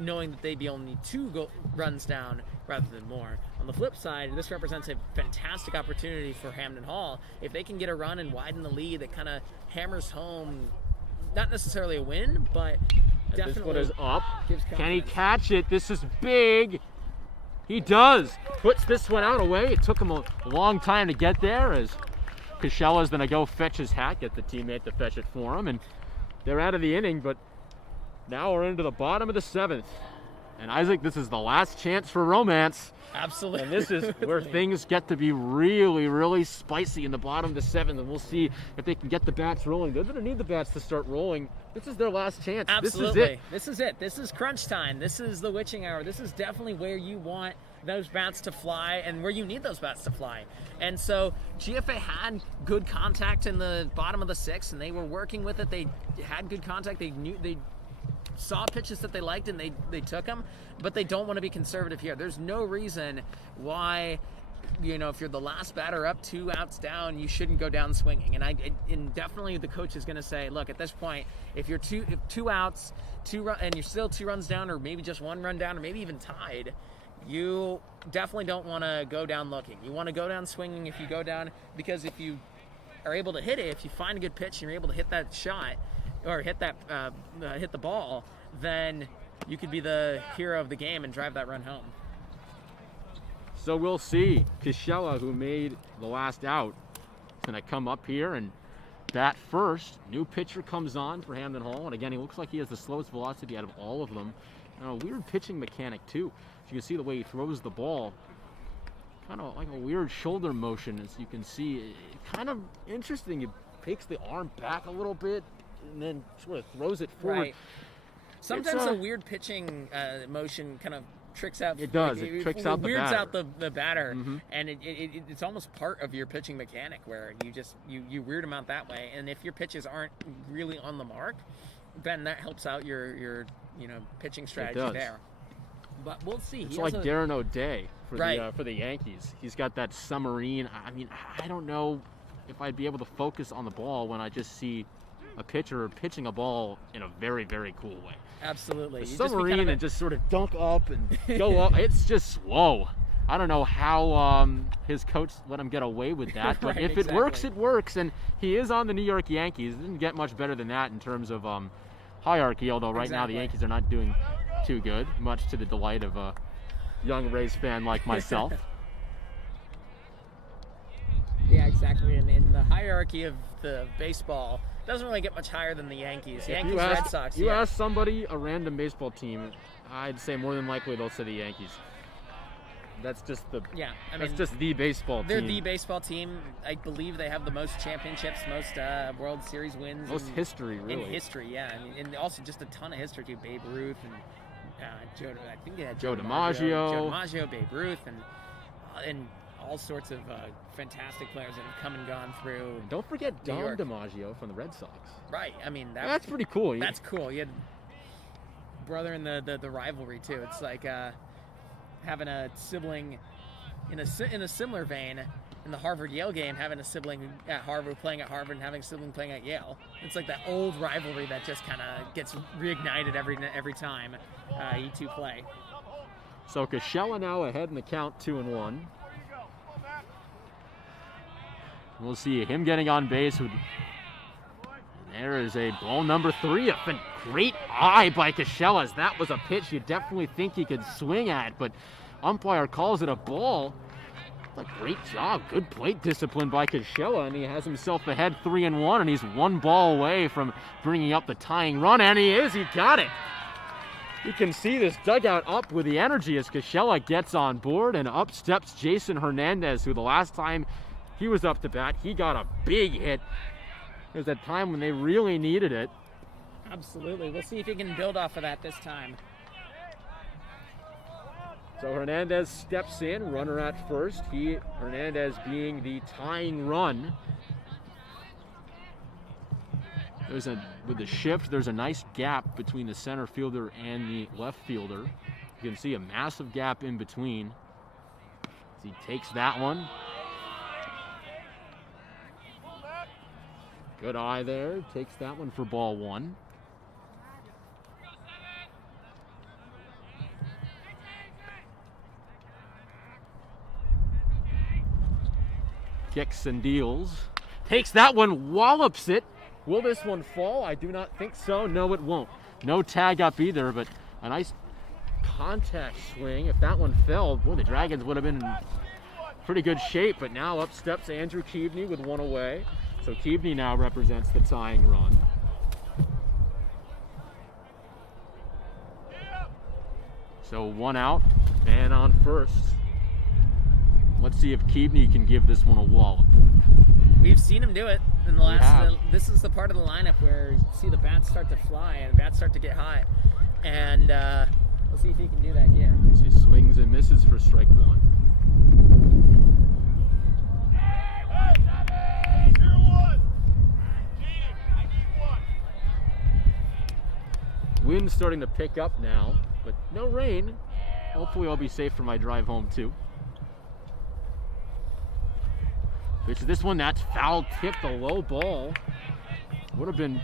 knowing that they'd be only 2 runs down rather than more. On the flip side, this represents a fantastic opportunity for Hamden Hall. If they can get a run and widen the lead, that kind of hammers home, not necessarily a win, but definitely. This one is up. Gives Can he confidence. catch it? This is big. He does. Puts this one out away. It took him a long time to get there as Cascella's going to go fetch his hat, get the teammate to fetch it for him, and they're out of the inning, but now we're into the bottom of the 7th. And Isaac, this is the last chance for romance. Absolutely. And this is where things get to be really, really spicy in the bottom of the 7th, and we'll see if they can get the bats rolling. They're going to need the bats to start rolling. This is their last chance. Absolutely. This is it. This is crunch time. This is the witching hour. This is definitely where you want those bats to fly and where you need those bats to fly. And so GFA had good contact in the bottom of the 6th, and they were working with it. They had good contact. They saw pitches that they liked, and they took them, but they don't want to be conservative here. There's no reason why, if you're the last batter up 2 outs down, you shouldn't go down swinging. And definitely the coach is going to say, look, at this point, if you're 2 outs, and you're still 2 runs down, or maybe just 1 run down, or maybe even tied, you definitely don't want to go down looking. You want to go down swinging if you go down, because if you are able to hit it, if you find a good pitch and you're able to hit that shot, or hit the ball, then you could be the hero of the game and drive that run home. So we'll see. Cascella, who made the last out, is going to come up here and bat first. New pitcher comes on for Hamden Hall, and again, he looks like he has the slowest velocity out of all of them. And a weird pitching mechanic too. You can see the way he throws the ball, kind of like a weird shoulder motion, as you can see. Kind of interesting. He takes the arm back a little bit and then sort of throws it forward. Right. Sometimes a weird pitching motion kind of tricks out. It does. It tricks out the weirds batter. out the batter, Mm-hmm. and it's almost part of your pitching mechanic where you weird them out that way. And if your pitches aren't really on the mark, then that helps out your pitching strategy there. But we'll see. It's like Darren O'Day for Right. the Yankees. He's got that submarine. I mean, I don't know if I'd be able to focus on the ball when I just see a pitcher pitching a ball in a very, very cool way. Absolutely. The You just be submarine kind of and just sort of dunk up and go up. It's just slow. I don't know how his coach let him get away with that, but Right, if it works, exactly. it works. And he is on the New York Yankees. It didn't get much better than that in terms of hierarchy, although right now the Exactly. Yankees are not doing too good, much to the delight of a young Rays fan like myself. Yeah, exactly. And in the hierarchy of the baseball, it doesn't really get much higher than the Yankees. Yankees, Red Sox. You yeah. ask somebody, a random baseball team, I'd say more than likely they'll say the Yankees. That's just the the baseball They're team. the baseball team. I believe they have the most championships, most World Series wins. Most history, really. In history, yeah. And also just a ton of history, too. Babe Ruth and I think they had Joe Joe DiMaggio. DiMaggio, Babe Ruth, and all sorts of fantastic players that have come and gone through. Don't forget New Dom York. DiMaggio from the Red Sox. Right. I mean, That's pretty cool. That's cool. You had brother in the rivalry, too. It's like having a sibling in a similar vein in the Harvard-Yale game, having a sibling at Harvard playing at Harvard and having a sibling playing at Yale. It's like that old rivalry that just kind of gets reignited every time you two play. So Cascella now ahead in the count, 2-1. We'll see him getting on base. There is a ball number 3. A great eye by Cascella, as that was a pitch you definitely think he could swing at, but umpire calls it a ball. A great job, good plate discipline by Cascella, and he has himself ahead 3-1, and he's 1 ball away from bringing up the tying run, and he got it. You can see this dugout up with the energy as Cascella gets on board, and up steps Jason Hernandez, who the last time he was up to bat, he got a big hit. It was a time when they really needed it. Absolutely. We'll see if he can build off of that this time. So Hernandez steps in, runner at first. Hernandez being the tying run. With the shift, there's a nice gap between the center fielder and the left fielder. You can see a massive gap in between. As he takes that one. Good eye there. Takes that one for ball 1. Kicks and deals. Takes that one, wallops it. Will this one fall? I do not think so. No, it won't. No tag up either, but a nice contact swing. If that one fell, boy, the Dragons would have been in pretty good shape, but now up steps Andrew Keaveney with one away. So Keaveney now represents the tying run. So one out, man on first. Let's see if Keaveney can give this one a wallop. We've seen him do it in the last. This is the part of the lineup where you see the bats start to fly and the bats start to get hot, and we'll see if he can do that here. So he swings and misses for strike one. Wind's starting to pick up now, but no rain. Hopefully I'll be safe for my drive home too. Which this one, that's foul tipped, a low ball. Would have been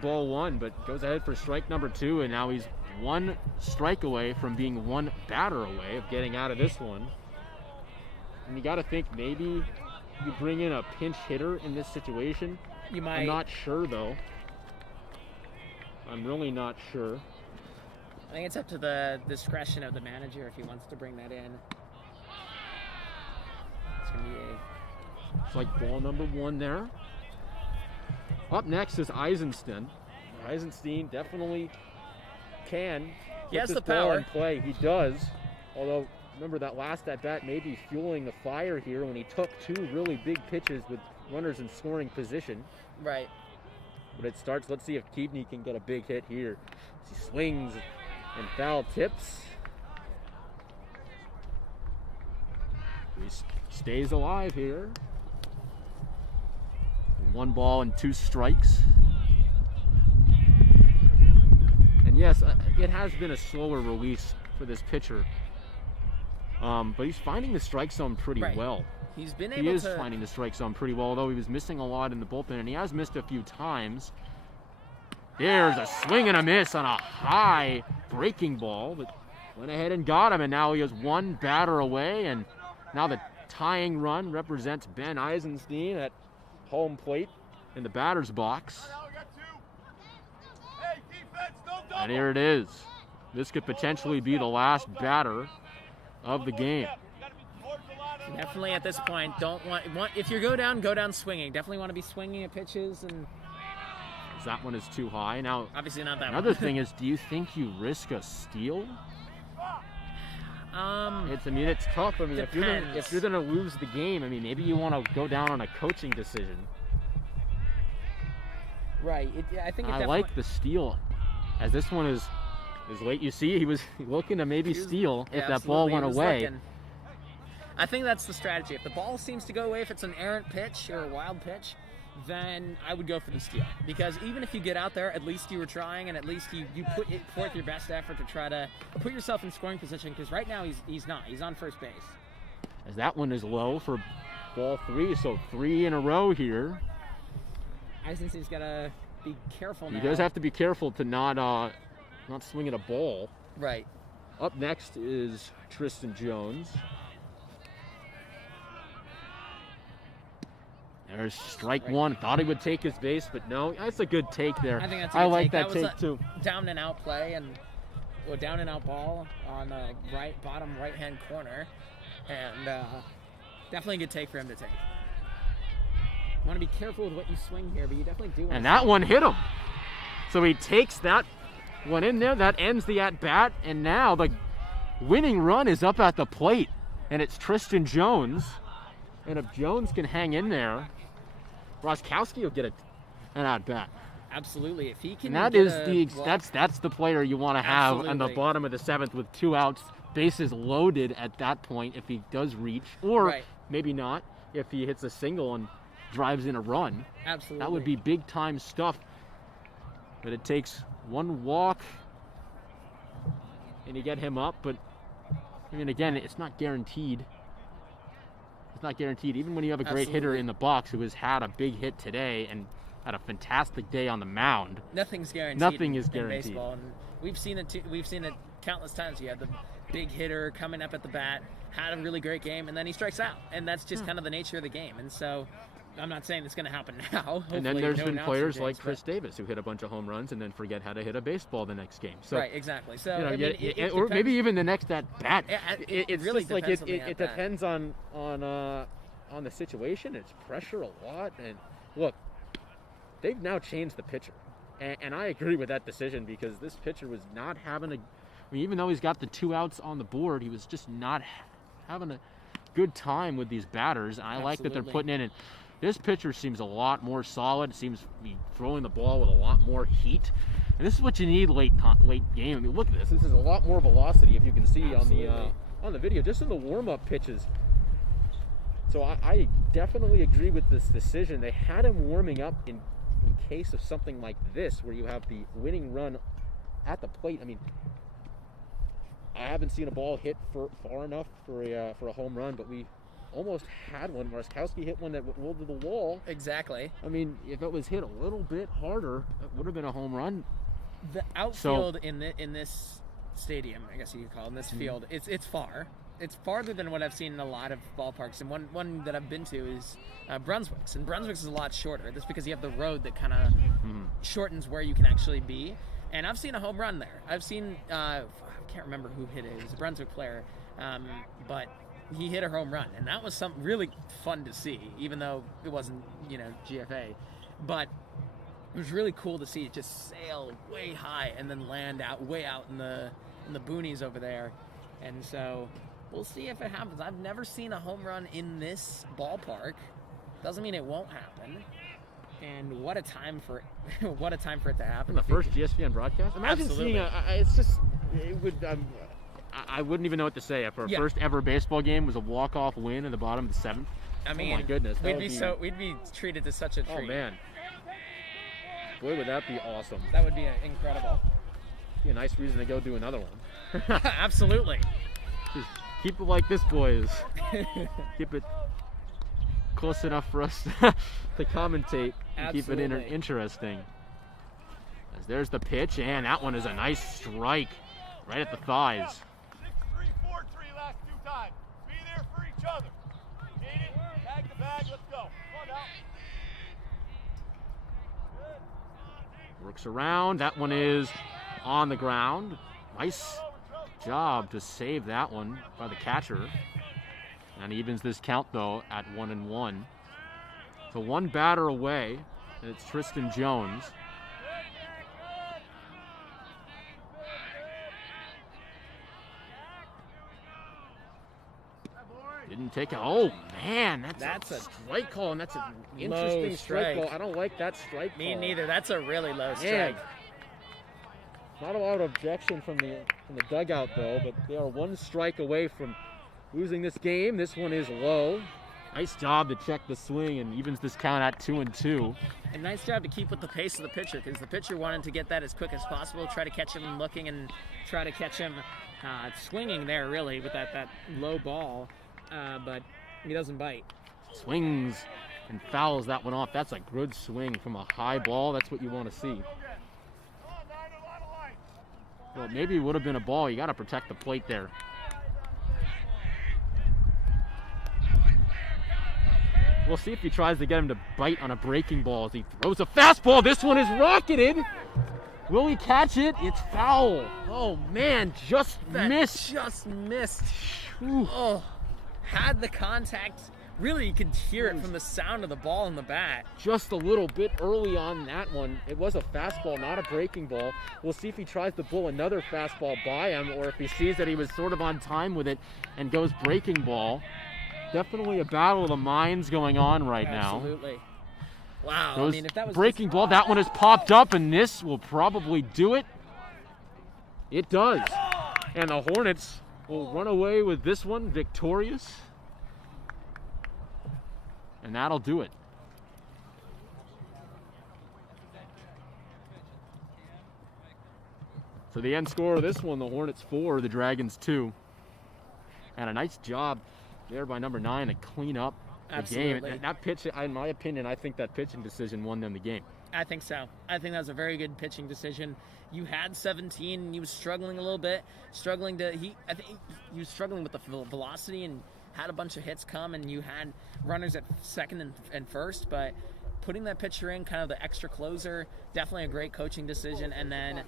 ball one, but goes ahead for strike number two, and now he's one strike away from being one batter away of getting out of this one. And you got to think maybe you bring in a pinch hitter in this situation. You might. I'm not sure though. I'm really not sure. I think it's up to the discretion of the manager if he wants to bring that in. It's gonna be It's like ball number one there. Up next is Eisenstein. Eisenstein definitely can He has put the this ball power. in play. He does. Although, remember that last at-bat may be fueling the fire here when he took two really big pitches with runners in scoring position. right. But it starts, let's see if Keaveney can get a big hit here. He swings and foul tips. He stays alive here. 1 ball and 2 strikes. And yes, it has been a slower release for this pitcher. But he's finding the strike zone pretty Right. well. He's been He able is to. finding the strike zone pretty well, although he was missing a lot in the bullpen, and he has missed a few times. There's a swing and a miss on a high breaking ball, but went ahead and got him, and now he is one batter away, and now the tying run represents Ben Eisenstein at home plate in the batter's box. And here it is. This could potentially be the last batter of the game. Definitely at this point, don't want if you go down swinging. Definitely want to be swinging at pitches, and That one is too high. Now, obviously not that another one. thing is, do you think you risk a steal? It's tough. I mean, if Depends. you're gonna lose the game, I mean, maybe you want to go down on a coaching decision. Right. I think I like the steal, as this one is late. You see, he was looking to maybe steal if that ball went away. I think that's the strategy. If the ball seems to go away, if it's an errant pitch or a wild pitch, then I would go for the steal. Because even if you get out there, at least you were trying, and at least you put forth your best effort to try to put yourself in scoring position. Because right now he's not. He's on first base. As that one is low for ball 3, so 3 in a row here. Eisenstein's got to be careful now. He does have to be careful to not swing at a ball. Right. Up next is Tristan Jones. There's strike one. Thought he would take his base, but no. That's a good take there. I think that's a good like take. that That was take too. Down and out play, and a down and out ball on the bottom right hand corner, and definitely a good take for him to take. You want to be careful with what you swing here, but you definitely do. And that one hit him. So he takes that one in there. That ends the at bat, and now the winning run is up at the plate, and it's Tristan Jones. And if Jones can hang in there, Roskowski will get an at bat. Absolutely, if he can. And that get is that's the player you want to have on the Absolutely. bottom of the 7th with 2 outs, bases loaded at that point if he does reach, or Right. maybe not if he hits a single and drives in a run. Absolutely. That would be big time stuff. But it takes one walk and you get him up, but I mean, again, it's not guaranteed. It's not guaranteed. Even when you have a great hitter Absolutely. in the box who has had a big hit today and had a fantastic day on the mound. Nothing's guaranteed. Nothing is in guaranteed. baseball, and We've seen it. We've seen it countless times. You had the big hitter coming up at the bat, had a really great game, and then he strikes out, and that's just kind of the nature of the game. And so, I'm not saying it's going to happen now. And then there's been players like James, Chris Davis who hit a bunch of home runs and then forget how to hit a baseball the next game. So, right, exactly. So, you know, I mean, it or maybe depends. even the next at bat. It really just like depends on the it at-bat. depends on the situation. It's pressure a lot, and look, they've now changed the pitcher, and I agree with that decision because this pitcher was not having a. I mean, even though he's got the 2 outs on the board, he was just not having a good time with these batters. And I like that they're Absolutely. putting in. And this pitcher seems a lot more solid. Seems to be throwing the ball with a lot more heat. And this is what you need late game. I mean, look at this. This is a lot more velocity, if you can see Absolutely. on the video, just in the warm-up pitches. So I definitely agree with this decision. They had him warming up in case of something like this, where you have the winning run at the plate. I mean, I haven't seen a ball hit far enough for a home run, but we almost had one. Marskowski hit one that rolled to the wall. Exactly. I mean, if it was hit a little bit harder, it would have been a home run. The outfield in this stadium, I guess you could call it, in this field, it's far. It's farther than what I've seen in a lot of ballparks. And one that I've been to is Brunswick's. And Brunswick's is a lot shorter. That's because you have the road that kind of shortens where you can actually be. And I've seen a home run there. I've seen, I can't remember who hit it. It was a Brunswick player. But he hit a home run. And that was something really fun to see, even though it wasn't, GFA. But it was really cool to see it just sail way high and then land way out in the boonies over there. And so we'll see if it happens. I've never seen a home run in this ballpark. Doesn't mean it won't happen. And what a time for it to happen. The first GSPN broadcast. Imagine seeing I wouldn't even know what to say. For our first ever baseball game was a walk-off win in the bottom of the 7th. I mean, oh my goodness, we'd be treated to such a treat. Oh man, boy, would that be awesome. That would be incredible. Be a nice reason to go do another one. Absolutely. Just keep it like this, boys. Keep it close enough for us to commentate and keep it Absolutely. interesting. As there's the pitch, and that one is a nice strike right at the thighs. 6-3, 4-3 last 2 times. Be there for each other. Need it. Tag the bag. Let's go. Come on now. Works around. That one is on the ground. Nice job to save that one by the catcher. And evens this count, though, at 1-1. So one batter away, and it's Tristan Jones. Didn't take it. Oh, man, that's a strike call, and that's an interesting strike call. I don't like that strike call. Me neither. That's a really low strike. Man. Not a lot of objection from the dugout, though, but they are 1 strike away from losing this game. This one is low. Nice job to check the swing and evens this count at 2-2. And nice job to keep with the pace of the pitcher, because the pitcher wanted to get that as quick as possible, try to catch him looking and try to catch him swinging there, really, with that low ball. But he doesn't bite. Swings and fouls that one off. That's a good swing from a high ball. That's what you want to see. Well, maybe it would have been a ball. You got to protect the plate there. We'll see if he tries to get him to bite on a breaking ball as he throws a fastball. This one is rocketed. Will he catch it? It's foul. Oh, man, just missed. Just missed. Whew. Oh, had the contact. Really, you could hear it from the sound of the ball in the bat. Just a little bit early on that one. It was a fastball, not a breaking ball. We'll see if he tries to pull another fastball by him or if he sees that he was sort of on time with it and goes breaking ball. Definitely a battle of the minds going on right now. Absolutely. Wow. Those I mean, if that was breaking ball, that one has popped up, and this will probably do it. It does. And the Hornets will run away with this one victorious. And that'll do it. So the end score of this one, the Hornets 4, the Dragons 2. And a nice job there by number 9 to clean up the Absolutely. game. And that pitch, in my opinion, I think that pitching decision won them the game. I think so. I think that was a very good pitching decision. You had 17, and he was struggling a little bit, I think he was struggling with the velocity and had a bunch of hits come, and you had runners at second and first, but putting that pitcher in, kind of the extra closer, definitely a great coaching decision, and then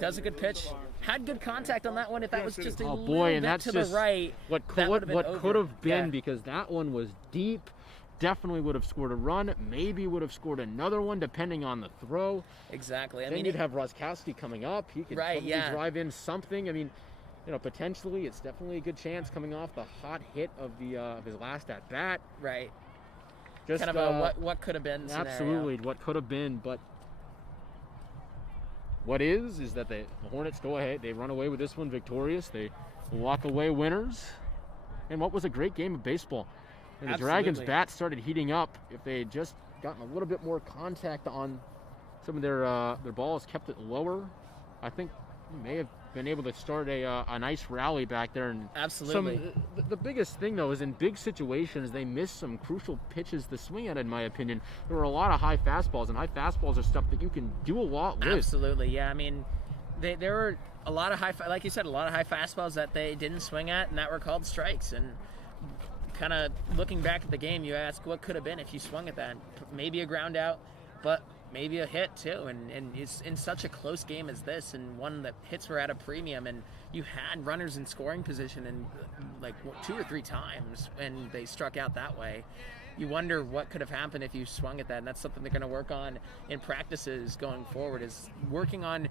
does a good pitch. Had good contact on that one. If that was just a little bit to the right, what could have been, because that one was deep. Definitely would have scored a run. Maybe would have scored another one, depending on the throw. Exactly. Then you'd have Roskowski coming up. He could probably drive in something. I mean, potentially, it's definitely a good chance coming off the hot hit of his last at bat. Right. Just kind of a what could have been scenario. Absolutely, what could have been, but what is that the Hornets go ahead, they run away with this one victorious, they walk away winners, and what was a great game of baseball. And the Dragons' bats started heating up. If they had just gotten a little bit more contact on some of their balls, kept it lower, I think we may have been able to start a nice rally back there. And absolutely. The biggest thing, though, is in big situations, they missed some crucial pitches to swing at, in my opinion. There were a lot of high fastballs, and high fastballs are stuff that you can do a lot with. Absolutely, yeah. I mean, there were a lot of like you said, a lot of high fastballs that they didn't swing at, and that were called strikes. And kind of looking back at the game, you ask what could have been if you swung at that. Maybe a ground out, but maybe a hit too, and it's in such a close game as this, and one that hits were at a premium, and you had runners in scoring position and like 2 or 3 times, and they struck out that way. You wonder what could have happened if you swung at that, and that's something they're going to work on in practices going forward, is working on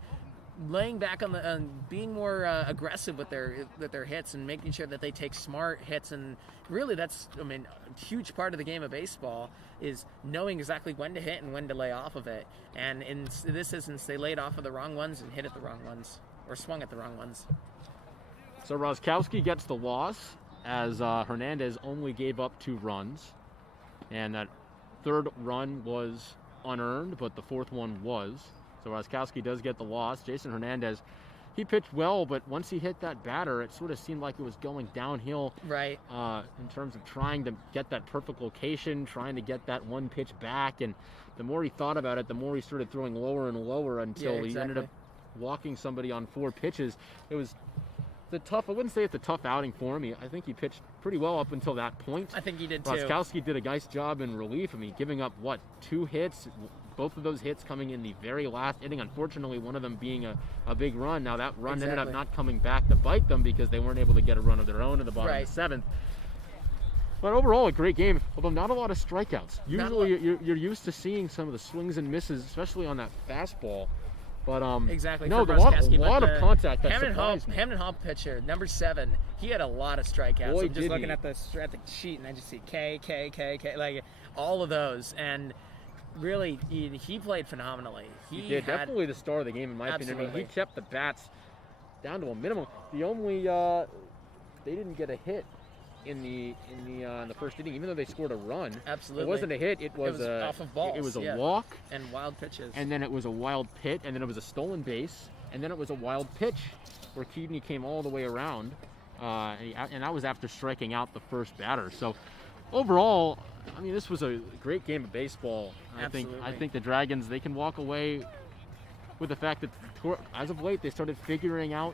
laying back on being more aggressive with their hits and making sure that they take smart hits. And really, that's a huge part of the game of baseball is knowing exactly when to hit and when to lay off of it. And in this instance, they laid off of the wrong ones and hit at the wrong ones, or swung at the wrong ones. So Roskowski gets the loss, as Hernandez only gave up 2 runs, and that third run was unearned, but the fourth one was. So Roskowski does get the loss. Jason Hernandez, he pitched well, but once he hit that batter, it sort of seemed like it was going downhill. Right. In terms of trying to get that perfect location, trying to get that one pitch back, and the more he thought about it, the more he started throwing lower and lower until he ended up walking somebody on 4 pitches. It was I wouldn't say it's a tough outing for him. I think he pitched pretty well up until that point. I think he did too. Roskowski did a nice job in relief. Giving up 2 hits. Both of those hits coming in the very last inning. Unfortunately, one of them being a big run. Now that run ended up not coming back to bite them because they weren't able to get a run of their own in the bottom of the 7th. But overall, a great game, although not a lot of strikeouts. Usually, you're used to seeing some of the swings and misses, especially on that fastball. But exactly. No, a lot of contact. Hamden Hall pitcher, number 7. He had a lot of strikeouts. Boy, I'm just looking at the sheet, and I just see K, like all of those, and really, he played phenomenally. He did. Definitely the star of the game, in my opinion. He kept the bats down to a minimum. The only they didn't get a hit in the first inning, even though they scored a run. Absolutely. It wasn't a hit. It was off of balls. It was a walk and wild pitches. And then it was a wild pitch, and then it was a stolen base, and then it was a wild pitch where Keaveney came all the way around, and that was after striking out the first batter. So overall, this was a great game of baseball. I think the Dragons, they can walk away with the fact that as of late they started figuring out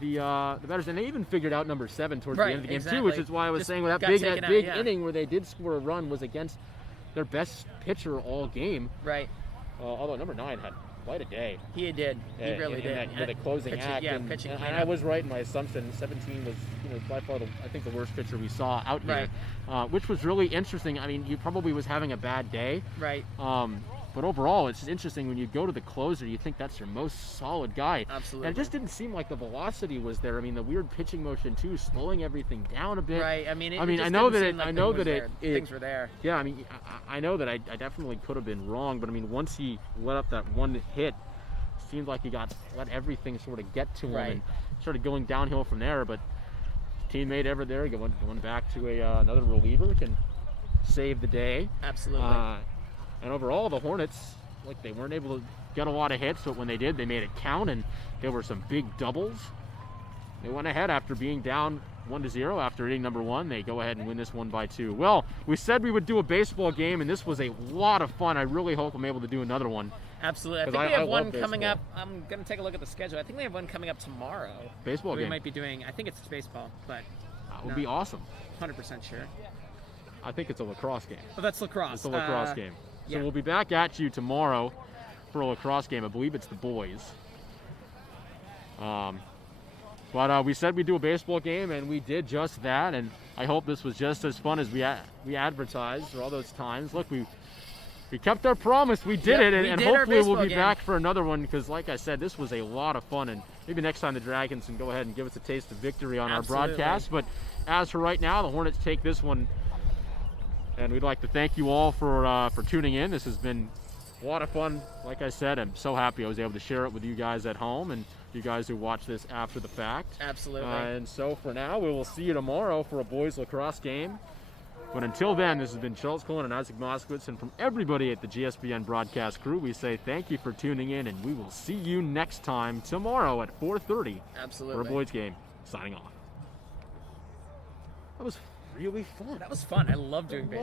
the batters, and they even figured out number 7 towards the end of the game too, which is why I was saying that big inning where they did score a run was against their best pitcher all game. Right. Although number 9 had quite a day. He did. He really did. With a closing act. And I was right in my assumption. 17 was, by far the worst pitcher we saw out here, which was really interesting. He probably was having a bad day. Right. But overall, it's just interesting when you go to the closer, you think that's your most solid guy. Absolutely. And it just didn't seem like the velocity was there. The weird pitching motion too, slowing everything down a bit. Right. I know that things were there. Yeah. I know that I definitely could have been wrong, but once he let up that one hit, it seemed like he let everything sort of get to him and started going downhill from there. But teammate ever there, going back to another reliever can save the day. Absolutely. And overall, the Hornets, they weren't able to get a lot of hits, but when they did, they made it count, and there were some big doubles. They went ahead after being down 1-0 after hitting number 1. They go ahead and win this one by 2. Well, we said we would do a baseball game, and this was a lot of fun. I really hope I'm able to do another one. Absolutely. I 'Cause think we I have one love coming up. baseball. I'm going to take a look at the schedule. I think we have one coming up tomorrow. Baseball We game. might be doing, I think it's baseball, but That would be awesome. 100% sure. I think it's a lacrosse game. Oh, that's lacrosse. It's a lacrosse game. So yeah. we'll be back at you tomorrow for a lacrosse game. I believe it's the boys. But we said we'd do a baseball game, and we did just that. And I hope this was just as fun as we advertised for all those times. Look, we kept our promise. We did it, we and did our hopefully we'll baseball be game. back for another one because, like I said, this was a lot of fun. And maybe next time the Dragons can go ahead and give us a taste of victory on Absolutely. our broadcast. But as for right now, the Hornets take this one. And we'd like to thank you all for tuning in. This has been a lot of fun. Like I said, I'm so happy I was able to share it with you guys at home and you guys who watch this after the fact. Absolutely. And so for now, we will see you tomorrow for a boys lacrosse game. But until then, this has been Charles Cullen and Isaac Moskowitz. And from everybody at the GSPN broadcast crew, we say thank you for tuning in. And we will see you next time tomorrow at 4:30 Absolutely. for a boys game. Signing off. That was really fun. That was fun. I love doing baseball.